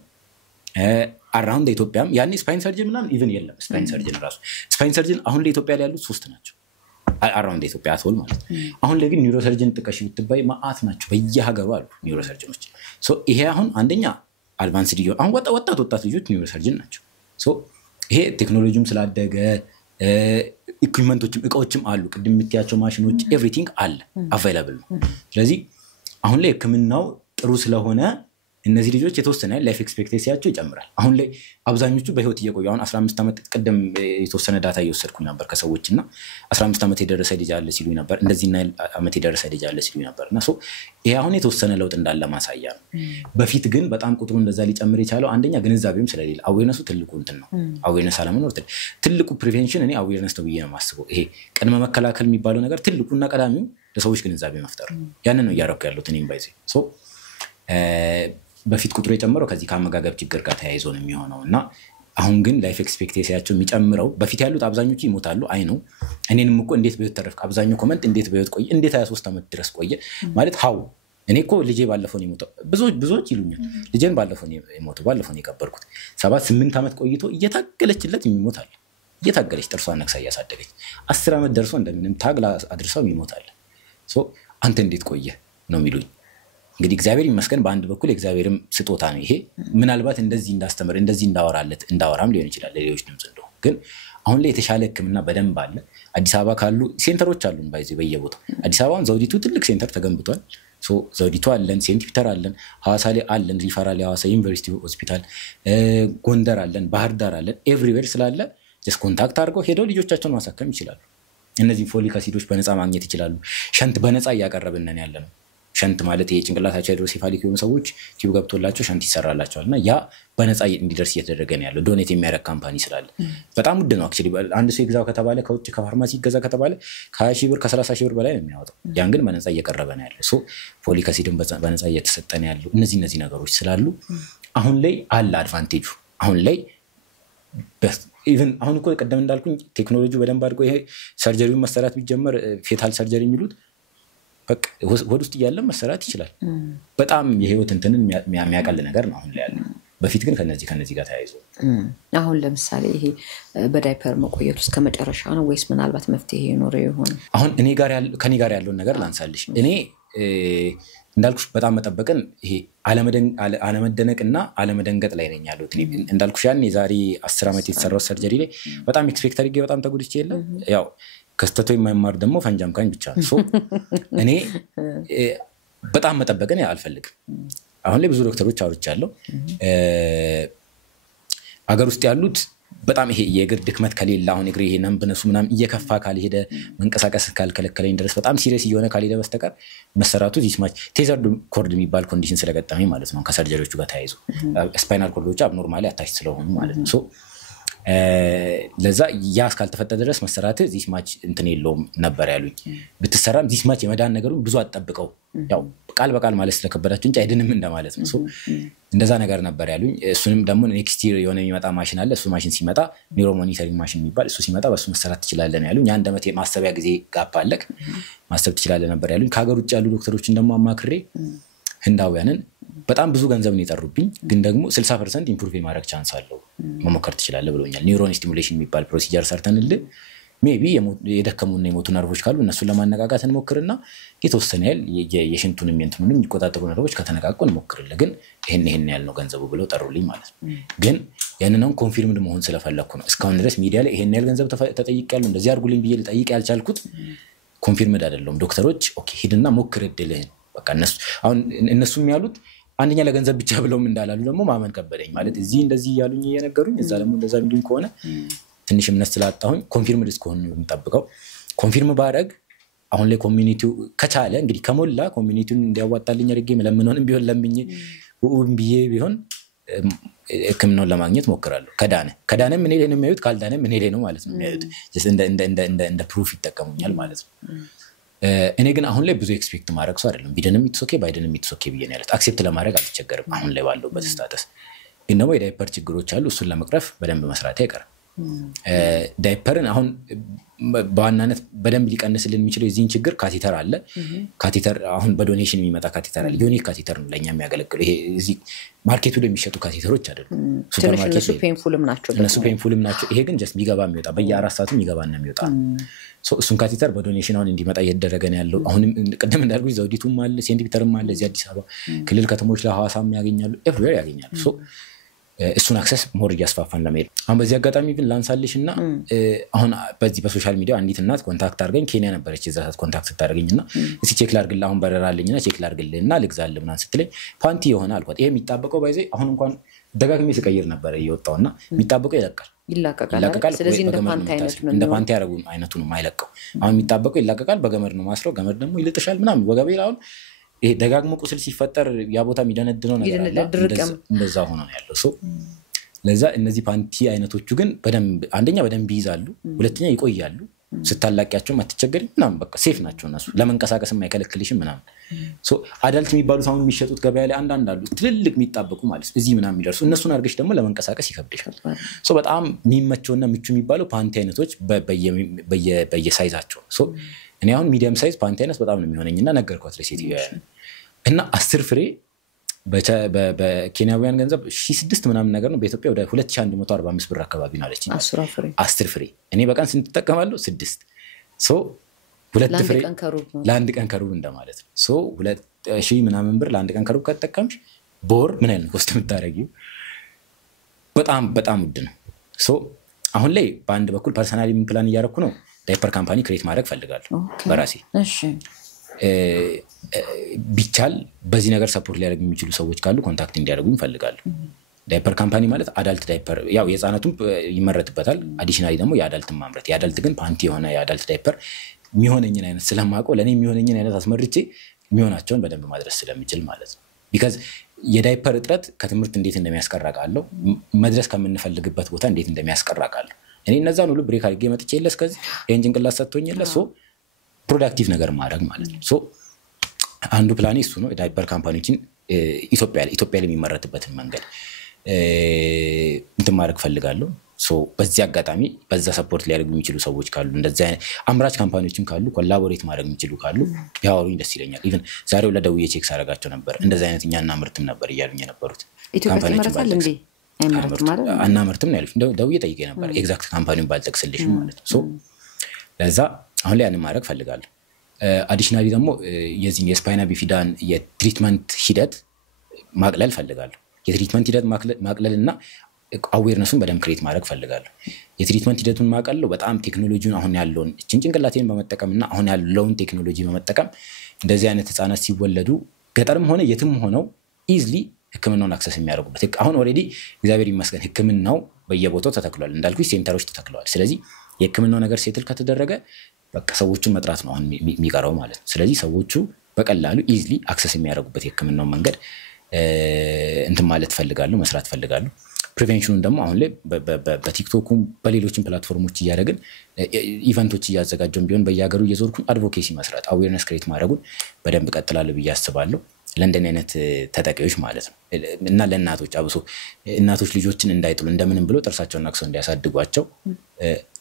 አራውንድ ኢትዮጵያም ያኔ ስፓይን ሰርጅን ምናምን ኢቭን የለም። ስፓይን ሰርጅን ራሱ ስፓይን ሰርጅን አሁን ላይ ኢትዮጵያ ላይ ያሉት 3 ናቸው አራውንድ ኢትዮጵያ አትሆል ማለት። አሁን ላይ ግን ኒውሮሰርጅን ጥቀሽ ብትባይ ማአት ናቸው በየሀገሩ አሉ ኒውሮሰርጅኖች። ሶ ይሄ አሁን አንደኛ አድቫንስድ ይሆን አሁን ወጣት ልጆች ኒውሮሰርጅን ናቸው። ሶ ይሄ ቴክኖሎጂም ስላደገ ኢኩዊፕመንቶችም እቃዎችም አሉ ቅድም የምትያቸው ማሽኖች ኤቭሪቲንግ አለ አቬይላብል ነው። ስለዚህ አሁን ላይ ህክምናው ጥሩ ስለሆነ እነዚህ ልጆች የተወሰነ ላይፍ ኤክስፔክቴንሲያቸው ይጨምራል። አሁን ላይ አብዛኞቹ በህይወት እየቆዩ አሁን 15 ዓመት ቀደም የተወሰነ ዳታ እየወሰድኩኝ ነበር ከሰዎችና 15 ዓመት የደረሰ ልጅ አለ ሲሉኝ ነበር። እንደዚህና ዓመት የደረሰ ልጅ አለ ሲሉኝ ነበርና ሶ ይሄ አሁን የተወሰነ ለውጥ እንዳለ ማሳያ ነው። በፊት ግን በጣም ቁጥሩ እንደዛ ሊጨምር የቻለው አንደኛ ግንዛቤም ስለሌለ አዌርነሱ ትልቁ እንትን ነው። አዌርነስ አለመኖር ትልቁ ፕሪቬንሽን እኔ አዌርነስ ነው ብዬ ነው የማስበው። ይሄ ቅድመ መከላከል የሚባለው ነገር ትልቁና ቀዳሚው ለሰዎች ግንዛቤ መፍጠር ያንን ነው እያደረኩ ያለሁት እኔም ባይዘ ሶ በፊት ቁጥሩ የጨመረው ከዚህ ከአመጋገብ ችግር ጋር ተያይዞ ነው የሚሆነው እና አሁን ግን ላይፍ ኤክስፔክቴንሲያቸው የሚጨምረው በፊት ያሉት አብዛኞቹ ይሞታሉ። አይ ነው እኔንም እኮ እንዴት በህይወት ተረፍክ አብዛኛው ኮሜንት እንዴት በህይወት ቆየ እንዴት 23 ዓመት ድረስ ቆየ ማለት ሃው እኔ እኮ ልጄ ባለፈው ነው የሞተው ብዙዎች ይሉኛል። ልጄን ባለፈው ነው የሞተው ባለፈው ነው የቀበርኩት 7-8 ዓመት ቆይቶ እየታገለችለት የሚሞታል እየታገለች ጥርሷን ነክሳ እያሳደገች 10 ዓመት ደርሶ እንደምንም ታግላ አድርሰው ይሞታል። ሶ አንተ እንዴት ቆየ ነው የሚሉኝ። እንግዲህ እግዚአብሔር ይመስገን በአንድ በኩል እግዚአብሔርም ስጦታ ነው ይሄ ምናልባት እንደዚህ እንዳስተምር እንደዚህ እንዳወራም ሊሆን ይችላል ለሌሎች ድምጽ እንደው ግን አሁን ላይ የተሻለ ህክምና በደንብ አለ። አዲስ አበባ ካሉ ሴንተሮች አሉን ባይዚ በየቦታው አዲስ አበባን ዘውዲቱ ትልቅ ሴንተር ተገንብቷል። ሶ ዘውዲቱ አለን ሴንት ፒተር አለን ሐዋሳ ላይ አለን ሪፈራል ሐዋሳ ዩኒቨርሲቲ ሆስፒታል ጎንደር አለን ባህር ዳር አለን ኤቭሪዌር ስላለ ጀስት ኮንታክት አድርገው ሄደው ልጆቻቸውን ማሳከም ይችላሉ። እነዚህ ፎሊክ አሲዶች በነፃ ማግኘት ይችላሉ። ሸንት በነፃ እያቀረብነን ያለነው ሸንት ማለት የጭንቅላታቸው ሃይድሮሴፋሊክ የሆኑ ሰዎች ቲዩብ ገብቶላቸው ሸንት ይሰራላቸዋልና ያ በነፃ እንዲደርስ እየተደረገ ነው ያለው ዶኔት የሚያደርግ ካምፓኒ ስላለ በጣም ውድ ነው አክቹሊ አንድ ሰው ይገዛው ከተባለ ከውጭ ከፋርማሲ ይገዛ ከተባለ ከ20,000 ብር ከ30,000 ብር በላይ ነው የሚያወጣው። ያን ግን በነፃ እየቀረበ ነው ያለው። ሶ ፎሊክ አሲድን በነፃ እየተሰጠ ነው ያለው። እነዚህ ነገሮች ስላሉ አሁን ላይ አለ አድቫንቴጁ አሁን ላይ ኢቭን አሁን እኮ ቀደም እንዳልኩኝ ቴክኖሎጂው በደንብ አድርጎ ይሄ ሰርጀሪውን መሰራት ቢጀመር ፌታል ሰርጀሪ የሚሉት በቃ ወድ ውስጥ ያለ መሰራት ይችላል በጣም የህይወት እንትንን የሚያቀል ነገር ነው አሁን ላይ ያለው በፊት ግን ከነዚህ ጋር ተያይዞ አሁን ለምሳሌ ይሄ በዳይፐር መቆየት እስከ መጨረሻ ነው ወይስ ምናልባት መፍትሄ ይኖረው ይሆን አሁን ከኔ ጋር ያለውን ነገር ላንሳልሽ እኔ እንዳልኩሽ በጣም መጠበቅን ይሄ አለመደነቅና አለመደንገጥ ላይ ነኝ ያለው እንዳልኩሽ ያን የዛሬ 10 አመት የተሰራው ሰርጀሪ ላይ በጣም ኤክስፔክት አድርጌ በጣም ተጉድቼ የለም ያው ከስተቶ የማይማር ደግሞ ፈንጃምካኝ ብቻ ነው እኔ በጣም መጠበቅን አልፈልግም አሁን ላይ ብዙ ዶክተሮች አውርቻለሁ አገር ውስጥ ያሉት በጣም ይሄ የእግር ድክመት ከሌላ አሁን እግሬ ይሄንን በነሱ ምናምን እየከፋ ካልሄደ መንቀሳቀስ ካልከለከለኝ ድረስ በጣም ሲሪየስ እየሆነ ካልሄደ በስተቀር መሰራቱ ዚስማች ቴዘር ኮርድ የሚባል ኮንዲሽን ስለገጠመኝ ማለት ነው ከሰርጀሪዎቹ ጋር ተያይዞ ስፓይናል ኮርዶች አብኖርማሊ አታች ስለሆኑ ማለት ነው ለዛ ያስ ካልተፈጠረ ድረስ መሰራት ዚስማች እንትን የለውም ነበር ያሉኝ ብትሰራም ዚስማች የመዳን ነገሩን ብዙ አጣብቀው ያው ቃል በቃል ማለት ስለከበዳችሁ እንጂ አይደንም እንደማለት ነው እንደዛ ነገር ነበር ያሉኝ እሱንም ደግሞ ኔክስት ይር የሆነ የሚመጣ ማሽን አለ እሱ ማሽን ሲመጣ ኒውሮ ሞኒተሪንግ ማሽን የሚባል እሱ ሲመጣ በሱ መሰራት ትችላለህ ነው ያሉኝ አንድ አመት ማሰቢያ ጊዜ ጋፕ አለክ ማሰብ ትችላለህ ነበር ያሉኝ ከሀገር ውጭ ያሉ ዶክተሮችን ደግሞ አማክሬ ህንዳውያንን በጣም ብዙ ገንዘብ ነው የጠሩብኝ ግን ደግሞ 60% ኢምፕሩቭ የማድረግ ቻንስ አለው መሞከር ትችላለህ ብሎኛል ኒውሮን ስቲሙሌሽን የሚባል ፕሮሲጀር ሰርተንልህ ሜቢ የደከሙና የሞቱ ነርቮች ካሉ እነሱን ለማነቃቃት እንሞክርና የተወሰነ የሽንቱንም የእንትኑንም ይቆጣጠሩ ነርቮች ከተነቃቁ እንሞክርልህ ግን ይሄን ያህል ነው ገንዘቡ ብለው ጠሩልኝ ማለት ነው ግን ያንንም ኮንፊርምድ መሆን ስለፈለኩ ነው እስካሁን ድረስ ሚዲያ ላይ ይሄን ያህል ገንዘብ ተጠይቄያለሁ እንደዚህ አድርጉልኝ ብዬ ልጠይቅ ያልቻልኩት ኮንፊርምድ አይደለም ዶክተሮች ኦኬ ሂድና ሞክር እድልህን በቃ እነሱም ያሉት አንደኛ ለገንዘብ ብቻ ብለውም እንዳላሉ ደግሞ ማመን ከበደኝ ማለት እዚህ እንደዚህ ያሉኝ እየነገሩኝ እዛ ደግሞ እንደዛ ቢሉኝ ከሆነ ትንሽ እምነት ስላጣሁኝ ኮንፊርምድ እስከሆነ የምጠብቀው ኮንፊርም ባረግ አሁን ላይ ኮሚኒቲው ከቻለ እንግዲህ ከሞላ ኮሚኒቲውን እንዲያዋጣልኝ አድርጌ ለምንሆንም ቢሆን ለምኝ ብዬ ቢሆን ህክምናውን ለማግኘት ሞክራለሁ ከዳነ ምን ላይ ነው የሚያዩት ካልዳነ ምን ላይ ነው ማለት ነው የሚያዩት እንደ ፕሩፍ ይጠቀሙኛል ማለት ነው እኔ ግን አሁን ላይ ብዙ ኤክስፔክት ማድረግ ሰው አይደለም ቢደንም ኢትሶኬ ባይደንም ኢትሶኬ ብዬ ነው ያለው አክሴፕት ለማድረግ አልተቸገርም አሁን ላይ ባለውበት ስታተስ ግን ደግሞ የዳይፐር ችግሮች አሉ እሱን ለመቅረፍ በደንብ መስራት አይቀርም ዳይፐርን አሁን በዋናነት በደንብ ሊቀንስልን የሚችለው የዚህን ችግር ካቴተር አለ ካቴተር አሁን በዶኔሽን የሚመጣ ካቴተር አለ ዩኒክ ካቴተር ነው ለኛ የሚያገለግለው ይሄ እዚህ ማርኬቱ ላይ የሚሸጡ ካቴተሮች አይደሉም ሱፐርማርኬት እነሱ ፔንፉልም ናቸው ይሄ ግን ጀስት ቢገባ የሚወጣ በየ4 ሰዓትም ይገባና የሚወጣ እሱን ካቴተር በዶኔሽን አሁን እንዲመጣ እየተደረገ ነው ያለው አሁን ቀደም እንዳልኩኝ ዘውዲቱም አለ ሴንቲፒተርም አለ እዚህ አዲስ አበባ ክልል ከተሞች ለሐዋሳም ያገኛሉ ኤቭሪዌር ያገኛሉ እሱን አክሰስ ሞር እያስፋፋን ለመሄድ አሁን በዚህ አጋጣሚ ግን ላንሳልሽና አሁን በዚህ በሶሻል ሚዲያ አንዲት እናት ኮንታክት አድርገኝ ኬንያ ነበረች የዛት ኮንታክት ታደርገኝና እሺ ቼክ ላድርግልህ አሁን በረራልኝና ቼክ ላድርግልህና ልግዛልህ ምናምን ስትለኝ ፓንቲ የሆነ አልኳት ይሄ የሚጣበቀው ባይዘይ አሁን እንኳን ደጋግሜ ስቀይር ነበር እየወጣውና የሚጣበቀው ይለቃል ስለዚህ እንደ ፓንቲ ያረጉ አይነቱ ነው የማይለቀው አሁን የሚጣበቀው ይለቃል በገመድ ነው ማስረው ገመድ ደግሞ ይልጥሻል ምናምን ወገቤ አሁን ይሄ ደጋግሞ ቁስል ሲፈጠር ያ ቦታ የሚደነድነው ነገር አለ እንደዛ ሆኖ ነው ያለው ለዛ እነዚህ ፓንቲ አይነቶቹ ግን አንደኛ በደንብ ይይዛሉ ሁለተኛ ይቆያሉ ስታላቂያቸው ማትቸገሪ ምናምን በቃ ሴፍ ናቸው እነሱ ለመንቀሳቀስ የማይከለክልሽም ምናምን አዳልት የሚባሉት አሁን የሚሸጡት ገበያ ላይ አንዳንድ አሉ ትልልቅ የሚጣበቁ ማለት እዚህ ምናምን የሚደርሱ እነሱን አድርገሽ ደግሞ ለመንቀሳቀስ ይከብድሻል በጣም የሚመቸውና ምቹ የሚባለው ፓንቲ አይነቶች በየሳይዛቸው እኔ አሁን ሚዲየም ሳይዝ ፓንቲ አይነት በጣም ነው የሚሆነኝና ነገርኳት ለሴትዮ እና 10 ፍሬ በኬንያውያን ገንዘብ 1600 ምናምን ነገር ነው በኢትዮጵያ ወደ 2145 ብር አካባቢ ነው አለችኝ 10 ፍሬ እኔ በቀን ስንት ተጠቀማለሁ 6 ሁለት ፍሬ ለአንድ ቀን ከሩብ እንደማለት ነው 2000 ምናምን ብር ለአንድ ቀን ከሩብ ከተጠቀምሽ ቦር ምን አይነት ኮስት የምታረጊው በጣም ውድ ነው አሁን ላይ በአንድ በኩል ፐርሰናሊ ምን ፕላን እያደረኩ ነው ዳይፐር ካምፓኒ ክሬት ማድረግ ፈልጋለሁ በራሴ ቢቻል በዚህ ነገር ሰፖርት ሊያደርጉ የሚችሉ ሰዎች ካሉ ኮንታክት እንዲያደርጉኝ ፈልጋለሁ ዳይፐር ካምፓኒ ማለት አዳልት ዳይፐር ያው የህፃናቱም ይመረትበታል አዲሽናሊ ደግሞ የአዳልት ማምረት የአዳልት ግን ፓንቲ የሆነ የአዳልት ዳይፐር የሚሆነኝን አይነት ስለማውቀው ለኔ የሚሆነኝን አይነት አስመርጬ የሚሆናቸውን በደንብ ማድረስ ስለምችል ማለት ነው ቢካዝ የዳይፐር እጥረት ከትምህርት እንዴት እንደሚያስቀራቃለው መድረስ ከምንፈልግበት ቦታ እንዴት እንደሚያስቀራቃለው እኔ እነዛን ሁሉ ብሬክ አድርጌ መጥቼ ለስከዚህ ኤንጂን ክላስ ሰጥቶኛል ፕሮዳክቲቭ ነገር ማድረግ ማለት ነው አንዱ ፕላን እሱ ነው ዳይፐር ካምፓኒዎችን ኢትዮጵያ ላይ የሚመረትበትን መንገድ እንትን ማድረግ ፈልጋለሁ በዚህ አጋጣሚ በዛ ሰፖርት ሊያደርጉ የሚችሉ ሰዎች ካሉ እንደዛ አምራች ካምፓኒዎችም ካሉ ኮላቦሬት ማድረግ የሚችሉ ካሉ ቢያወሩኝ ደስ ይለኛል። ኢቭን ዛሬው ለደውዬ ቼክ ሳደርጋቸው ነበር እንደዛ አይነት እኛና ምርትም ነበር እያሉኝ የነበሩት ካምፓኒዎች እንዴ አናምርትም ነው ያሉት። ደውዬ ጠይቄ ነበር ኤግዛክት ካምፓኒውን ባልጠቅስልሽ ማለት ነው። ለዛ አሁን ላይ ያንን ማድረግ ፈልጋለሁ። አዲሽናሊ ደግሞ የዚህን የስፓይና ቢፊዳን የትሪትመንት ሂደት ማቅለል ፈልጋለሁ። የትሪትመንት ሂደት ማቅለልና አዌርነሱን በደንብ ክሬት ማድረግ ፈልጋለሁ። የትሪትመንት ሂደቱን ማቀለው በጣም ቴክኖሎጂውን አሁን ያለውን ጭንቅላቴን በመጠቀምና አሁን ያለውን ቴክኖሎጂ በመጠቀም እንደዚህ አይነት ህፃናት ሲወለዱ ገጠርም ሆነ የትም ሆነው ኢዝሊ ህክምናውን አክሰስ የሚያደርጉበት አሁን ኦልሬዲ እግዚአብሔር ይመስገን ህክምናው በየቦታው ተተክሏል። እንዳልኩኝ ሴንተሮች ተተክለዋል። ስለዚህ የህክምናው ነገር ሴትል ከተደረገ በቃ ሰዎቹን መጥራት ነው አሁን የሚቀረው ማለት ነው። ስለዚህ ሰዎቹ በቀላሉ ኢዝሊ አክሰስ የሚያደርጉበት የህክምናው መንገድ እንትን ማለት ፈልጋለሁ፣ መስራት ፈልጋለሁ። ፕሪቬንሽኑን ደግሞ አሁን ላይ በቲክቶኩም በሌሎችም ፕላትፎርሞች እያደረግን ኢቨንቶች እያዘጋጀን ቢሆን በየሀገሩ እየዞርኩኝ አድቮኬሲ መስራት አዌርነስ ክሬት ማድረጉን በደንብ ቀጥላለሁ ብዬ አስባለሁ። ለእንደን አይነት ተጠቂዎች ማለት ነው እና ለእናቶች አብሶ እናቶች ልጆችን እንዳይጥሉ እንደምንም ብሎ ጥርሳቸውን ነክሰው እንዲያሳድጓቸው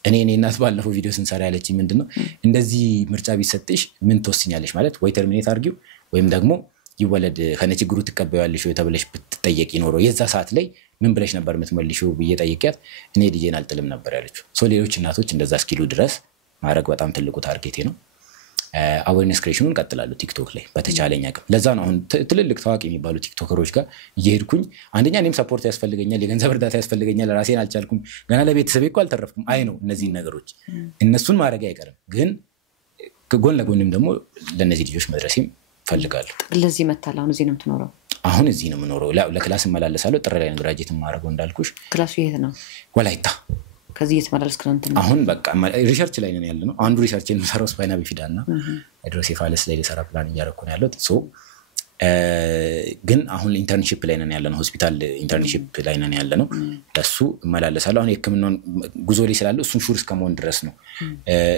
እኔ እናት ባለፈው ቪዲዮ ስንሰራ ያለችኝ ምንድነው እንደዚህ ምርጫ ቢሰጥሽ ምን ትወስኛለሽ ማለት ወይ ተርሚኔት አድርጊው ወይም ደግሞ ይወለድ ከነችግሩ ትቀበያለሽ ወይ ተብለሽ ብትጠየቂ ኖሮ የዛ ሰዓት ላይ ምን ብለሽ ነበር የምትመልሺው ብዬ ጠይቄያት እኔ ልጄን አልጥልም ነበር ያለችው። ሌሎች እናቶች እንደዛ እስኪሉ ድረስ ማድረግ በጣም ትልቁ ታርጌቴ ነው። አዌርነስ ክሬሽኑን ቀጥላለሁ ቲክቶክ ላይ በተቻለኝ አቅም። ለዛ ነው አሁን ትልልቅ ታዋቂ የሚባሉ ቲክቶከሮች ጋር እየሄድኩኝ አንደኛ እኔም ሰፖርት ያስፈልገኛል፣ የገንዘብ እርዳታ ያስፈልገኛል፣ ራሴን አልቻልኩም፣ ገና ለቤተሰቤ እኮ አልተረፍኩም። አይ ነው እነዚህ ነገሮች እነሱን ማድረግ አይቀርም፣ ግን ጎን ለጎንም ደግሞ ለነዚህ ልጆች መድረስም ፈልጋለሁ። ለዚህ መታል አሁን እዚህ ነው የምትኖረው? አሁን እዚህ ነው የምኖረው። ለክላስ እመላለሳለሁ። ጥር ላይ ነው ግራጁዌት የማደርገው እንዳልኩሽ። ክላሱ የት ነው? ወላይታ። ከዚህ እየተመላለስክ ነው እንትን? አሁን በቃ ሪሰርች ላይ ነን ያለነው። አንዱ ሪሰርች የምሰራው ስፓይና ቢፊዳና ሃይድሮሴፋለስ ላይ ልሰራ ፕላን እያደረኩ ነው ያለሁት። ግን አሁን ኢንተርንሺፕ ላይ ነን ያለነው፣ ሆስፒታል ኢንተርንሺፕ ላይ ነን ያለነው። ለሱ እመላለሳለሁ። አሁን የህክምናውን ጉዞ ላይ ስላለው እሱን ሹር እስከመሆን ድረስ ነው።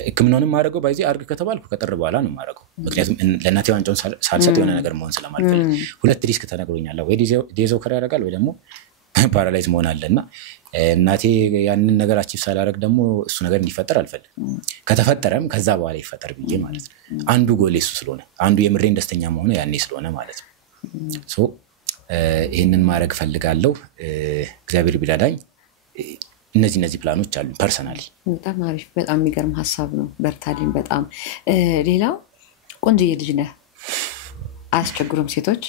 ህክምናውንም ማድረገው ባይዚ አርግ ከተባልኩ ከጥር በኋላ ነው ማድረገው። ምክንያቱም ለእናቴ ዋንጫውን ሳልሰጥ የሆነ ነገር መሆን ስለማልፈልግ ሁለት ሪስክ ተነግሮኛል። ወይ ዴዞከር ያደርጋል ወይ ደግሞ ፓራላይዝ መሆን አለና እናቴ ያንን ነገር አቺቭ ሳላደርግ ደግሞ እሱ ነገር እንዲፈጠር አልፈልግም። ከተፈጠረም ከዛ በኋላ ይፈጠር ብዬ ማለት ነው። አንዱ ጎሌ እሱ ስለሆነ አንዱ የምሬን ደስተኛ መሆኑ ያኔ ስለሆነ ማለት ነው። ይህንን ማድረግ ፈልጋለሁ። እግዚአብሔር ቢረዳኝ እነዚህ ፕላኖች አሉ ፐርሰናሊ። በጣም አሪፍ፣ በጣም የሚገርም ሀሳብ ነው። በርታልኝ በጣም። ሌላው ቆንጆዬ ልጅ ነህ። አያስቸግሩም ሴቶች?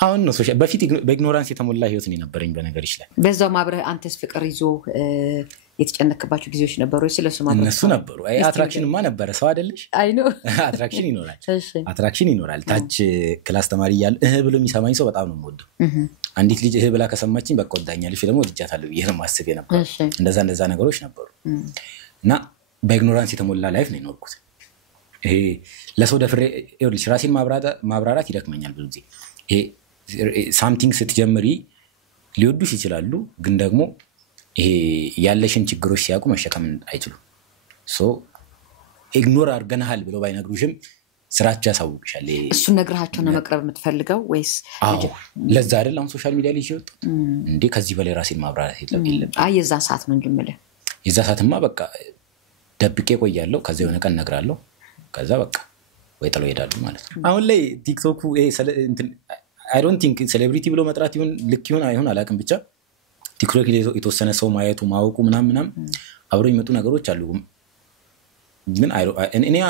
አሁን ነው ሶሻል በፊት በኢግኖራንስ የተሞላ ህይወት ነው የነበረኝ በነገር ይችላል። በዛው ማብረህ አንተስ ፍቅር ይዞ የተጨነቅባቸው ጊዜዎች ነበሩ ወይ? ስለሱ ማብረህ እነሱ ነበሩ። አትራክሽንማ ነበረ። ሰው አይደለሽ? አይ ነው አትራክሽን ይኖራል። ታች ክላስ ተማሪ እያለሁ ብሎ የሚሰማኝ ሰው በጣም ነው የምወደው። አንዲት ልጅ ብላ ከሰማችኝ በቃ ወዳኛለሽ ደግሞ ወድጃታለሁ ብዬ ነው የማስብ የነበረው። እንደዛ ነገሮች ነበሩ እና በኢግኖራንስ የተሞላ ላይፍ ነው የኖርኩት። ይሄ ለሰው ደፍሬ ይኸውልሽ ራሴን ማብራራት ይደክመኛል ብዙ ጊዜ። ይሄ ሳምቲንግ ስትጀምሪ ሊወዱሽ ይችላሉ፣ ግን ደግሞ ይሄ ያለሽን ችግሮች ሲያውቁ መሸከም አይችሉም። ኢግኖር አድርገናል ብለው ባይነግሩሽም ስራቸው ያሳውቅሻል። እሱን ነግረሃቸው ነው መቅረብ የምትፈልገው ወይስ? ለዛ አይደል አሁን ሶሻል ሚዲያ ላይ ሲወጡ እንዴ ከዚህ በላይ ራሴን ማብራራት የለም። የዛ ሰዓት ነው እንጂ የምልህ የዛ ሰዓትማ በቃ ደብቄ ቆያለሁ። ከዛ የሆነ ቀን እነግራለሁ። ከዛ በቃ ወይ ጥለው ይሄዳሉ ማለት ነው። አሁን ላይ ቲክቶኩ አይ ዶንት ቲንክ ሴሌብሪቲ ብሎ መጥራት ይሁን ልክ ይሁን አይሁን አላውቅም፣ ብቻ ቲክቶክ የተወሰነ ሰው ማየቱ ማወቁ ምናምን አብሮ የሚመጡ ነገሮች አሉ። ግን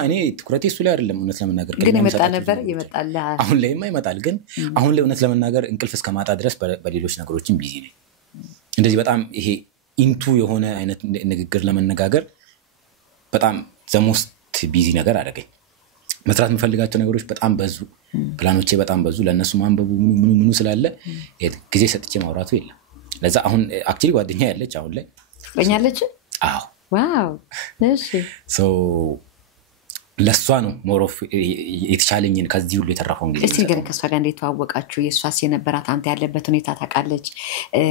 እኔ ትኩረቴ እሱ ላይ አይደለም እውነት ለመናገር። ግን ይመጣ ነበር ይመጣል። አሁን ላይማ ይመጣል። ግን አሁን ላይ እውነት ለመናገር እንቅልፍ እስከማጣ ድረስ በሌሎች ነገሮችም ቢዚ ነኝ። እንደዚህ በጣም ይሄ ኢንቱ የሆነ አይነት ንግግር ለመነጋገር በጣም ዘሞስት ቢዚ ነገር አደረገኝ። መስራት የምፈልጋቸው ነገሮች በጣም በዙ፣ ፕላኖቼ በጣም በዙ። ለእነሱ ማንበቡ ምኑ ስላለ ጊዜ ሰጥቼ ማውራቱ የለም። ለዛ አሁን አክቹዋሊ ጓደኛ ያለች አሁን ላይ ፍቅረኛለች። አዎ ዋው እሺ። ለሷ ነው ሞሮፍ የተቻለኝን ከዚህ ሁሉ የተረፈውን ጊዜ። እስቲ ግን ከሷ ጋር እንዴት ተዋወቃችሁ? የሷስ የነበራት አንተ ያለበት ሁኔታ ታውቃለች?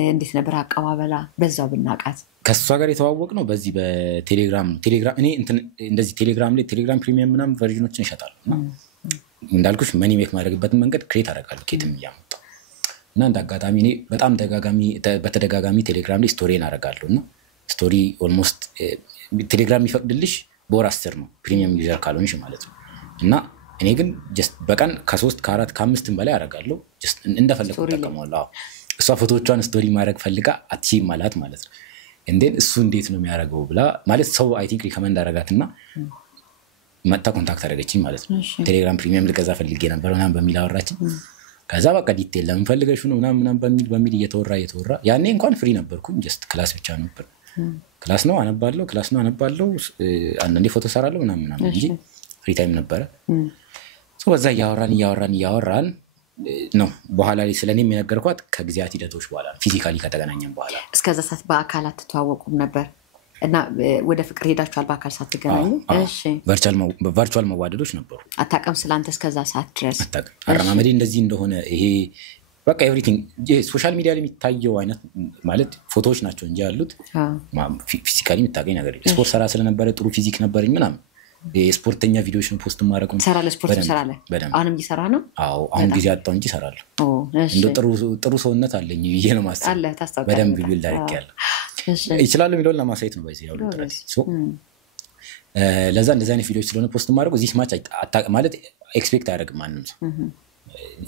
እንዴት ነበር አቀባበላ? በዛው ብናቃት። ከሷ ጋር የተዋወቅ ነው በዚህ በቴሌግራም እኔ እንደዚህ ቴሌግራም ላይ ቴሌግራም ፕሪሚየም ምናምን ቨርዥኖችን እሸጣለሁ እና እንዳልኩሽ መኒ ሜክ ማድረግበትን መንገድ ክሬት አደርጋለሁ ኬትም እያመጣሁ እና እንደ አጋጣሚ እኔ በጣም በተደጋጋሚ ቴሌግራም ላይ ስቶሪን አደርጋለሁ እና ስቶሪ ኦልሞስት ቴሌግራም የሚፈቅድልሽ በወር 10 ነው ፕሪሚየም ዩዘር ካልሆንሽ ማለት ነው እና እኔ ግን ጀስት በቀን ከ3 ከ4 ከ5 በላይ አደርጋለሁ ጀስት እንደፈለኩ ተጠቀመዋለሁ እሷ ፎቶዎቿን ስቶሪ ማድረግ ፈልጋ አትሺ ማለት ነው እንዴን እሱ እንዴት ነው የሚያደርገው ብላ ማለት ሰው አይ ቲንክ ሪከመንድ አደረጋትና መጣ ኮንታክት አደረገችኝ ማለት ነው ቴሌግራም ፕሪሚየም ልገዛ ፈልጌ ነበር ምናምን በሚል አወራችኝ ከዛ በቃ ዲቴል ለምን ፈልገሽ ነው ምናምን በሚል እየተወራ ያኔ እንኳን ፍሪ ነበርኩኝ ጀስት ክላስ ብቻ ነበር ክላስ ነው አነባለሁ አንዳንዴ ፎቶ ሰራለሁ ምናምን እንጂ ፍሪ ታይም ነበር ሶ በዛ ያወራን ነው በኋላ ላይ ስለኔም የነገርኳት ከግዚያት ሂደቶች በኋላ ፊዚካሊ ከተገናኘን በኋላ እስከዛ ሰዓት በአካላት ተዋወቁም ነበር እና ወደ ፍቅር ሄዳችኋል በአካል ሳትገናኙ እሺ ቨርቹዋል መዋደዶች ነበሩ አታቀም ስላንተ እስከዛ ሰዓት ድረስ አራማመዴ እንደዚህ እንደሆነ ይሄ በቃ ኤቭሪቲንግ ሶሻል ሚዲያ ላይ የሚታየው አይነት ማለት ፎቶዎች ናቸው እንጂ ያሉት ፊዚካሊ የምታገኝ ነገር ስፖርት ሰራ ስለነበረ ጥሩ ፊዚክ ነበርኝ ምናምን የስፖርተኛ ቪዲዮዎች ነው ፖስት ማድረግ ሰራለ ስፖርት ሰራለ አሁንም እየሰራ ነው አዎ አሁን ጊዜ አጣው እንጂ ሰራለሁ እንደ ጥሩ ሰውነት አለኝ ይሄ ነው ማስተር አለ ታስተውቃለህ በደንብ ቢል ዳይሬክት ያለ ይችላል የሚለውን ለማሳየት ነው ባይዘው ያለው ጥረት ሶ ለዛ እንደዚህ አይነት ቪዲዮዎች ስለሆነ ፖስት ማድረግ እዚህ ማች ማለት ኤክስፔክት አያደርግም ማንንም ሰው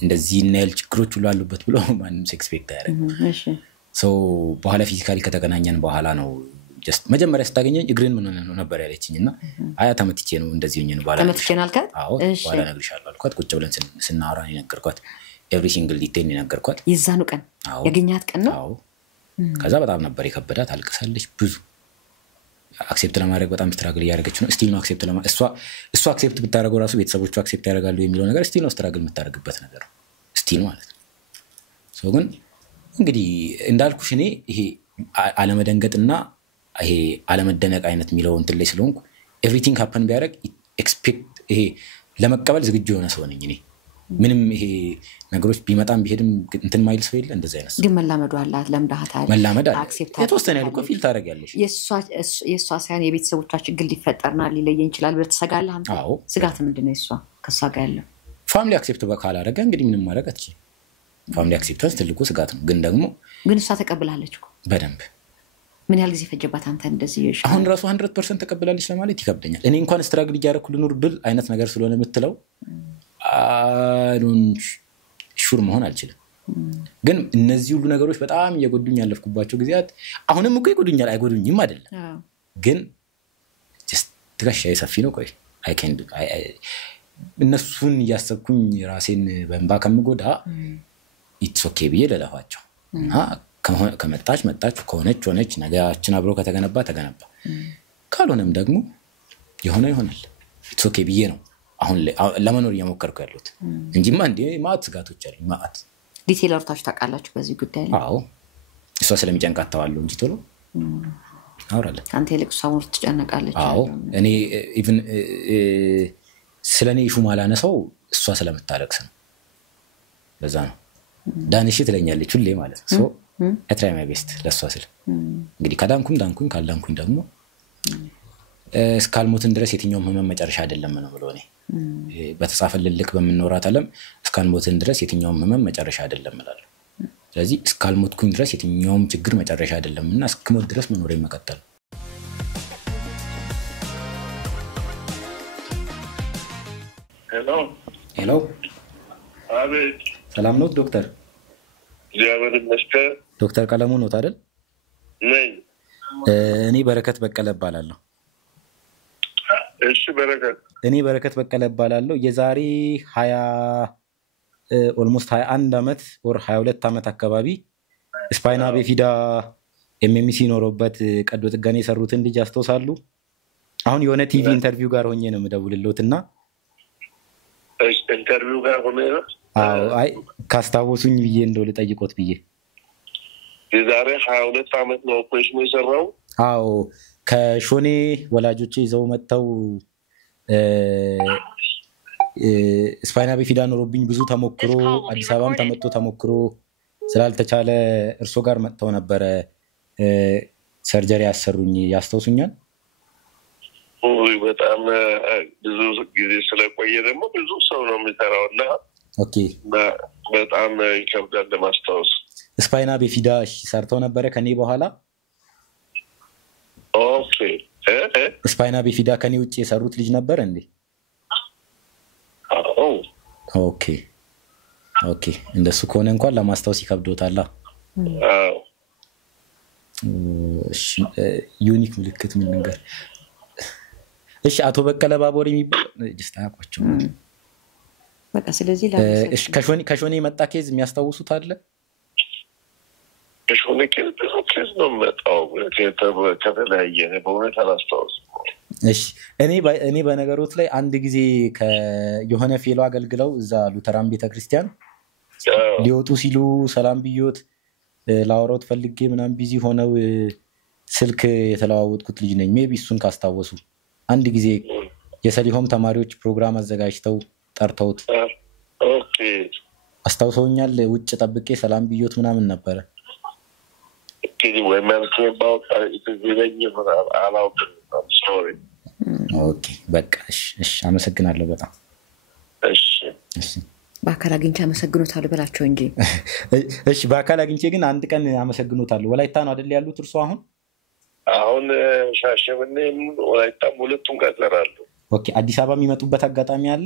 እንደዚህ ነል ችግሮች ሁሉ አሉበት ብሎ ማንንም ኤክስፔክት አያደርግም እሺ ሶ በኋላ ፊዚካሊ ከተገናኘን በኋላ ነው ጀስት መጀመሪያ ስታገኘኝ እግሬን ምን ነው ነበር ያለችኝና አያ ተመትቼ ነው እንደዚህ ሆኜ ነው ባላ ተመትቼን አልካት አዎ ባላ ነግርሻለሁ አልኳት ቁጭ ብለን ስናወራ ነገርኳት ኤቭሪ ሲንግል ዲቴል ነገርኳት ይዛኑ ቀን ያገኛት ቀን ነው አዎ ከዛ በጣም ነበር የከበዳት አልቀሳለች ብዙ አክሴፕት ለማድረግ በጣም ስትራግል ያደረገች ነው ስቲል ነው አክሴፕት ለማድረግ እሷ አክሴፕት ብታደርገው ራሱ ቤተሰቦቹ አክሴፕት ያደርጋሉ የሚለው ነገር ስቲል ነው ስትራግል የምታደርግበት ነገር ስቲል ማለት ነው ሶ ግን እንግዲህ እንዳልኩሽ እኔ ይሄ አለመደንገጥና ይሄ አለመደነቅ አይነት የሚለው እንትን ላይ ስለሆንኩ ኤቭሪቲንግ ሃፐን ቢያደርግ ኤክስፔክት ይሄ ለመቀበል ዝግጁ የሆነ ሰው ነኝ እኔ ምንም ይሄ ነገሮች ቢመጣም ቢሄድም እንትን ማይል ሰው የለ እንደዛ አይነት ግን መላመዱ አላት ለምዳታል መላመድ አለ የተወሰነ ያልኩ ፊል ታደርጊያለሽ የሷ ሳይሆን የቤተሰቦቿ ችግር ሊፈጠርና ሊለየን ይችላል በተሰጋለህ አንተ ስጋት ምንድነው እሷ ከሷ ጋር ያለው ፋሚሊ አክሴፕት ካላደረገ እንግዲህ ምንም ማድረግ አትችልም ፋሚሊ አክሴፕታንስ ትልቁ ስጋት ነው ግን እሷ ተቀብላለች እኮ በደንብ ምን ያህል ጊዜ ፈጀባት አንተ እንደዚህ ይሽ አሁን ራሱ 100% ተቀበላለች ለማለት ይከብደኛል እኔ እንኳን ስትራግል እያደረኩ ልኖር ብል አይነት ነገር ስለሆነ የምትለው አዶን ሹር መሆን አልችልም ግን እነዚህ ሁሉ ነገሮች በጣም እየጎዱኝ ያለፍኩባቸው ጊዜያት አሁንም እኮ ይጎዱኛል አይጎዱኝም አይደለም ግን just ትጋሻዬ ሰፊ ነው ቆይ አይ ካን እነሱን ያሰብኩኝ ራሴን በእንባ ከምጎዳ ኢትስ ኦኬ ብዬ ለለፋቸው እና ከመጣች ከሆነች ነገራችን አብሮ ከተገነባ ካልሆነም ደግሞ ይሆናል ኢትስ ኦኬ ብዬ ነው አሁን ለመኖር እየሞከርኩ ያሉት እንጂማ እንዴ ማት ስጋቶች አሉኝ ማት ዲቴል አውርታችሁ ታውቃላችሁ በዚህ ጉዳይ ላይ አዎ እሷ ስለሚጨንቃት ተዋለው እንጂ ቶሎ አውራለ አንተ ለቅሶ አውር ትጨነቃለች አዎ እኔ ኢቭን ስለኔ ኢሹ ማላነሳው እሷ ስለምታለቅስ ነው በዛ ነው ዳንሽ ትለኛለች ሁሌ ማለት ነው ሶ አትራይ ማይ ቤስት ለሷ ስለ እንግዲህ ዳንኩኝ ካልዳንኩኝ ደግሞ እስካልሞትን ድረስ የትኛውም ህመም መጨረሻ አይደለም ነው ብሎ እኔ በተጻፈልልክ በመኖራት ዓለም እስካልሞትን ድረስ የትኛውም ህመም መጨረሻ አይደለም እላለሁ ስለዚህ እስካልሞትኩኝ ድረስ የትኛውም ችግር መጨረሻ አይደለምና እስክሞት ድረስ መኖር ይመቀጠል ሄሎ አቤት ሰላም ነው ዶክተር ጃበል መስከር ዶክተር ቀለሙ ነው አይደል ነኝ እኔ በረከት በቀለ እባላለሁ እሺ በረከት በቀለ እባላለሁ የዛሬ 20 ኦልሞስት 21 አመት or 22 አመት አካባቢ ስፓይና ቢፊዳ ኤምኤምሲ ኖሮበት ቀዶ ጥገና የሰሩትን ልጅ አስተውሳሉ አሁን የሆነ ቲቪ ኢንተርቪው ጋር ሆኜ ነው የምደውልልዎትና ኢንተርቪው ጋር ሆኜ ነው አይ ካስታወሱኝ ብዬ እንደው ልጠይቆት ብዬ የዛሬ 22 አመት ነው ኦፕሬሽን የሰራው አዎ ከሾኔ ወላጆቼ ይዘው መጣው ስፓይና ቢፊዳ ኖሮብኝ ብዙ ተሞክሮ አዲስ አበባም ተሞክሮ ስላልተቻለ እርሶ ጋር መጣው ነበር ሰርጀሪ ያሰሩኝ ያስተውሱኛል በጣም ብዙ ጊዜ ስለቆየ ደግሞ ብዙ ሰው ነው የሚሰራውና ኦኬ በጣም ይከብዳል ለማስታወስ ስፓይና ቢፊዳ ሰርተው ነበር ከኔ በኋላ ኦኬ ስፓይና ቢፊዳ ከኔ ውጭ የሰሩት ልጅ ነበር እንዴ? ኦኬ ኦኬ እንደሱ ከሆነ እንኳን ለማስታወስ ይከብዶታል። እሺ ዩኒክ ምልክት ምን ነገር? እሺ አቶ በቀለ ባቦር የሚባል ጅስታ ያቋቸው በቃ ስለዚህ እሺ ከሾኔ መጣ ኬዝ የሚያስታውሱት አለ? ከሾኔ ኬዝ ነው መጣው ከተለያየ በእውነት አላስታውስም። እሺ እኔ በነገሮት ላይ አንድ ጊዜ ከዮሐነ ፌሎ አገልግለው እዛ ሉተራን ቤተክርስቲያን ሊወጡ ሲሉ ሰላም ብዮት ላወራው ፈልጌ ምናም ቢዚ ሆነው ስልክ የተለዋወጥኩት ልጅ ነኝ። ሜቢ እሱን ካስታወሱ አንድ ጊዜ የሰሊሆም ተማሪዎች ፕሮግራም አዘጋጅተው ጠርተውት ኦኬ አስታውሰውኛል። ውጭ ጠብቄ ሰላም ብዮት ምናምን ነበር። ወይ ማለት ነው ኢትዝለኝ አላውቅም። ሶሪ ኦኬ በቃ እሺ አመሰግናለሁ በጣም እሺ በአካል አግኝቼ አመሰግኖታለሁ በላቸው እንጂ እሺ በአካል አግኝቼ ግን አንድ ቀን አመሰግኖታለሁ። ወላይታ ነው አይደል ያሉት እርሱ? አሁን ሻሸመኔ ወላይታ ሁለቱም ቀጠራሉ። ኦኬ አዲስ አበባ የሚመጡበት አጋጣሚ አለ?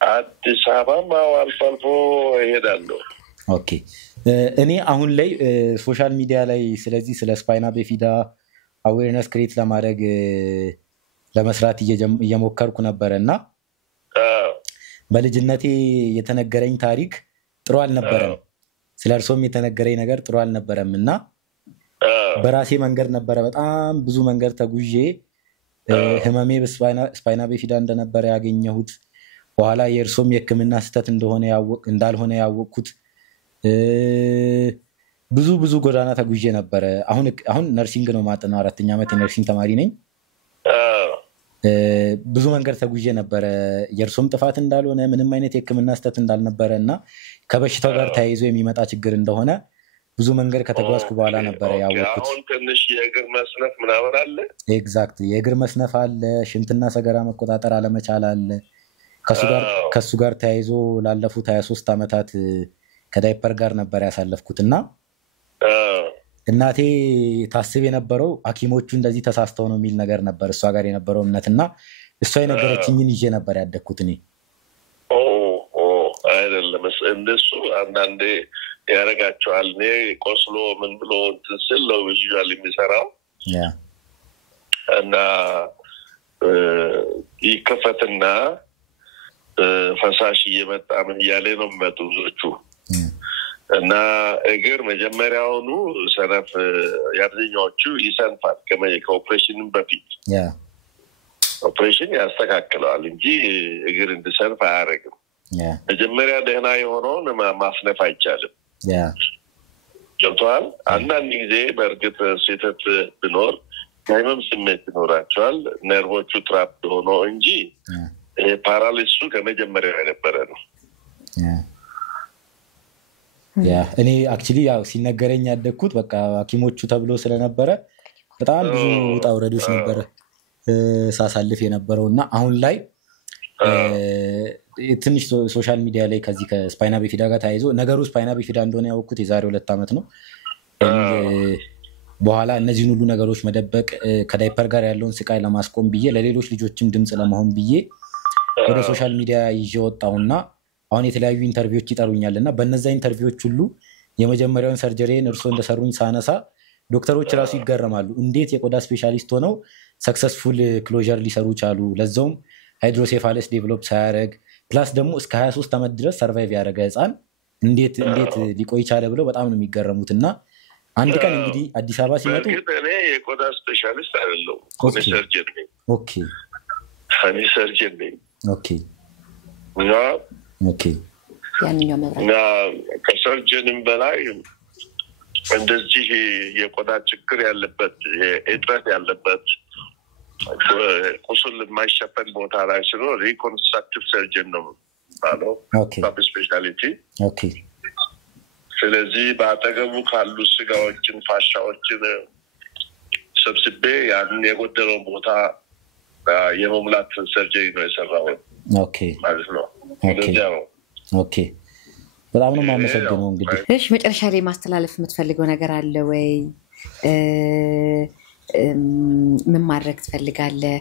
አዲስ አበባ አልፎ አልፎ እሄዳለሁ። ኦኬ እኔ አሁን ላይ ሶሻል ሚዲያ ላይ ስለዚህ ስለ ስፓይና ቢፊዳ አዌርነስ ክሬት ለማድረግ ለመስራት እየሞከርኩ ነበርና በልጅነቴ የተነገረኝ ታሪክ ጥሩ አልነበረም። ስለርሶም የተነገረኝ ነገር ጥሩ አልነበረምና በራሴ መንገድ ነበር በጣም ብዙ መንገድ ተጉዤ ህመሜ በስፓይና ቢፊዳ እንደነበረ ያገኘሁት በኋላ የእርሶም የህክምና ስህተት እንዳልሆነ ያወቅኩት ብዙ ጎዳና ተጉዤ ነበር። አሁን ነርሲንግ ነው ማጠናው 4ኛ ዓመት የነርሲንግ ተማሪ ነኝ። ብዙ መንገድ ተጉዤ ነበር የእርሶም ጥፋት እንዳልሆነ ምንም አይነት የህክምና ስህተት እንዳልነበረና ከበሽታው ጋር ተያይዞ የሚመጣ ችግር እንደሆነ ብዙ መንገድ ከተጓዝኩ በኋላ ነበር ያወቅኩት። አሁን ትንሽ የእግር መስነፍ ምናምን አለ። ኤግዛክት የእግር መስነፍ አለ፣ ሽንትና ሰገራ መቆጣጠር አለመቻል አለ። ከሱ ጋር ተያይዞ ላለፉት 23 ዓመታት ከዳይፐር ጋር ነበር ያሳለፍኩትና እናቴ ታስብ የነበረው ሐኪሞቹ እንደዚህ ተሳስተው ነው የሚል ነገር ነበር እሷ ጋር የነበረው እምነትና እሷ የነገረችኝን ይዤ ነበር ያደግኩት እኔ። አይደለም እንደሱ አንዳንዴ ያረጋቸዋል። እኔ ቆስሎ ምን ብሎ እንትን ነው ቪዥዋል የሚሰራው እና ይከፈትና ፈሳሽ እየመጣ ምን እያለ ነው የሚመጡ ብዙዎቹ እና እግር መጀመሪያውኑ ሰነፍ የአብዛኛዎቹ ይሰንፋል ከኦፕሬሽንም በፊት ኦፕሬሽን ያስተካክለዋል እንጂ እግር እንዲሰንፍ አያደርግም። መጀመሪያ ደህና የሆነውን ማስነፍ አይቻልም። ገብቶሃል? አንዳንድ ጊዜ በእርግጥ ስህተት ቢኖር ህመም ስሜት ይኖራቸዋል ነርቮቹ ትራፕ ሆኖ እንጂ ፓራሊሱ ከመጀመሪያው የነበረ ነው። እኔ አክቹሊ ያው ሲነገረኝ ያደግኩት በቃ ሐኪሞቹ ተብሎ ስለነበረ በጣም ብዙ ውጣ ውረዶች ነበር ሳሳልፍ የነበረውና አሁን ላይ ትንሽ ሶሻል ሚዲያ ላይ ከዚህ ከስፓይና ቢፊዳ ጋር ተያይዞ ነገሩ ስፓይና ቢፊዳ እንደሆነ ያወቅኩት የዛሬ 2 ዓመት ነው። በኋላ እነዚህን ሁሉ ነገሮች መደበቅ ከዳይፐር ጋር ያለውን ስቃይ ለማስቆም ብዬ ለሌሎች ልጆችም ድምጽ ለመሆን ብዬ ወደ ሶሻል ሚዲያ ይዤ ወጣሁና አሁን የተለያዩ ኢንተርቪዎች ይጠሩኛልና በእነዛ ኢንተርቪዎች ሁሉ የመጀመሪያውን ሰርጀሪን እርሶ እንደሰሩኝ ሳነሳ ዶክተሮች ራሱ ይገረማሉ። እንዴት የቆዳ ስፔሻሊስት ሆነው ሰክሰስፉል ክሎዥር ሊሰሩ ቻሉ? ለዛውም ሃይድሮሴፋለስ ዴቨሎፕ ሳያደርግ ፕላስ ደግሞ እስከ 23 ዓመት ድረስ ሰርቫይቭ ያደረገ ህፃን እንዴት ሊቆይ ቻለ ብለው በጣም ነው የሚገረሙትና አንድ ቀን እንግዲህ አዲስ አበባ ሲመጡ እኔ የቆዳ ስፔሻሊስት አይደለሁም፣ ሰርጀን ነኝ። ኦኬ እኔ ሰርጀን ነኝ። ኦኬ ያንኛው ከሰርጀንም በላይ እንደዚህ የቆዳ ችግር ያለበት እጥረት ያለበት ቁስል የማይሸፈን ቦታ ላይ ሲኖር ሪኮንስትራክቲቭ ሰርጀን ነው ባለው ስፔሻሊቲ። ስለዚህ በአጠገቡ ካሉ ስጋዎችን ፋሻዎችን ሰብስቤ ያንን የጎደለው ቦታ የመሙላት ሰርጀሪ ነው የሰራው ማለት ነው። ኦኬ በጣም ነው የማመሰግነው። እንግዲህ እሺ መጨረሻ ላይ ማስተላለፍ የምትፈልገው ነገር አለ ወይ? ምን ማድረግ ትፈልጋለህ?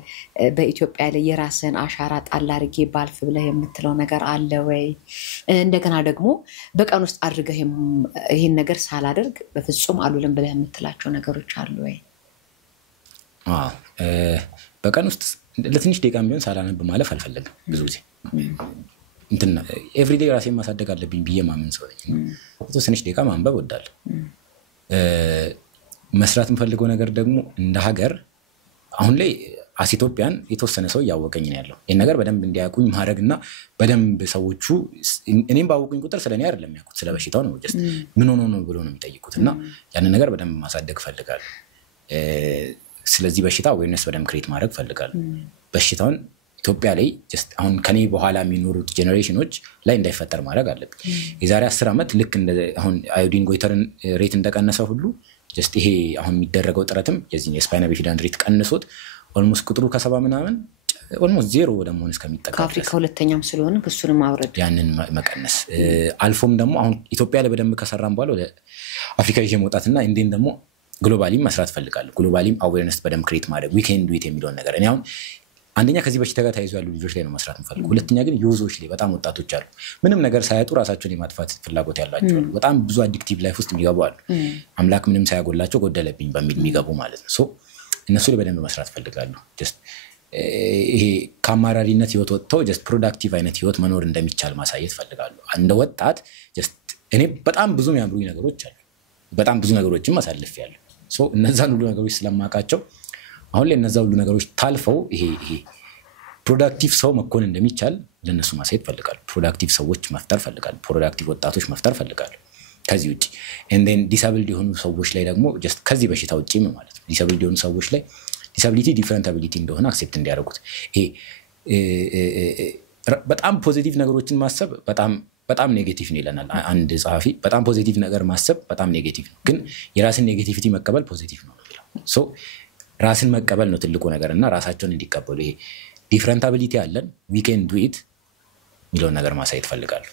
በኢትዮጵያ ላይ የራስን አሻራ ጣል አድርጌ ባልፍ ብለህ የምትለው ነገር አለ ወይ? እንደገና ደግሞ በቀን ውስጥ አድርገህ ይህን ነገር ሳላደርግ በፍጹም አልውልም ብለህ የምትላቸው ነገሮች አሉ ወይ? በቀን ውስጥ ለትንሽ ደቂቃም ቢሆን ሳላነብ ማለፍ አልፈልግም። ብዙ ጊዜ እንትና ኤቭሪዴይ ራሴን ማሳደግ አለብኝ ብዬ ማመን ሰው ነኝ። ትንሽ ደቂቃ ማንበብ እወዳለሁ። መስራት የምፈልገው ነገር ደግሞ እንደ ሀገር አሁን ላይ ኢትዮጵያን የተወሰነ ሰው ያወቀኝ ነው ያለው። ይሄን ነገር በደንብ እንዲያውቁኝ ማድረግና በደንብ ሰዎቹ እኔም ባወቁኝ ቁጥር ስለኔ አይደለም የሚያውቁት ስለበሽታው ነው። ጀስት ምን ሆኖ ነው ብሎ ነው የሚጠይቁትና ያንን ነገር በደንብ ማሳደግ ፈልጋለሁ። ስለዚህ በሽታ አዌርነስ በደንብ ክሬት ማድረግ ፈልጋለሁ። በሽታውን ኢትዮጵያ ላይ ጀስት አሁን ከኔ በኋላ የሚኖሩት ጄኔሬሽኖች ላይ እንዳይፈጠር ማድረግ አለብን። የዛሬ 10 ዓመት ልክ እንደ አሁን አዮዲን ጎይተርን ሬት እንደቀነሰው ሁሉ ጀስት ይሄ አሁን የሚደረገው ጥረትም የዚህ የስፓይና ቢፊዳን ሬት ቀንሶት ኦልሞስት ቁጥሩ ከ70 ምናምን ኦልሞስት ዜሮ ወደ መሆን እስከሚጠጋ ከአፍሪካ ሁለተኛም ስለሆነ እሱንም ማውረድ ያንን መቀነስ አልፎም ደግሞ አሁን ኢትዮጵያ ላይ በደንብ ከሰራን በኋላ ወደ አፍሪካ ይሄ መውጣትና እንዴን ደግሞ ግሎባሊም መስራት ፈልጋለሁ። ግሎባሊም አዌርነስ በደንብ ክሬት ማድረግ ዊ ካን ዱ ኢት የሚለውን ነገር እኔ አሁን አንደኛ ከዚህ በሽታ ጋር ተያይዞ ያሉ ልጆች ላይ ነው መስራት የምፈልገው። ሁለተኛ ግን ዩዞች ላይ በጣም ወጣቶች አሉ ምንም ነገር ሳያጡ ራሳቸውን የማጥፋት ፍላጎት ያላቸው በጣም ብዙ አዲክቲቭ ላይፍ ውስጥ የሚገቡ አሉ። አምላክ ምንም ሳያጎላቸው ጎደለብኝ በሚል የሚገቡ ማለት ነው። ሶ እነሱ ላይ በደንብ መስራት ፈልጋለሁ። ጀስት ይሄ ከአማራሪነት ህይወት ወጥተው ጀስት ፕሮዳክቲቭ አይነት ህይወት መኖር እንደሚቻል ማሳየት ፈልጋለሁ። እንደ ወጣት ጀስት እኔ በጣም ብዙ የሚያምሩኝ ነገሮች አሉ። በጣም ብዙ ነገሮችን ማሳልፌያለሁ። ሶ እነዛን ሁሉ ነገሮች ስለማውቃቸው አሁን ላይ እነዛ ሁሉ ነገሮች ታልፈው ይሄ ፕሮዳክቲቭ ሰው መኮን እንደሚቻል ለነሱ ማሳየት ፈልጋለሁ። ፕሮዳክቲቭ ሰዎች መፍጠር ፈልጋለሁ። ፕሮዳክቲቭ ወጣቶች መፍጠር ፈልጋለሁ። ከዚህ ውጪ and then ዲሳብልድ የሆኑ ሰዎች ላይ ደግሞ just ከዚህ በሽታ ውጪ ማለት ነው ዲሳብልድ የሆኑ ሰዎች ላይ ዲሳቢሊቲ ዲፈረንት አቢሊቲ እንደሆነ አክሴፕት እንዲያደርጉት በጣም ፖዚቲቭ ነገሮችን ማሰብ በጣም ኔጌቲቭ ነው ይለናል አንድ ጻፊ። በጣም ፖዚቲቭ ነገር ማሰብ በጣም ኔጌቲቭ ነው፣ ግን የራስን ኔጌቲቪቲ መቀበል ፖዚቲቭ ነው የሚለው። ሶ ራስን መቀበል ነው ትልቁ ነገርና ራሳቸውን እንዲቀበሉ ይሄ ዲፈረንት አቢሊቲ አለን we can do it የሚለውን ነገር ማሳየት ፈልጋለሁ።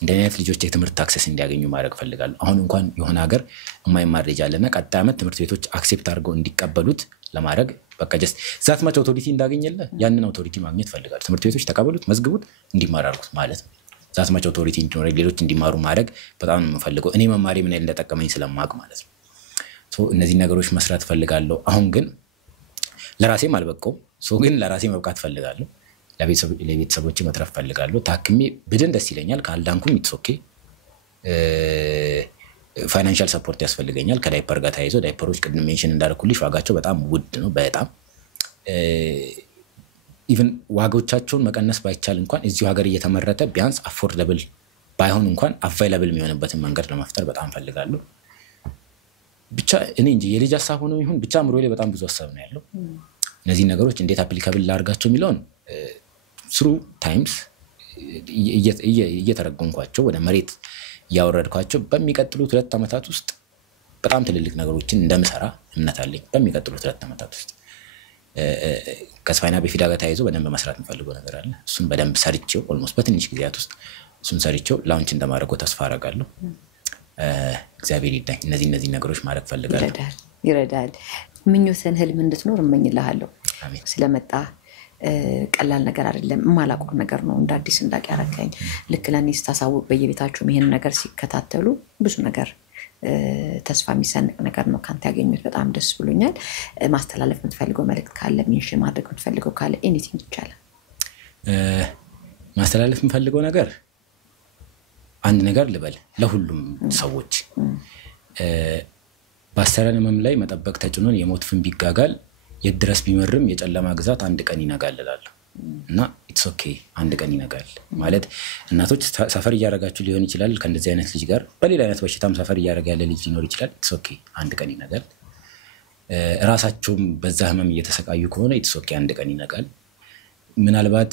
እንደኔት ልጆች የትምህርት አክሰስ እንዲያገኙ ማድረግ ፈልጋለሁ። አሁን እንኳን የሆነ ሀገር የማይማር ልጅ አለና ቀጣይ ዓመት ትምህርት ቤቶች አክሴፕት አድርገው እንዲቀበሉት ለማድረግ በቃ ጀስት ዛት ማች አውቶሪቲ እንዳገኘለ ያንን አውቶሪቲ ማግኘት ፈልጋለሁ። ትምህርት ቤቶች ተቀበሉት፣ መዝግቡት፣ እንዲማር አድርጉት ማለት ነው። ዛት ማች አውቶሪቲ እንዲኖር ሌሎች እንዲማሩ ማድረግ በጣም ነው የምፈልገው። እኔ መማሪ ምን እንደተጠቀመኝ ስለማቅ ማለት ነው። ሶ እነዚህ ነገሮች መስራት ፈልጋለሁ። አሁን ግን ለራሴም አልበቀው ሶ ግን ለራሴ መብቃት ፈልጋለሁ። ለቤተሰቦቼ መትረፍ ፈልጋለሁ። ታክሜ ብድን ደስ ይለኛል። ካልዳንኩም ኢትስ ኦኬ። ፋይናንሻል ሰፖርት ያስፈልገኛል። ከዳይፐር ጋር ተያይዞ ዳይፐሮች ቅድም ሜንሽን እንዳደረኩልሽ ዋጋቸው በጣም ውድ ነው። በጣም ኢቭን ዋጋዎቻቸውን መቀነስ ባይቻል እንኳን እዚሁ ሀገር እየተመረተ ቢያንስ አፎርደብል ባይሆን እንኳን አቫይላብል የሚሆንበትን መንገድ ለመፍጠር በጣም ፈልጋለሁ። ብቻ እኔ እንጂ የልጅ ሀሳብ ሆኖ ይሁን ብቻ አምሮዬ ላይ በጣም ብዙ ሀሳብ ነው ያለው። እነዚህ ነገሮች እንዴት አፕሊካብል ላድርጋቸው የሚለውን ስሩ ታይምስ እየተረጎምኳቸው ወደ መሬት ያወረድኳቸው በሚቀጥሉት 2 ዓመታት ውስጥ በጣም ትልልቅ ነገሮችን እንደምሰራ እምነት አለኝ። በሚቀጥሉት 2 ዓመታት ውስጥ ከስፓይና ቢፊዳ ጋር ተያይዞ በደንብ መስራት የምፈልገው ነገር አለ። እሱን በደንብ ሰርቼው ኦልሞስት በትንሽ ጊዜያት ውስጥ እሱን ሰርቼው ላውንች እንደማደርገው ተስፋ አደርጋለሁ። እግዚአብሔር ይርዳኝ። እነዚህ ነገሮች ማድረግ ፈልጋለሁ። ይረዳል። ምኞትን ህልም እንድትኖር እመኝልሃለሁ። ስለመጣ ቀላል ነገር አይደለም። ማላቆም ነገር ነው። እንደ አዲስ እንዳቅ ያረከኝ ልክ ለኔ ስታሳውቅ በየቤታችሁ ይሄን ነገር ሲከታተሉ ብዙ ነገር ተስፋ የሚሰንቅ ነገር ነው ካንተ ያገኙት። በጣም ደስ ብሎኛል። ማስተላለፍ የምትፈልገው መልእክት ካለ ሜንሽን ማድረግ የምትፈልገው ካለ ኤኒቲንግ ይቻላል። ማስተላለፍ የምፈልገው ነገር አንድ ነገር ልበል ለሁሉም ሰዎች በአሰራን ህመም ላይ መጠበቅ ተጭኖን የሞት ፍም ቢጋጋል የድረስ ቢመርም የጨለማ ግዛት አንድ ቀን ይነጋል እላለሁ እና ኢትስ ኦኬ። አንድ ቀን ይነጋል ማለት እናቶች ሰፈር እያደረጋችሁ ሊሆን ይችላል ከእንደዚህ አይነት ልጅ ጋር በሌላ አይነት በሽታም ሰፈር እያደረገ ያለ ልጅ ሊኖር ይችላል። ኢትስ ኦኬ አንድ ቀን ይነጋል። ራሳቸውም በዛ ህመም እየተሰቃዩ ከሆነ ኢትስ ኦኬ አንድ ቀን ይነጋል። ምናልባት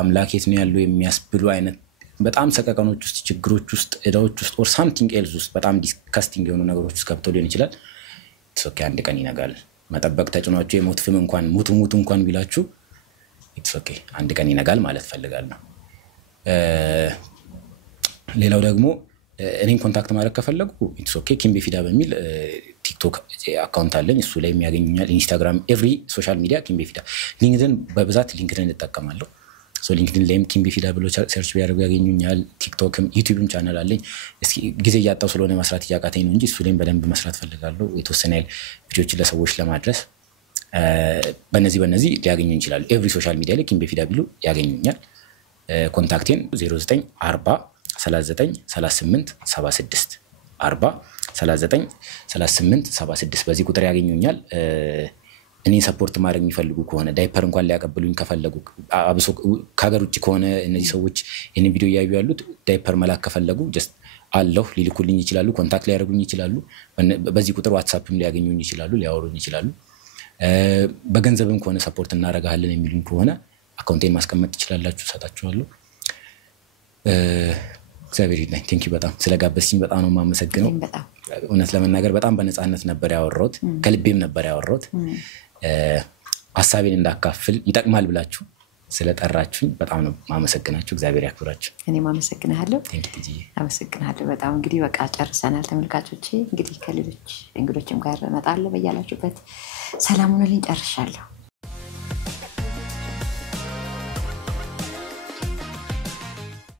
አምላክ የት ነው ያለው የሚያስብሉ አይነት በጣም ሰቀቀኖች ውስጥ ችግሮች ውስጥ እዳዎች ውስጥ ኦር ሳምቲንግ ኤልስ ውስጥ በጣም ዲስካስቲንግ የሆኑ ነገሮች ውስጥ ገብተው ሊሆን ይችላል። ኢትስ ኦኬ አንድ ቀን ይነጋል። መጠበቅ ተጭኗችሁ የሞት ፍም እንኳን ሙቱ እንኳን ቢላችሁ ኢትስ ኦኬ አንድ ቀን ይነጋል ማለት ፈልጋለሁ። ሌላው ደግሞ እኔን ኮንታክት ማድረግ ከፈለጉ ኢትስ ኦኬ ኪም ቢፊዳ በሚል ቲክቶክ አካውንት አለኝ እሱ ላይ የሚያገኙኛል ኢንስታግራም ኤቭሪ ሶሻል ሚዲያ ኪምቤ ፊዳ ሊንክድን በብዛት ሊንክድን እጠቀማለሁ ሶ ሊንክድን ላይም ኪምቤ ፊዳ ብሎ ሰርች ቢያደርጉ ያገኙኛል ቲክቶክም ዩቲዩብም ቻናል አለኝ እስኪ ጊዜ ያጣው ስለሆነ መስራት ያቃተኝ ነው እንጂ እሱ ላይም በደንብ መስራት ፈልጋለሁ የተወሰነ ቪዲዮችን ለሰዎች ለማድረስ በነዚህ ሊያገኙ ይችላሉ ኤቭሪ ሶሻል ሚዲያ ላይ ኪምቤ ፊዳ ብሎ ያገኙኛል ኮንታክቴን 0940 39 38 76 40 39 38 76 በዚህ ቁጥር ያገኙኛል እኔ ሰፖርት ማድረግ የሚፈልጉ ከሆነ ዳይፐር እንኳን ሊያቀብሉኝ ከፈለጉ አብሶ ከሀገር ውጭ ከሆነ እነዚህ ሰዎች የኔን ቪዲዮ ያዩ ያሉት ዳይፐር መላክ ከፈለጉ ጀስት አለው ሊልኩልኝ ይችላሉ ኮንታክት ሊያደርጉኝ ይችላሉ በዚህ ቁጥር ዋትስአፕም ሊያገኙኝ ይችላሉ ሊያወሩኝ ይችላሉ በገንዘብም ከሆነ ሰፖርት እናደርጋለን የሚሉኝ ከሆነ አካውንቴን ማስቀመጥ ይችላልላችሁ ሰጣችኋለሁ እግዚአብሔር ይመስገን ቴንክ ዩ በጣም ስለጋበዝሽኝ በጣም ነው ማመሰግነው እውነት ለመናገር በጣም በነፃነት ነበር ያወራሁት ከልቤም ነበር ያወራሁት ሐሳቤን እንዳካፍል ይጠቅማል ብላችሁ ስለጠራችሁኝ በጣም ነው ማመሰግናችሁ እግዚአብሔር ያክብራችሁ እኔ ማመሰግናለሁ ቴንክ ዩ አመሰግናለሁ በጣም እንግዲህ በቃ ጨርሰናል ተመልካቾቼ እንግዲህ ከሌሎች እንግዶችም ጋር መጣለሁ በያላችሁበት ሰላም ሁኑልኝ ጨርሻለሁ